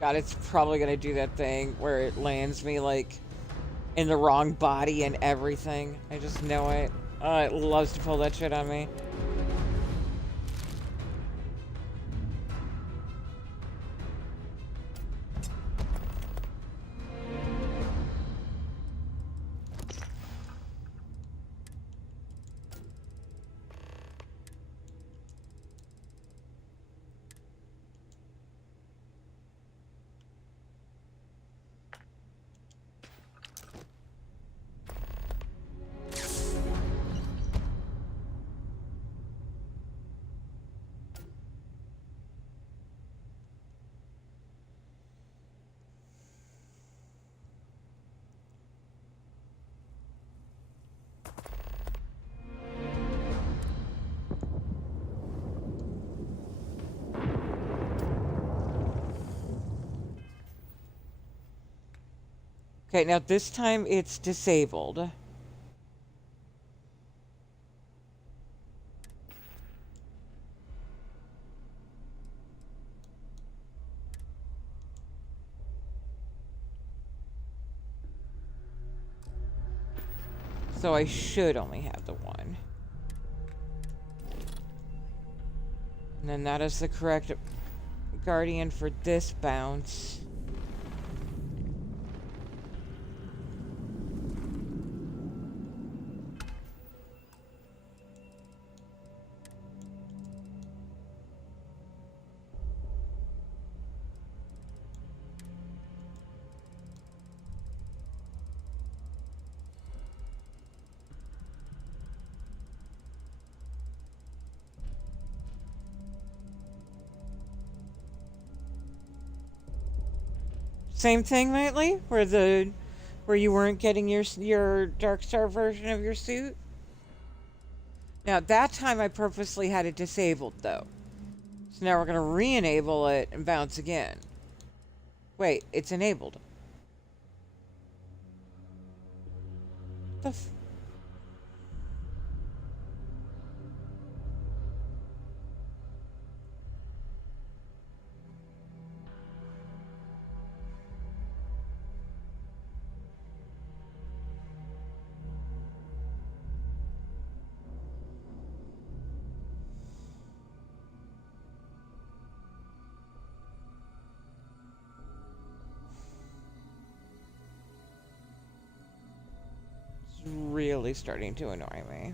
God, it's probably gonna do that thing where it lands me, like, in the wrong body and everything. I just know it. It loves to pull that shit on me. Okay, now this time it's disabled. So I should only have the one. And then that is the correct guardian for this bounce. Same thing, Nightly? Where you weren't getting your Dark Star version of your suit? Now, that time I purposely had it disabled, though. So now we're going to re-enable it and bounce again. Wait, it's enabled. The f... It's really starting to annoy me.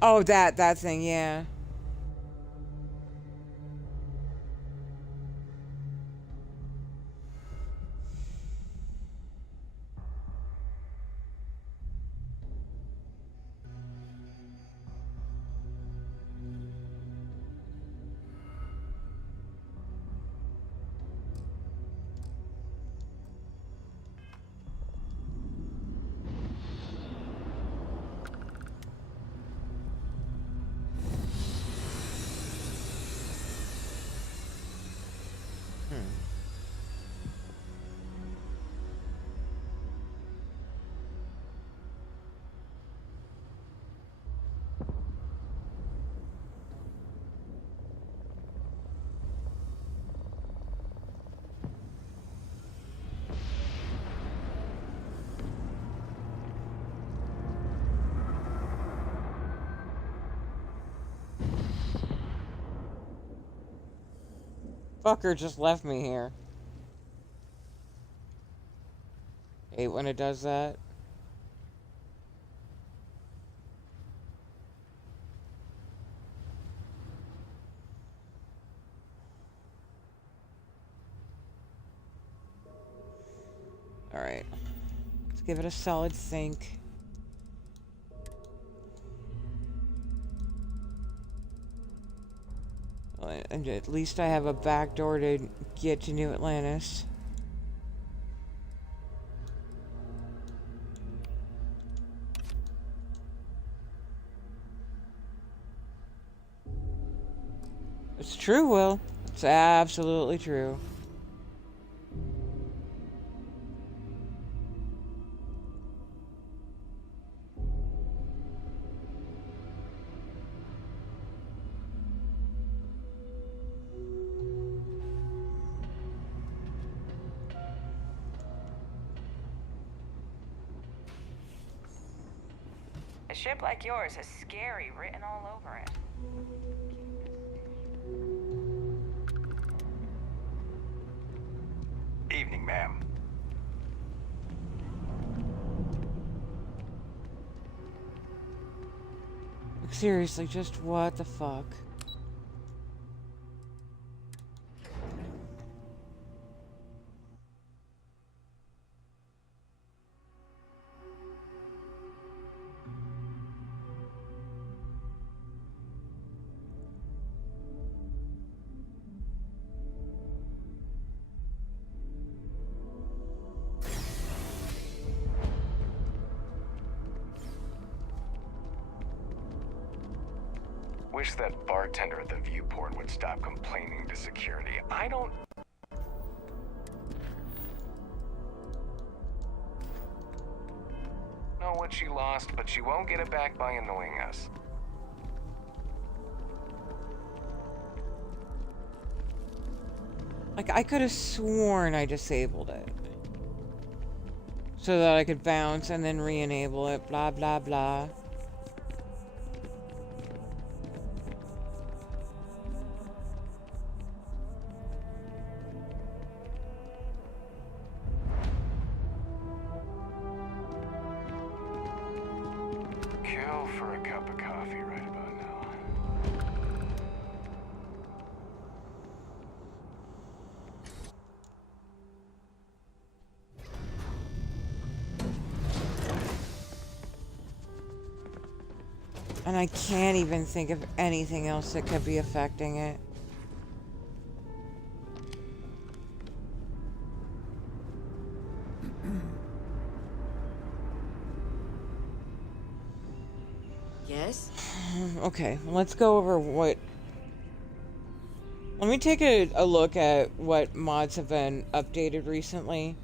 Oh, that thing, yeah. Fucker just left me here. Hate when it does that. Alright. Let's give it a solid think. Well, and at least I have a back door to get to New Atlantis. It's true, Will. It's absolutely true. A ship like yours has scary written all over it. Evening, ma'am. Seriously, just what the fuck? Wish that bartender at the viewport would stop complaining to security. I don't... know what she lost, but she won't get it back by annoying us. Like, I could have sworn I disabled it. So that I could bounce and then re-enable it, blah, blah, blah. Kill for a cup of coffee right about now. And I can't even think of anything else that could be affecting it. Yes? Okay, let's go over what... Let me take a look at what mods have been updated recently.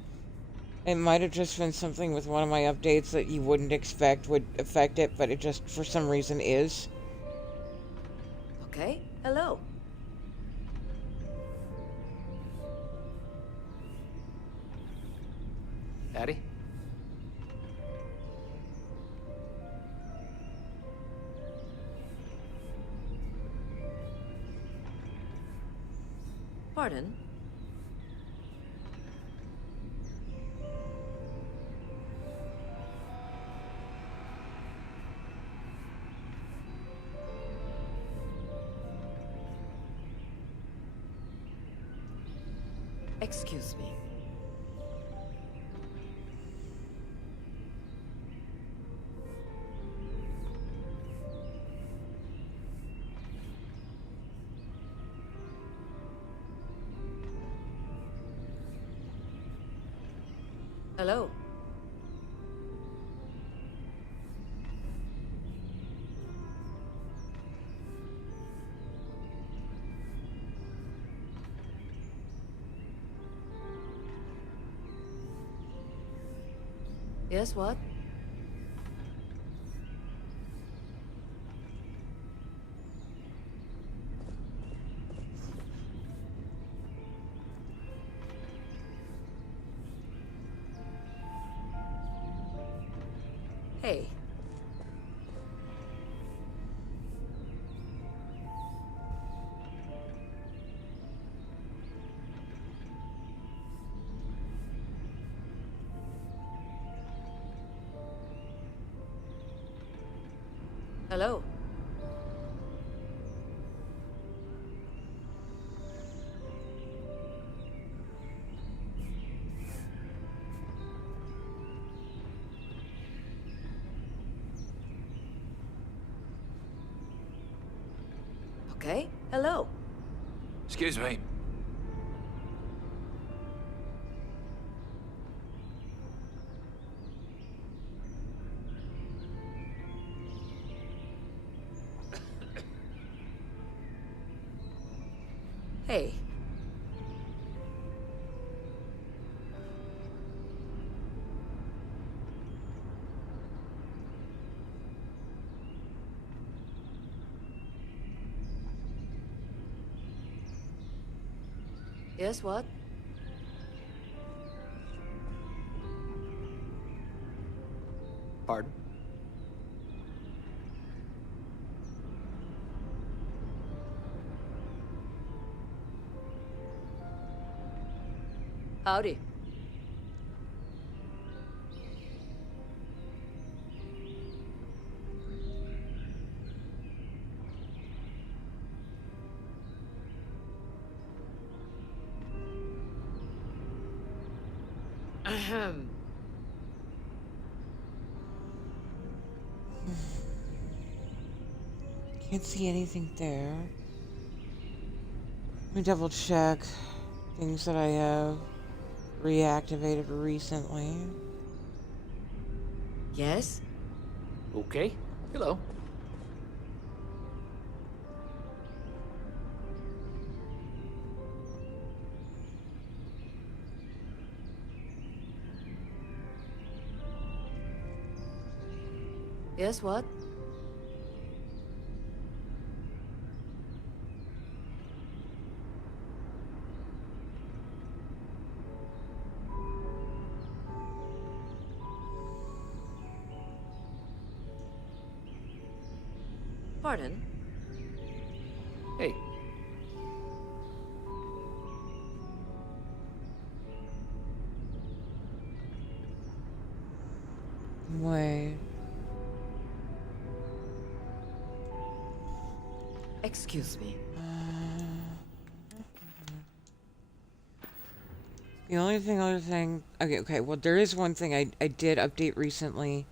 It might have just been something with one of my updates that you wouldn't expect would affect it, but it just, for some reason, is. Okay, hello. Daddy? Pardon? Excuse me. Hello. Yes, what? Hey. Hello. Okay, hello. Excuse me. Hey. Yes, what? Pardon? Howdy. Ahem. Can't see anything there. Let me double check things that I have reactivated recently. Yes? Okay. Hello. Yes, what? Pardon? Hey. Wait. Excuse me. The only other thing... Okay, well, there is one thing I did update recently.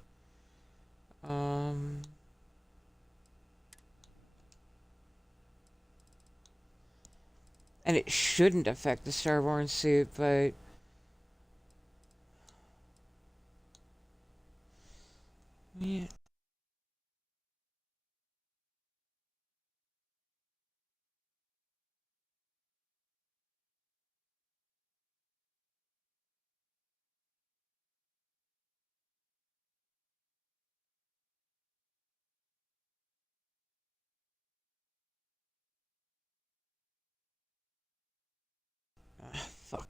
And it shouldn't affect the Starborn suit, but... Yeah. Fuck.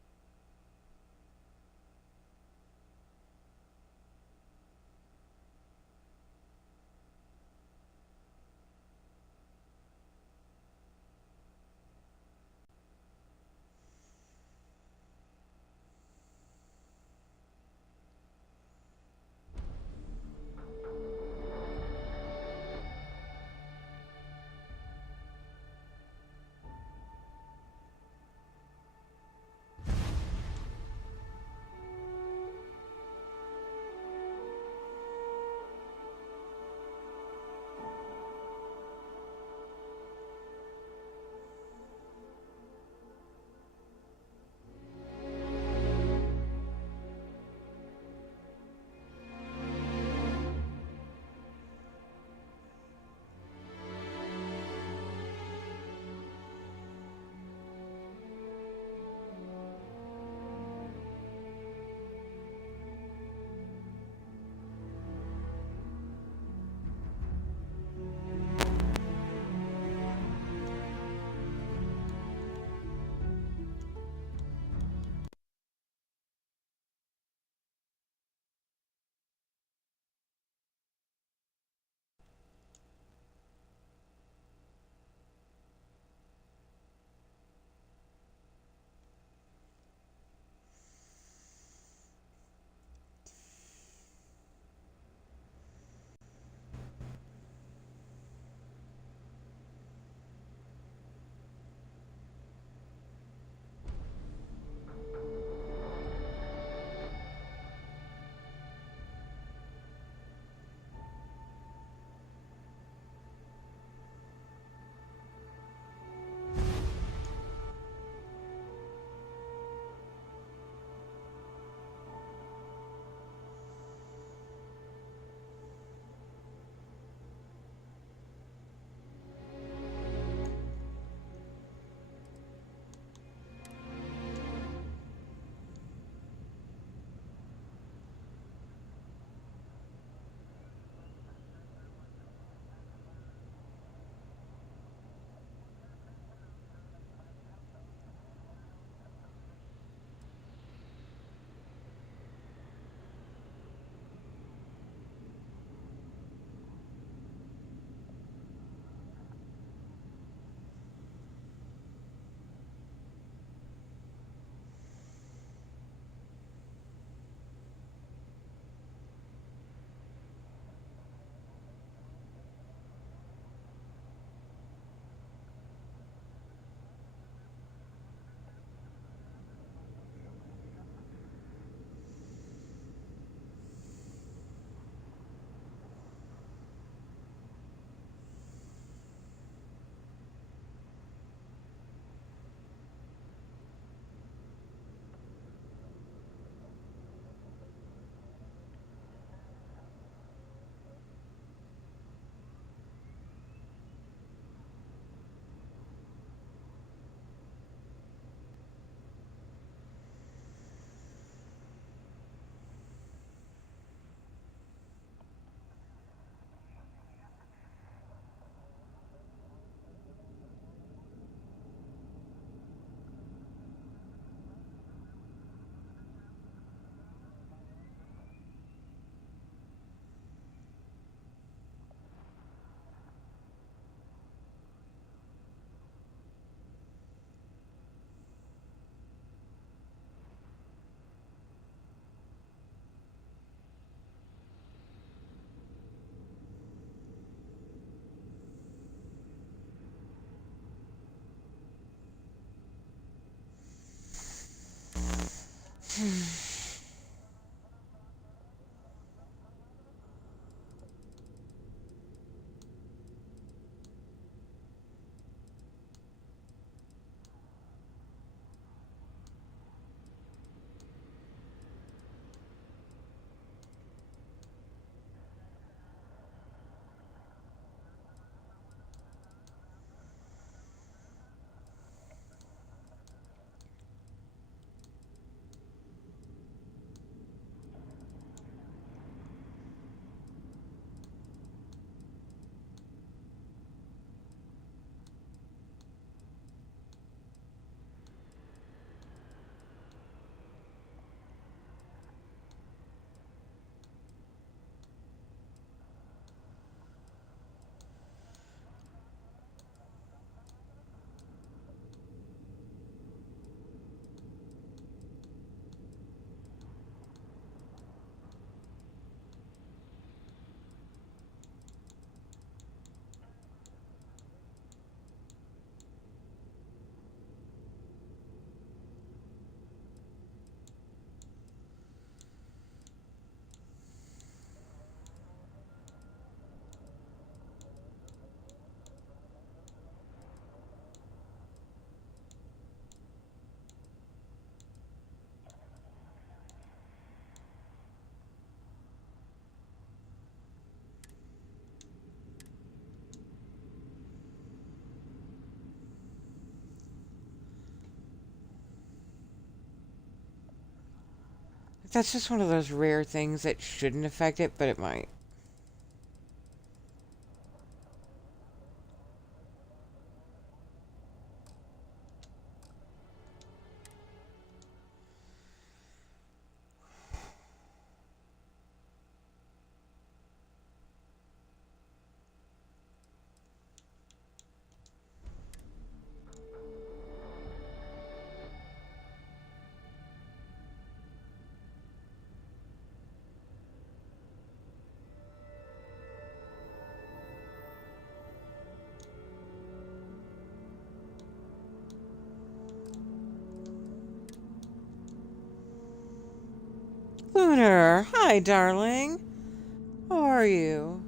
That's just one of those rare things that shouldn't affect it, but it might. Lunar, hi, darling. How are you?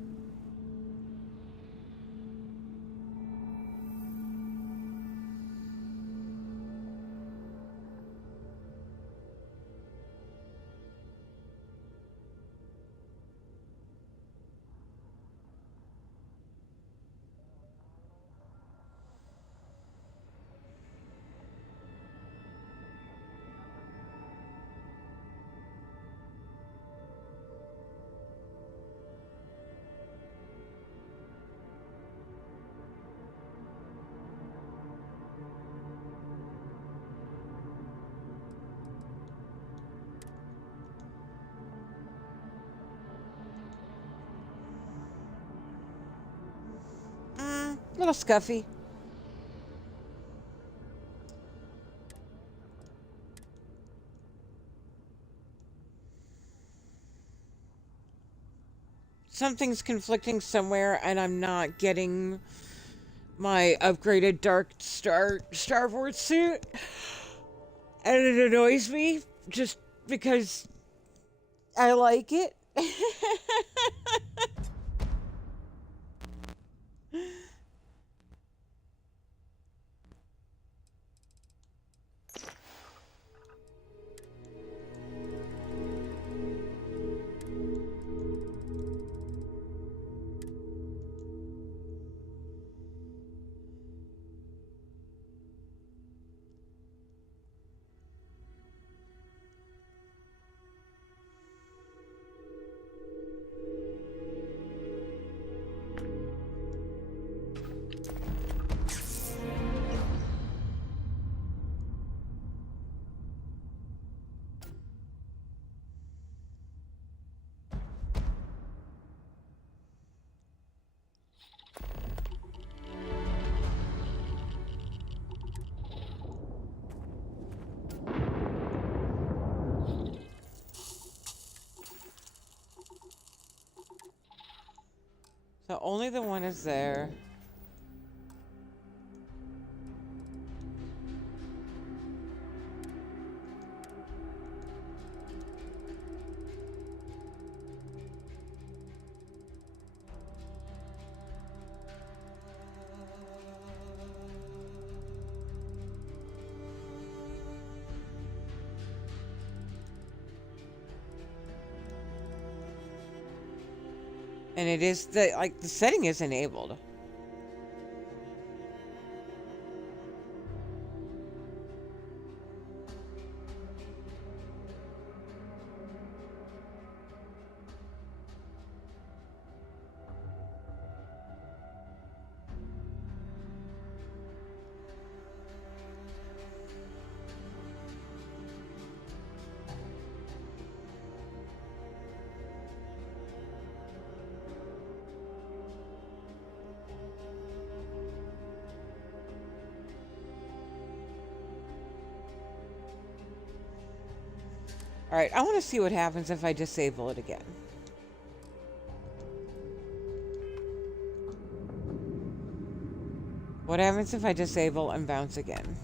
Little scuffy. Something's conflicting somewhere, and I'm not getting my upgraded Dark Starboard suit. And it annoys me just because I like it. So only the one is there. And it is the setting is enabled. Alright, I want to see what happens if I disable it again. What happens if I disable and bounce again?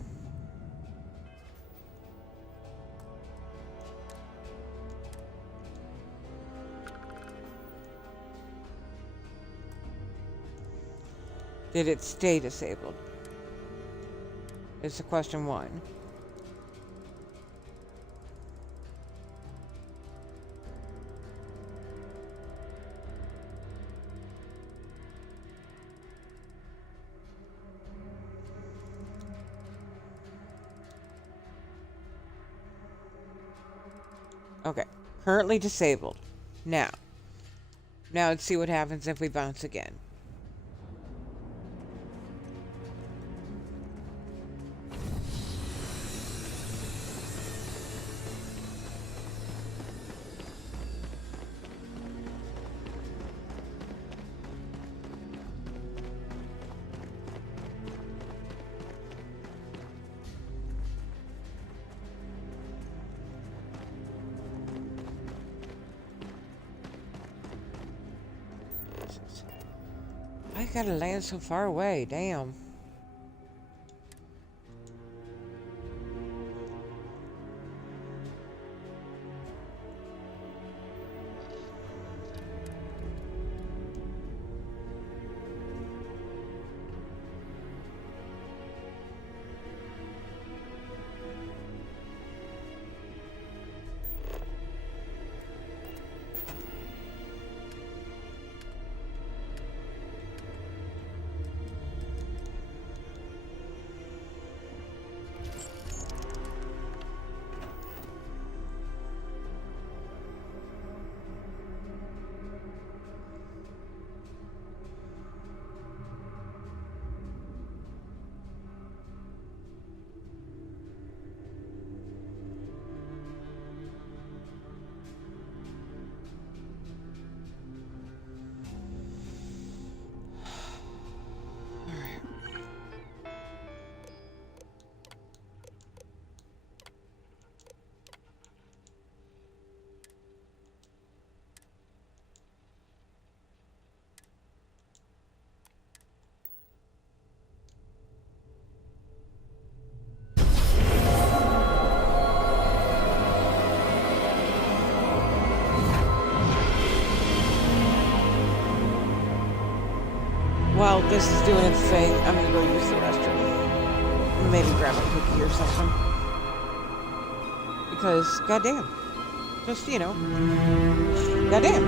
Did it stay disabled? It's a question 1. Okay, currently disabled. Now let's see what happens if we bounce again. I gotta land so far away, damn. While this is doing its thing, I'm gonna go use the restroom. Maybe grab a cookie or something. Because, goddamn. Just, you know. Goddamn.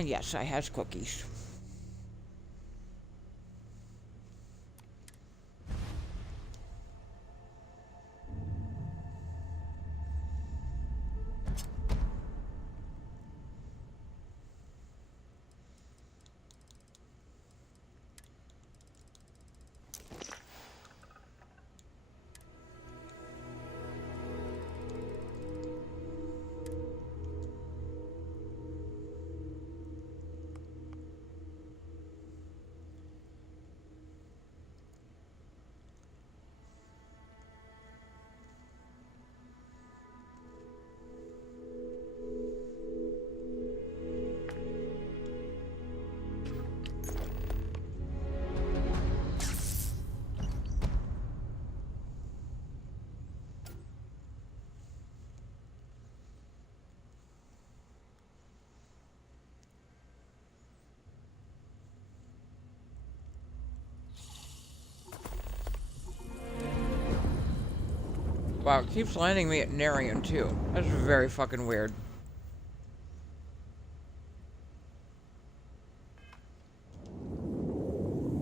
And yes, I has cookies. Wow, it keeps landing me at Narian too. That's very fucking weird.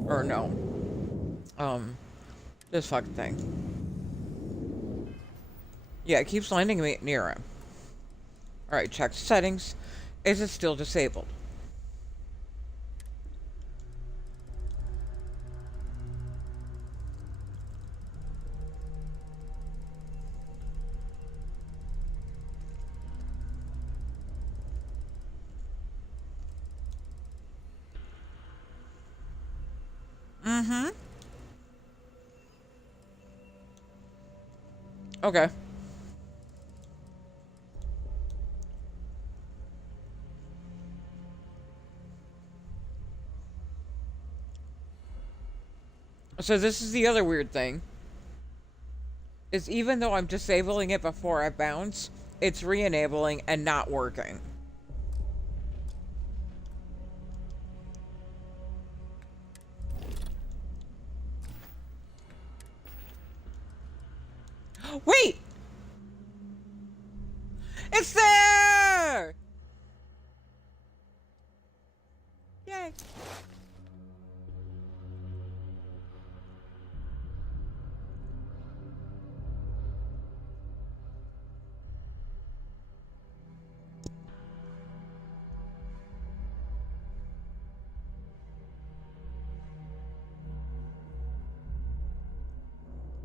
Or no. This fucking thing. Yeah, it keeps landing me at Nira. Alright, check settings. Is it still disabled? Mm-hmm. Okay. So this is the other weird thing. Is even though I'm disabling it before I bounce, it's re-enabling and not working. Wait! It's there! Yay.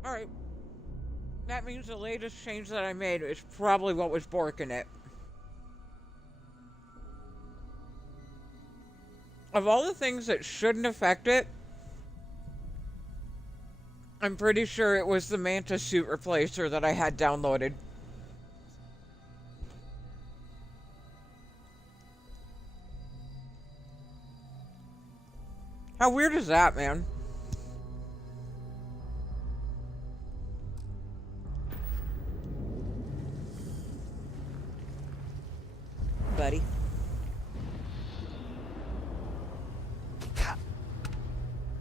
Alright. That means the latest change that I made is probably what was borking it. Of all the things that shouldn't affect it, I'm pretty sure it was the Manta suit replacer that I had downloaded. How weird is that, man? Buddy.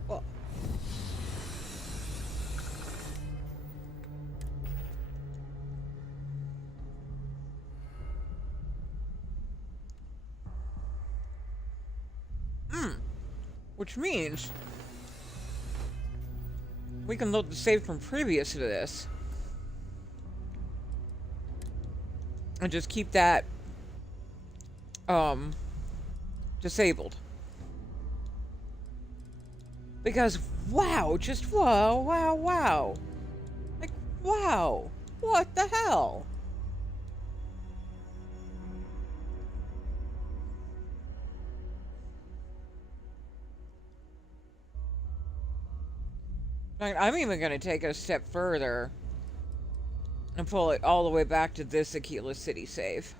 Well. Which means we can load the save from previous to this. And just keep that disabled. Because wow, just wow, wow, wow. Like wow. What the hell? I'm even going to take it a step further and pull it all the way back to this Aquila City save.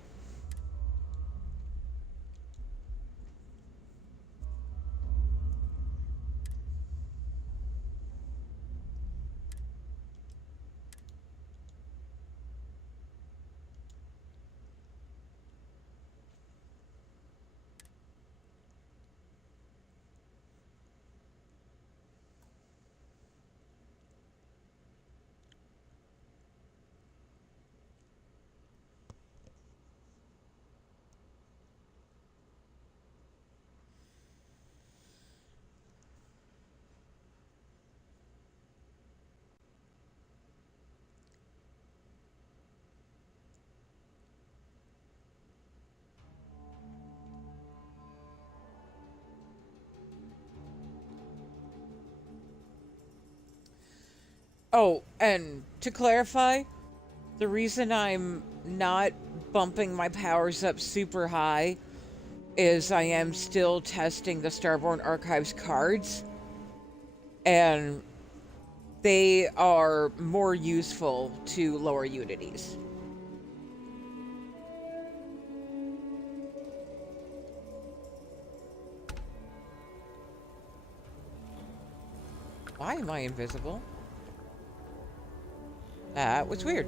Oh, and to clarify, the reason I'm not bumping my powers up super high is I am still testing the Starborn Archives cards, and they are more useful to lower unities. Why am I invisible? That was weird.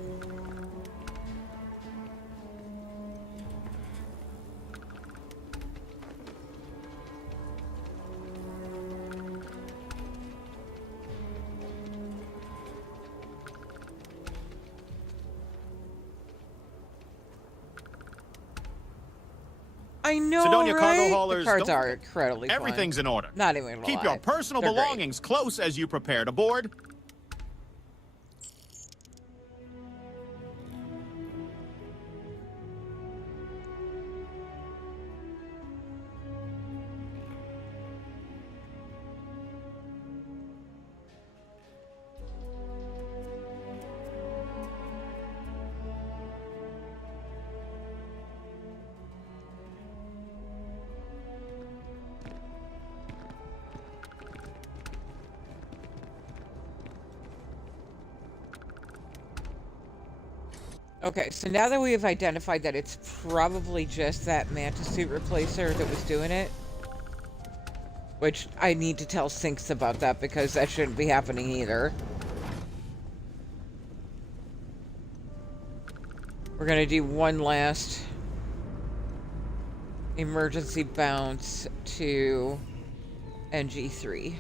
I know, Sidonia right? cargo haulers, The cards don't are forget, incredibly fun. everything's in order. Not even gonna Keep lie. your personal They're great. belongings close as you prepare to board. Okay, so now that we have identified that it's probably just that mantis suit replacer that was doing it, which I need to tell Sinks about that because that shouldn't be happening either. We're gonna do one last emergency bounce to NG3.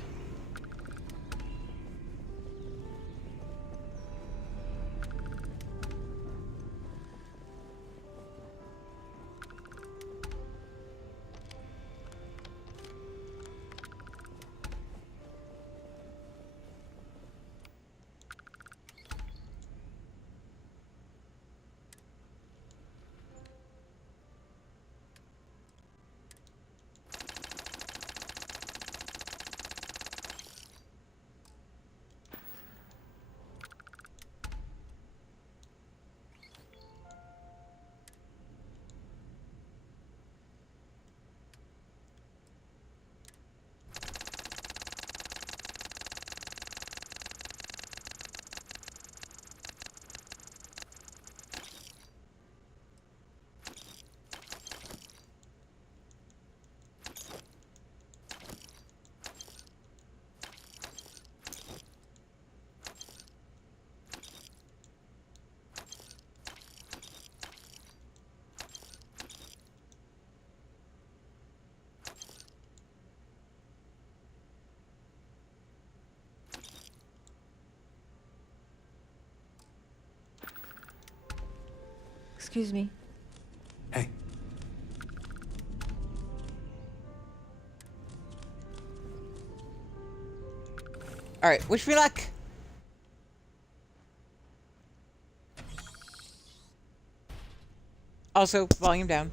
Excuse me. Hey. Alright, wish me luck! Also, volume down.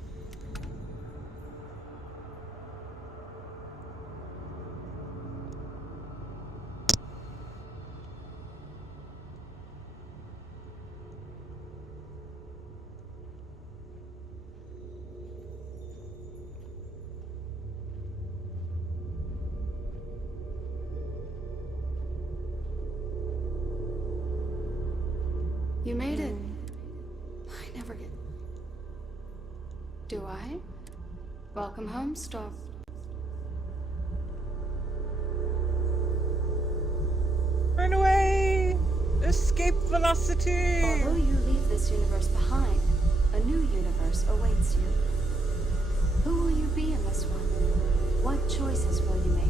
You made it. I never get... Do I? Welcome home, Star. Run away! Escape velocity! Although you leave this universe behind, a new universe awaits you. Who will you be in this one? What choices will you make?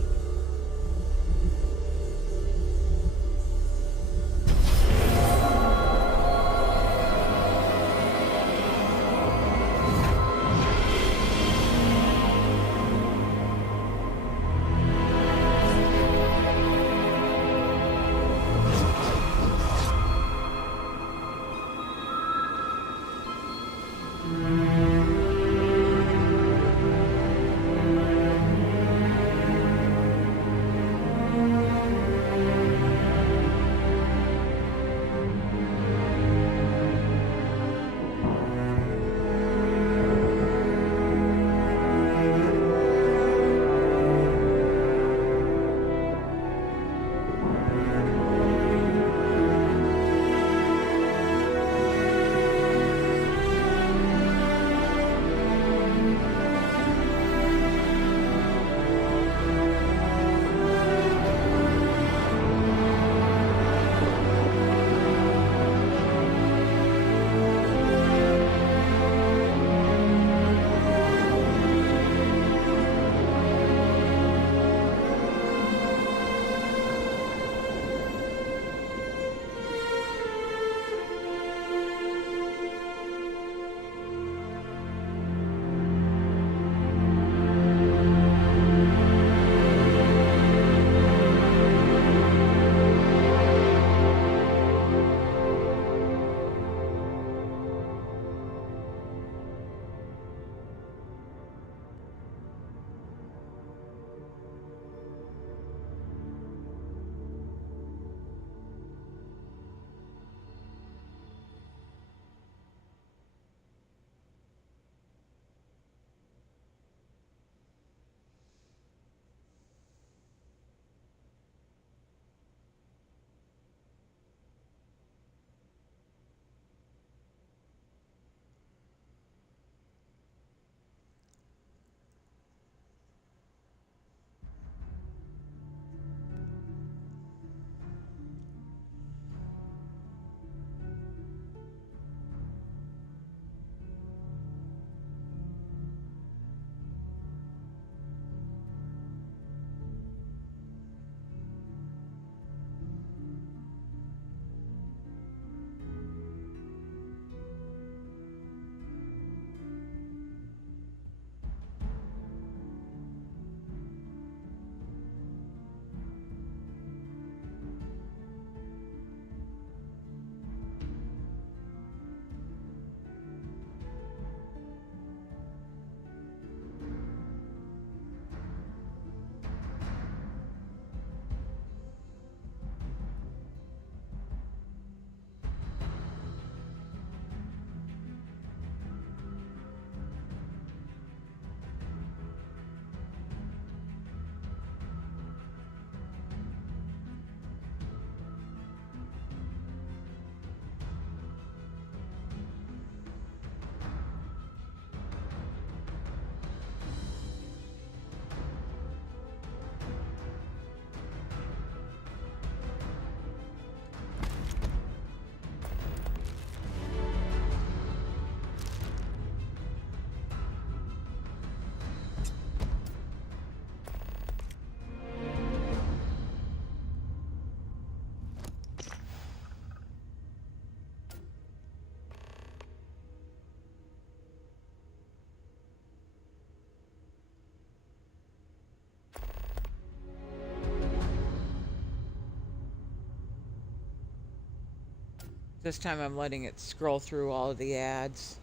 This time I'm letting it scroll through all of the ads.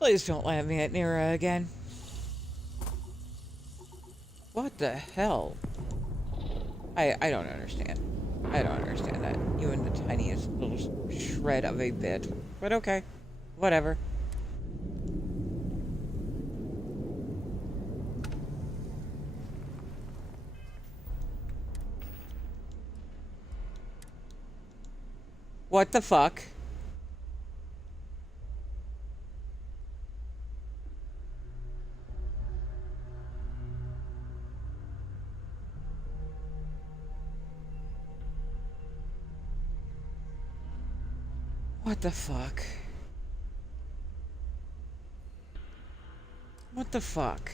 Please don't land me at Nira again. What the hell? I don't understand. I don't understand that. Even the tiniest little shred of a bit. But okay. Whatever. What the fuck? What the fuck? What the fuck?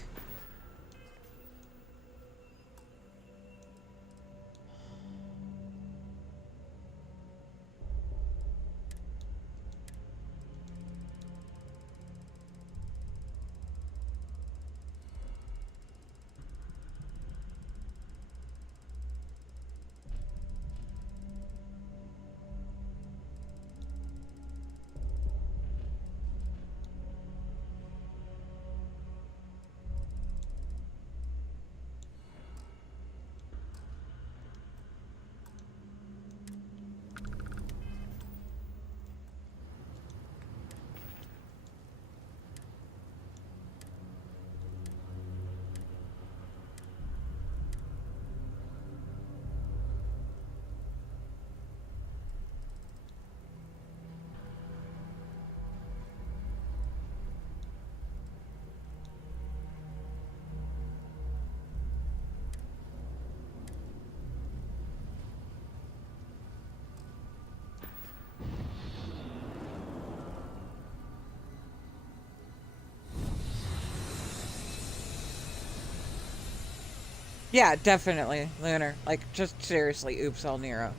Yeah, definitely, Lunar. Like, just seriously, oops, all Nero.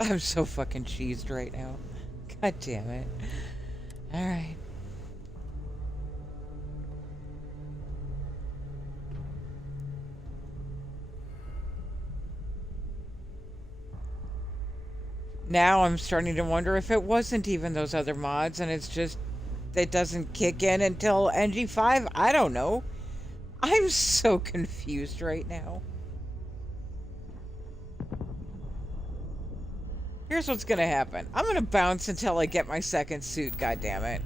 I'm so fucking cheesed right now. God damn it. Alright. Now I'm starting to wonder if it wasn't even those other mods and it's just, it doesn't kick in until NG5. I don't know. I'm so confused right now. Here's what's gonna happen. I'm gonna bounce until I get my second suit, goddammit.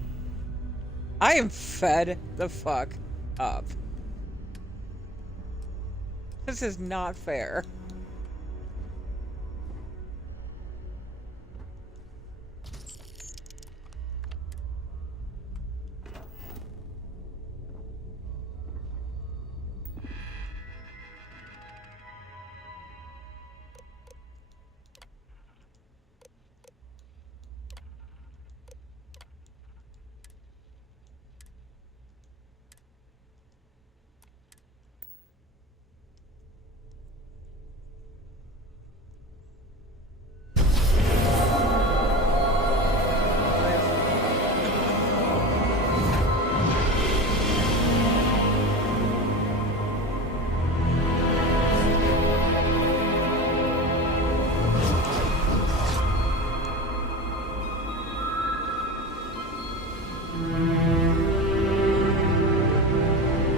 I am fed the fuck up. This is not fair.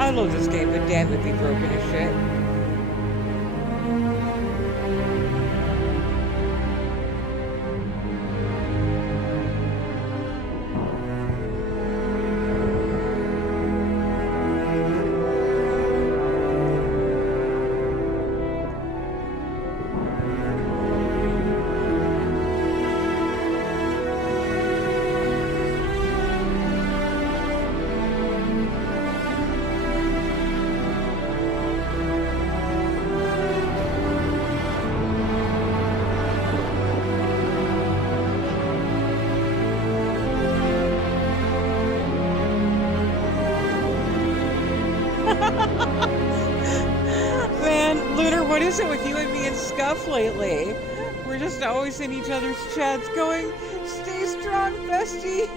I love this game, but damn it, be broken as shit. is it with you and me and Scuff lately? We're just always in each other's chats going, stay strong, bestie.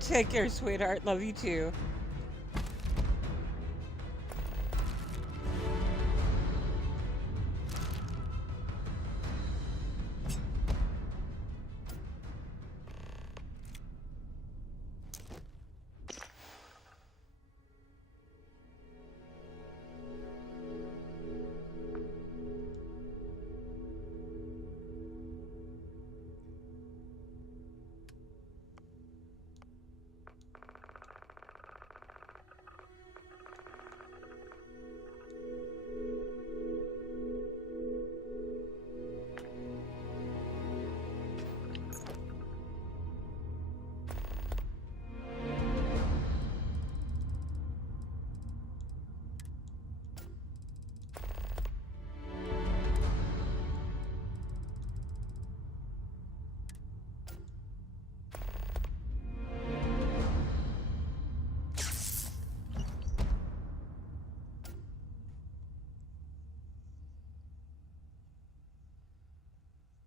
Take care, sweetheart. Love you too.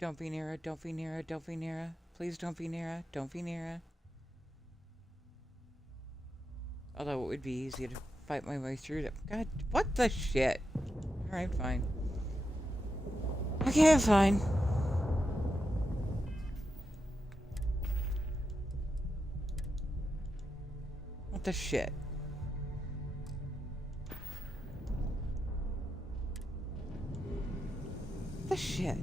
Don't be near her, don't be near her, don't be near her. Please don't be near her, don't be near her. Although it would be easy to fight my way through it. God, what the shit? Alright, fine. Okay, fine. What the shit? What the shit?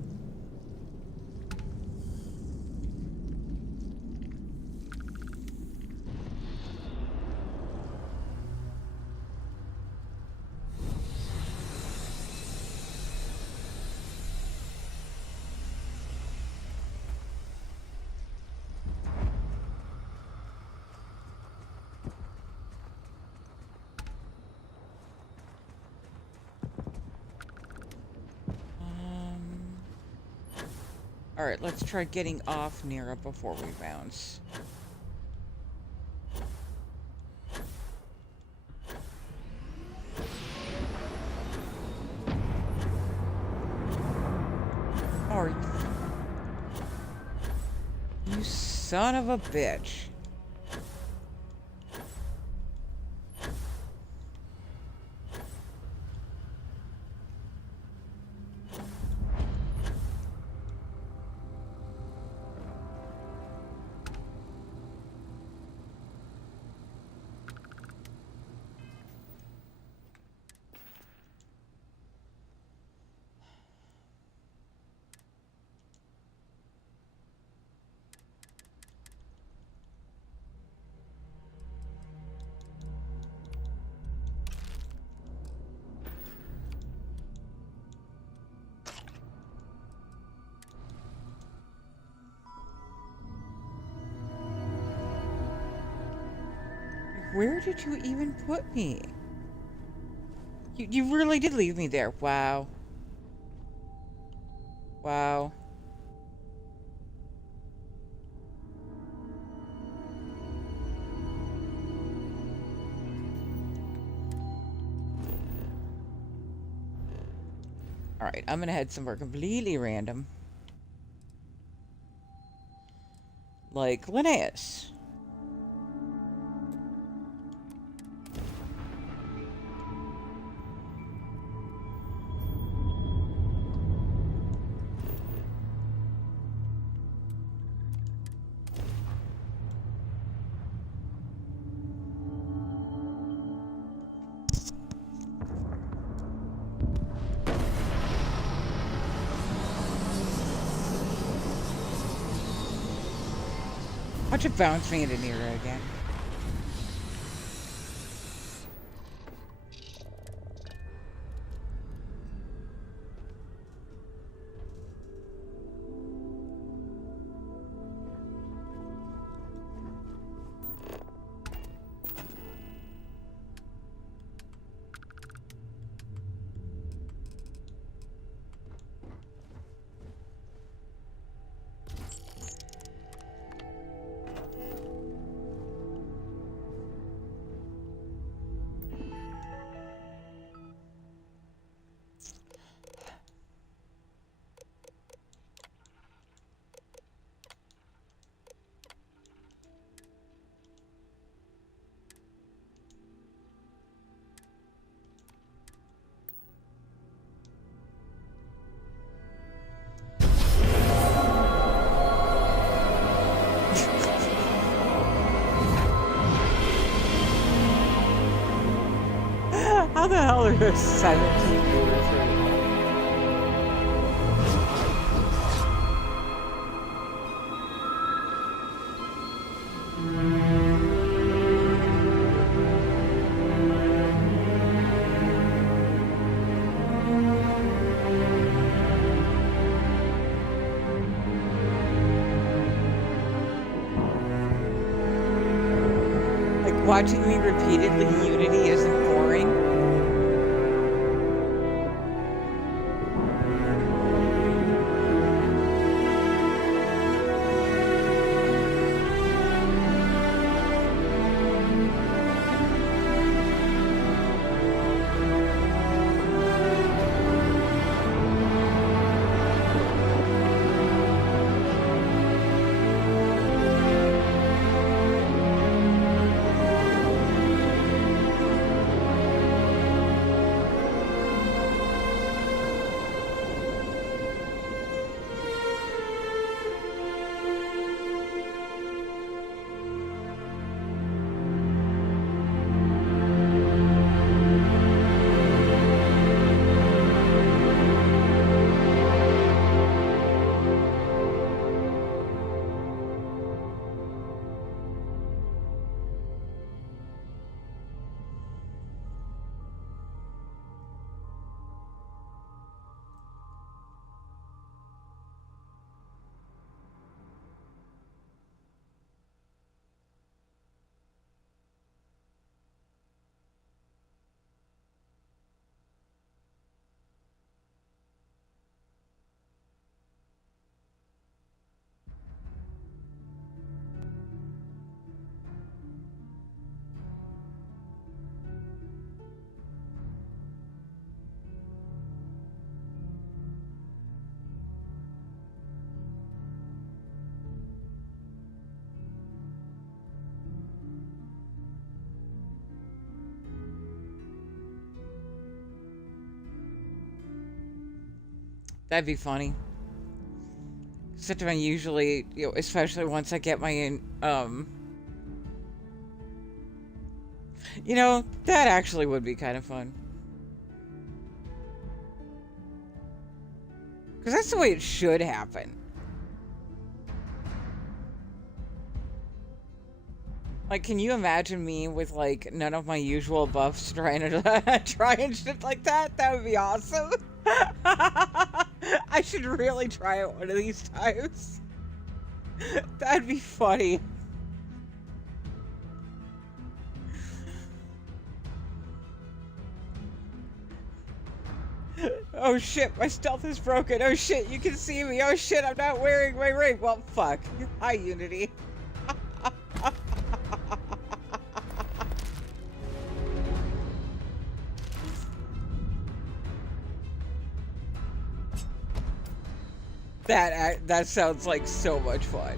Alright, let's try getting off Nira before we bounce. Oh, you son of a bitch. Where did you even put me? You really did leave me there. Wow. Wow. Alright, I'm gonna head somewhere completely random. Like Linnaeus. Watch it bounce me into Nero again. How the hell are there 17 viewers right now? Like, watching me repeatedly, Unity isn't boring. That'd be funny. Except I usually, especially once I get my, that actually would be kind of fun. Because that's the way it should happen. Like, can you imagine me with, like, none of my usual buffs trying to try and shit like that? That would be awesome. I should really try it one of these times. That'd be funny. Oh shit, my stealth is broken. Oh shit, you can see me. Oh shit, I'm not wearing my ring. Well, fuck. Hi, Unity. That sounds like so much fun.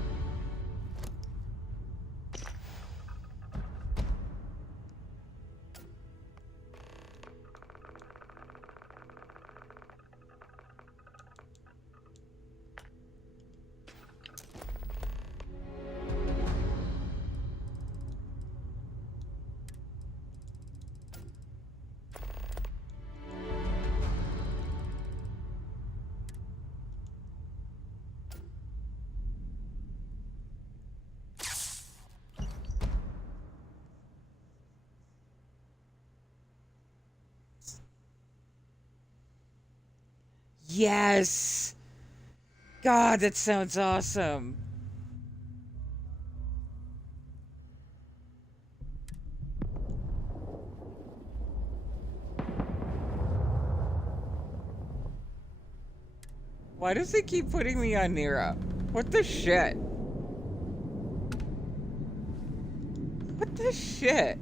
Yes! God, that sounds awesome. Why does it keep putting me on Nira? What the shit? What the shit?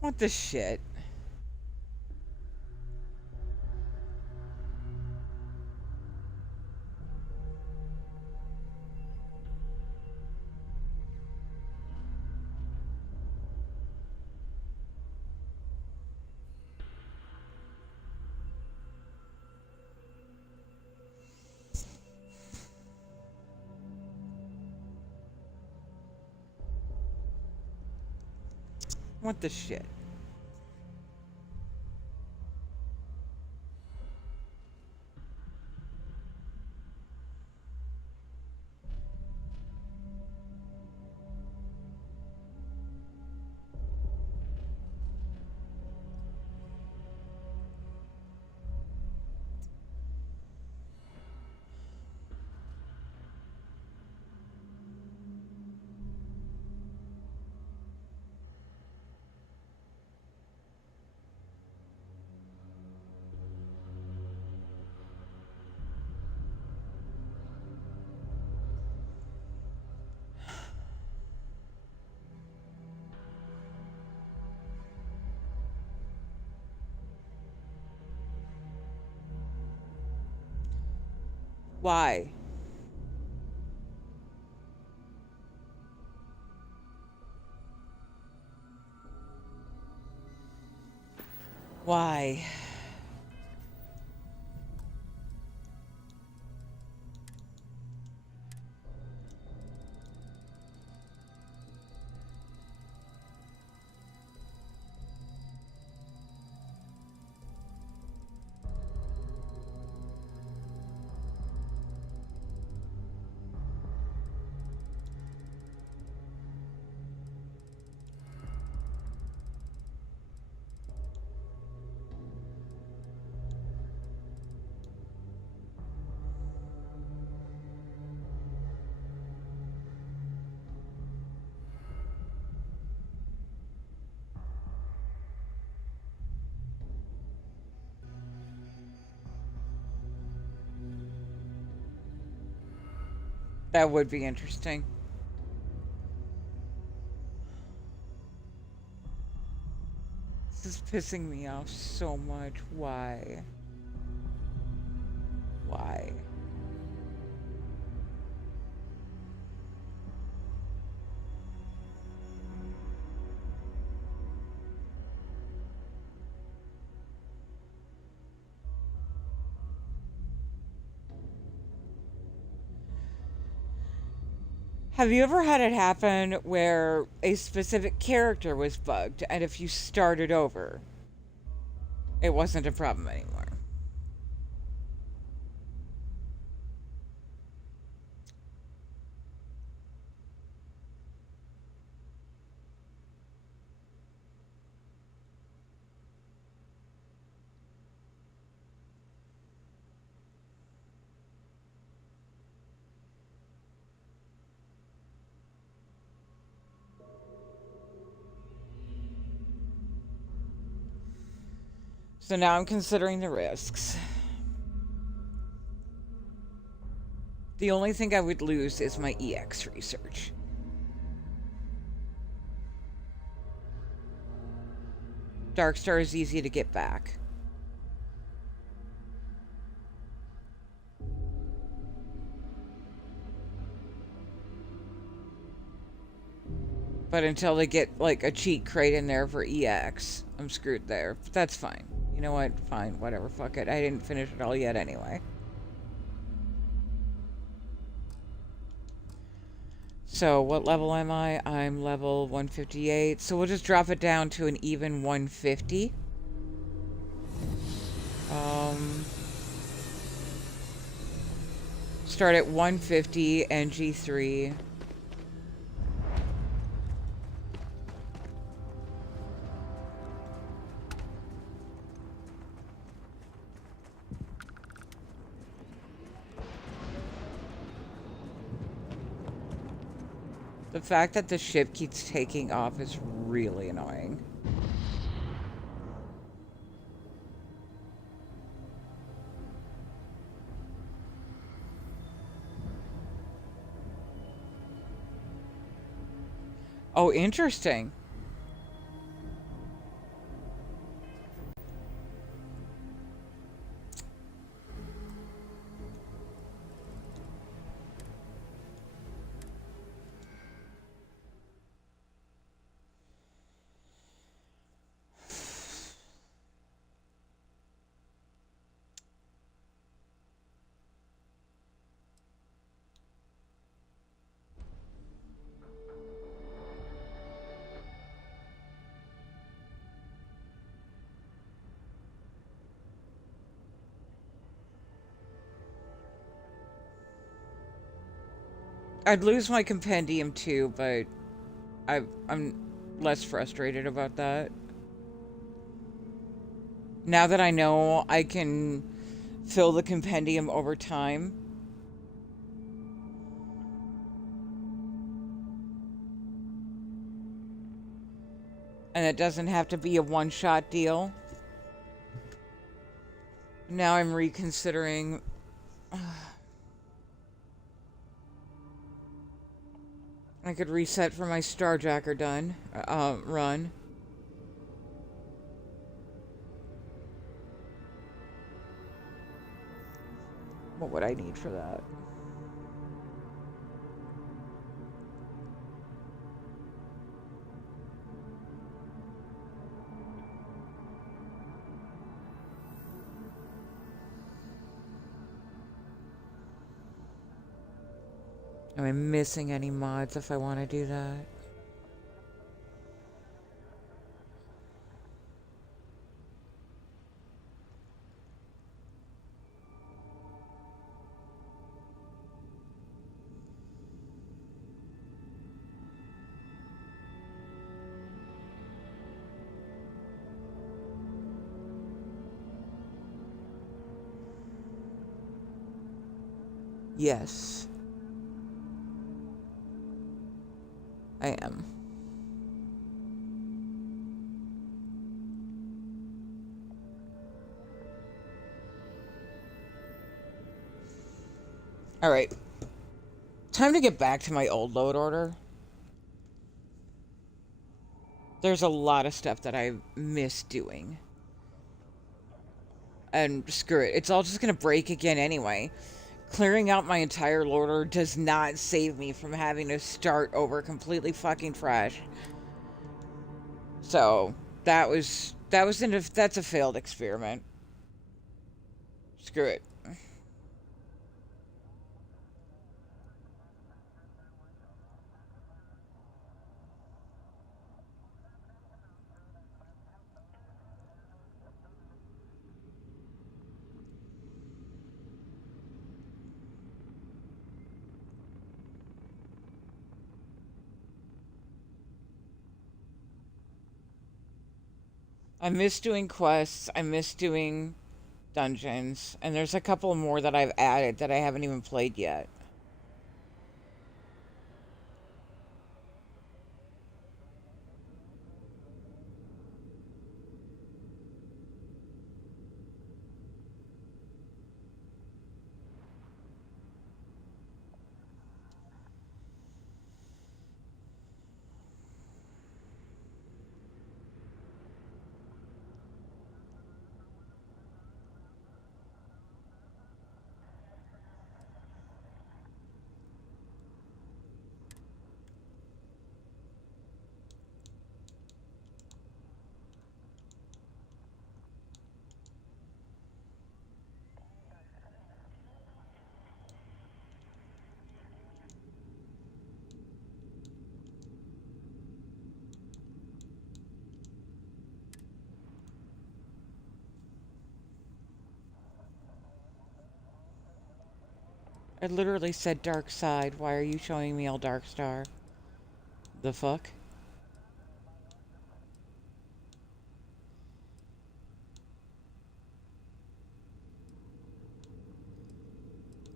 What the shit? What the shit? Why? Why? That would be interesting. This is pissing me off so much. Why? Why? Have you ever had it happen where a specific character was bugged, and if you started over, it wasn't a problem anymore? So now I'm considering the risks. The only thing I would lose is my EX research. Darkstar is easy to get back. But until they get, like, a cheat crate in there for EX, I'm screwed there. But that's fine. You know what? Fine. Whatever. Fuck it. I didn't finish it all yet anyway. So, what level am I? I'm level 158. So, we'll just drop it down to an even 150. Start at 150, NG3. The fact that the ship keeps taking off is really annoying. Oh, interesting. I'd lose my compendium too, but I'm less frustrated about that. Now that I know I can fill the compendium over time. And it doesn't have to be a one-shot deal. Now I'm reconsidering. I could reset for my Starjacker run. What would I need for that? Am I missing any mods if I want to do that? Yes. I am. Alright. Time to get back to my old load order. There's a lot of stuff that I miss doing. And screw it. It's all just gonna break again anyway. Clearing out my entire load order does not save me from having to start over completely fucking fresh. So, that's a failed experiment. Screw it. I miss doing quests, I miss doing dungeons, and there's a couple more that I've added that I haven't even played yet. I literally said dark side. Why are you showing me all dark star? The fuck?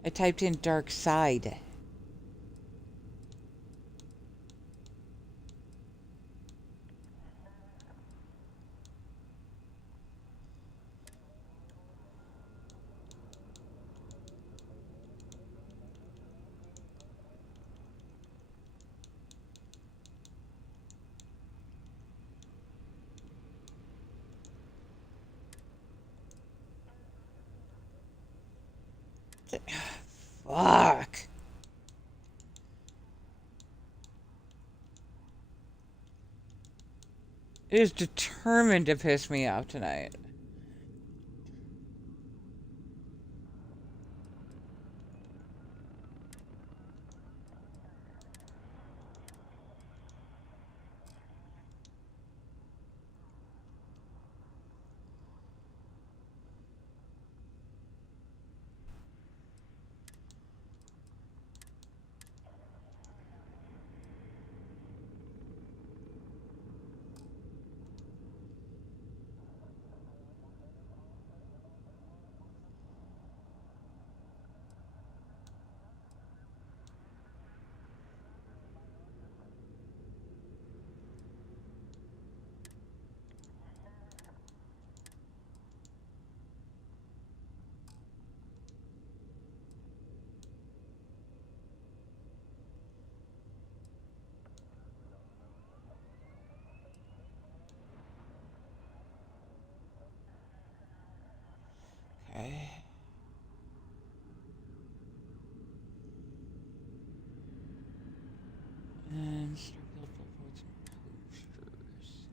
I typed in dark side. Fuck. It is determined to piss me off tonight. Okay. And Starfield billboards and posters.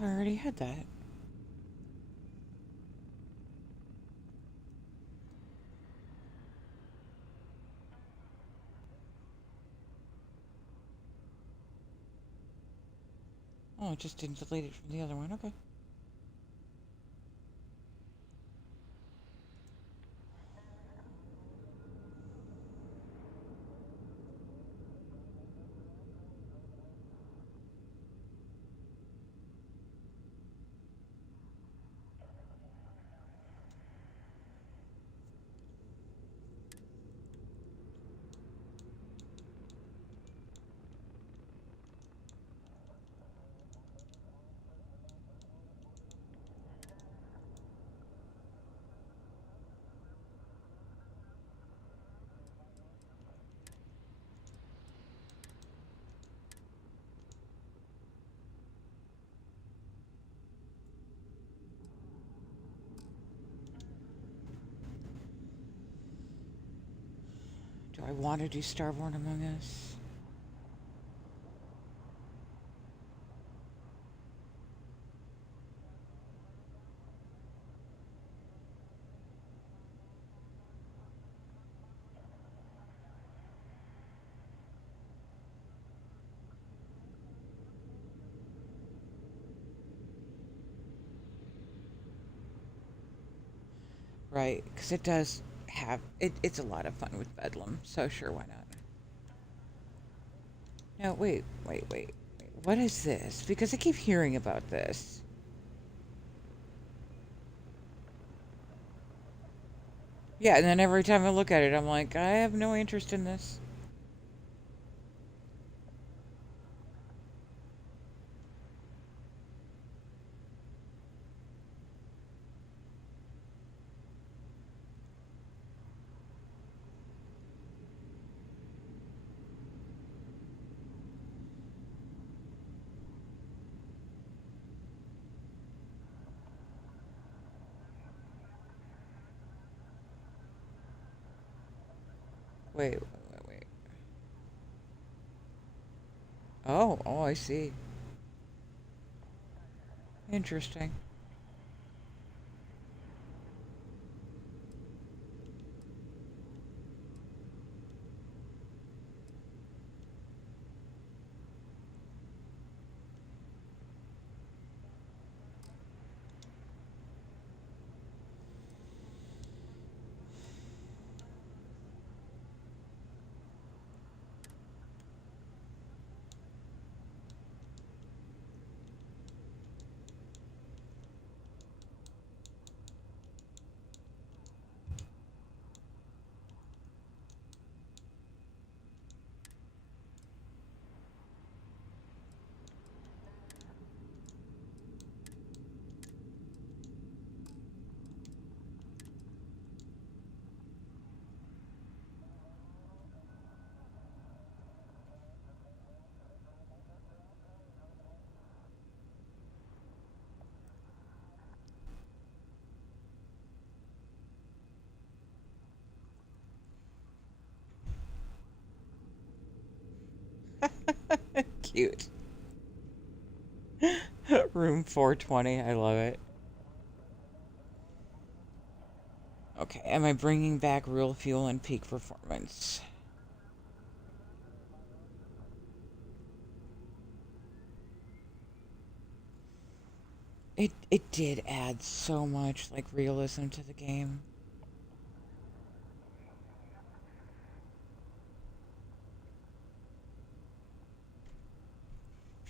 I already had that. Oh, it just didn't delete it from the other one. Okay. Do I want to do Starborn Among Us? Right, because it does have... it's a lot of fun with Bedlam, so sure, why not? No, wait. What is this? Because I keep hearing about this. Yeah, and then every time I look at it, I'm like, I have no interest in this. Wait. Oh, I see. Interesting. Cute. Room 420, I love it. Okay, am I bringing back real fuel and peak performance? It did add so much, like, realism to the game.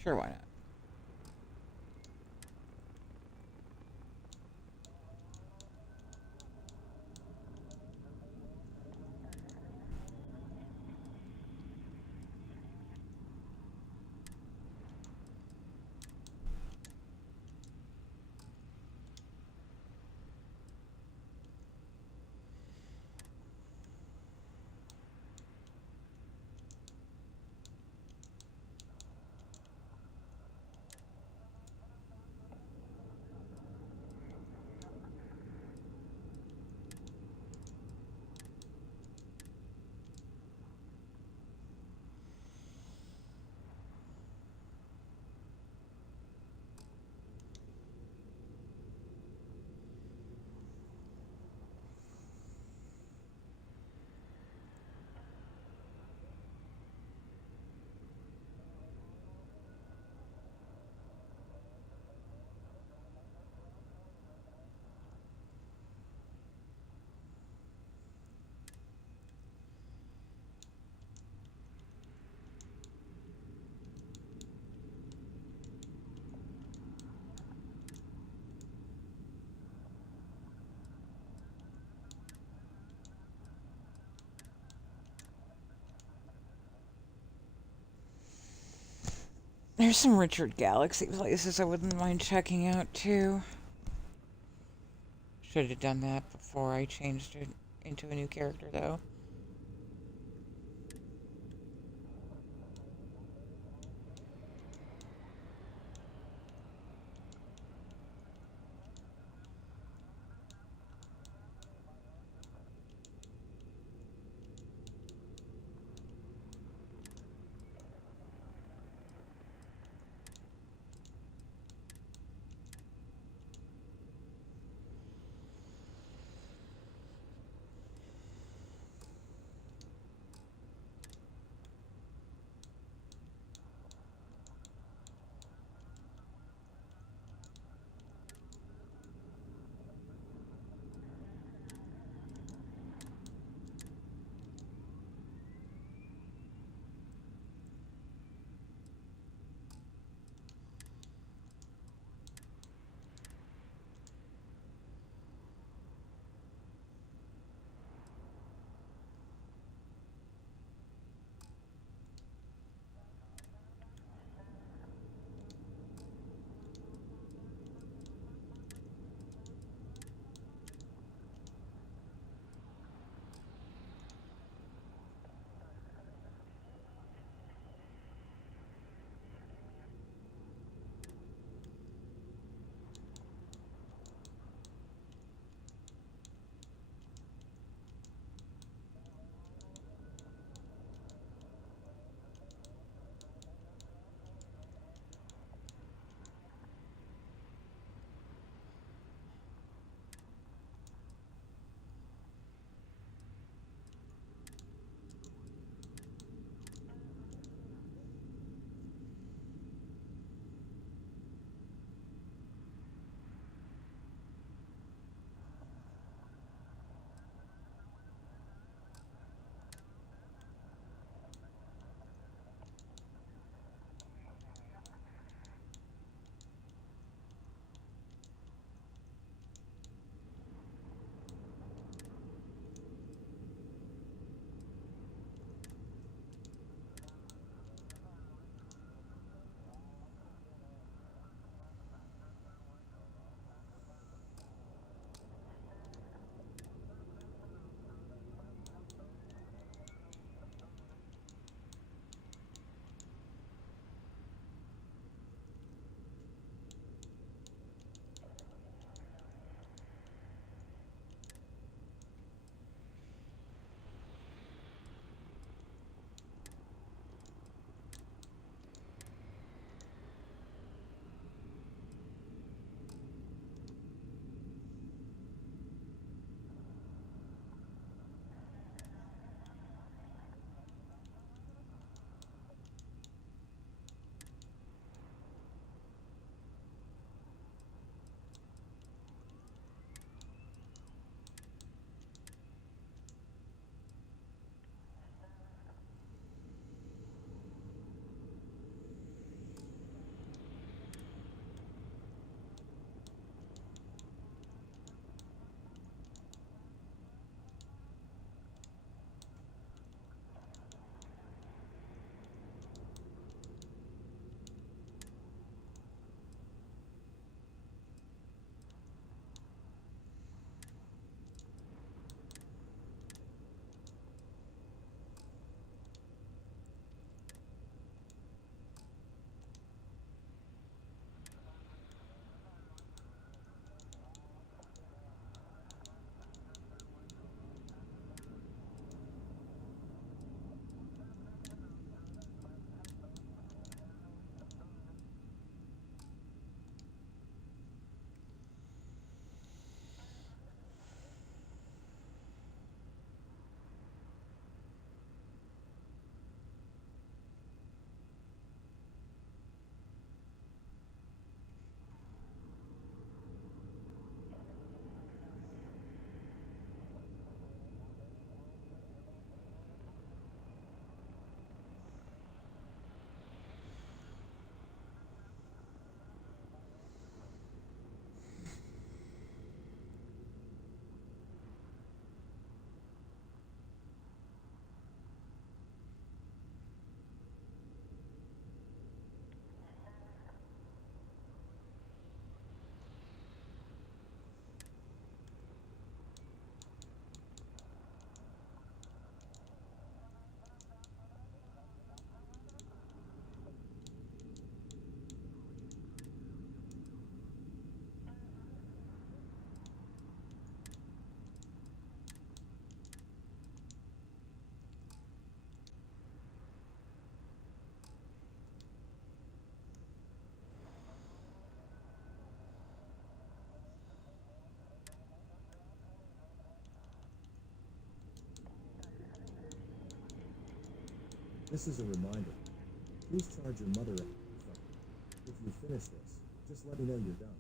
Sure, why not? There's some Richard Galaxy places I wouldn't mind checking out, too. Should have done that before I changed it into a new character, though. This is a reminder. Please charge your mother up. If you finish this, just let me know you're done.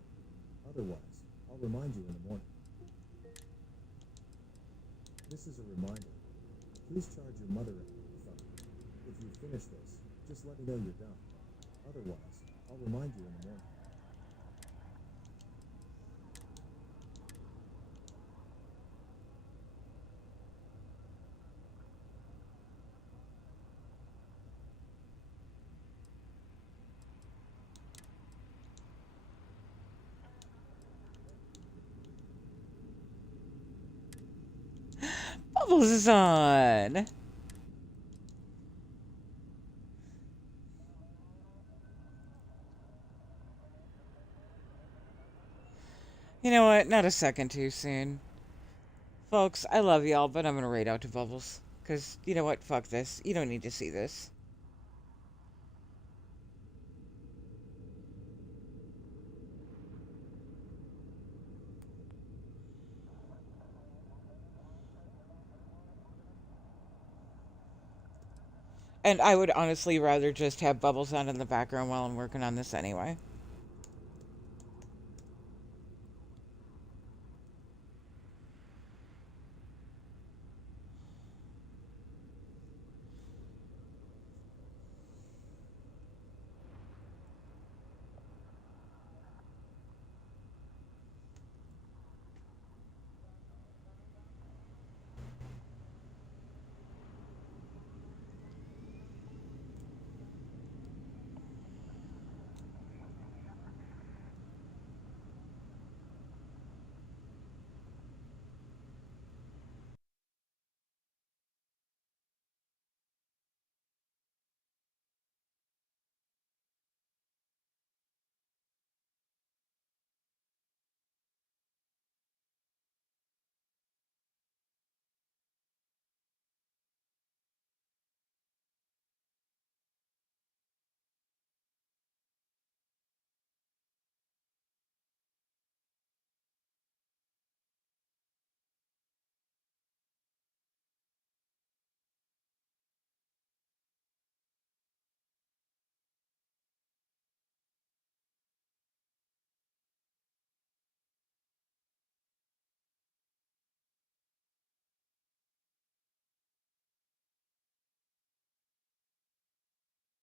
Otherwise, I'll remind you in the morning. This is a reminder. Please charge your mother up. If you finish this, just let me know you're done. Otherwise, I'll remind you in the morning. Bubbles is on. You know what? Not a second too soon. Folks, I love y'all, but I'm gonna raid out to Bubbles. Because, you know what? Fuck this. You don't need to see this. And I would honestly rather just have Bubbles on in the background while I'm working on this anyway.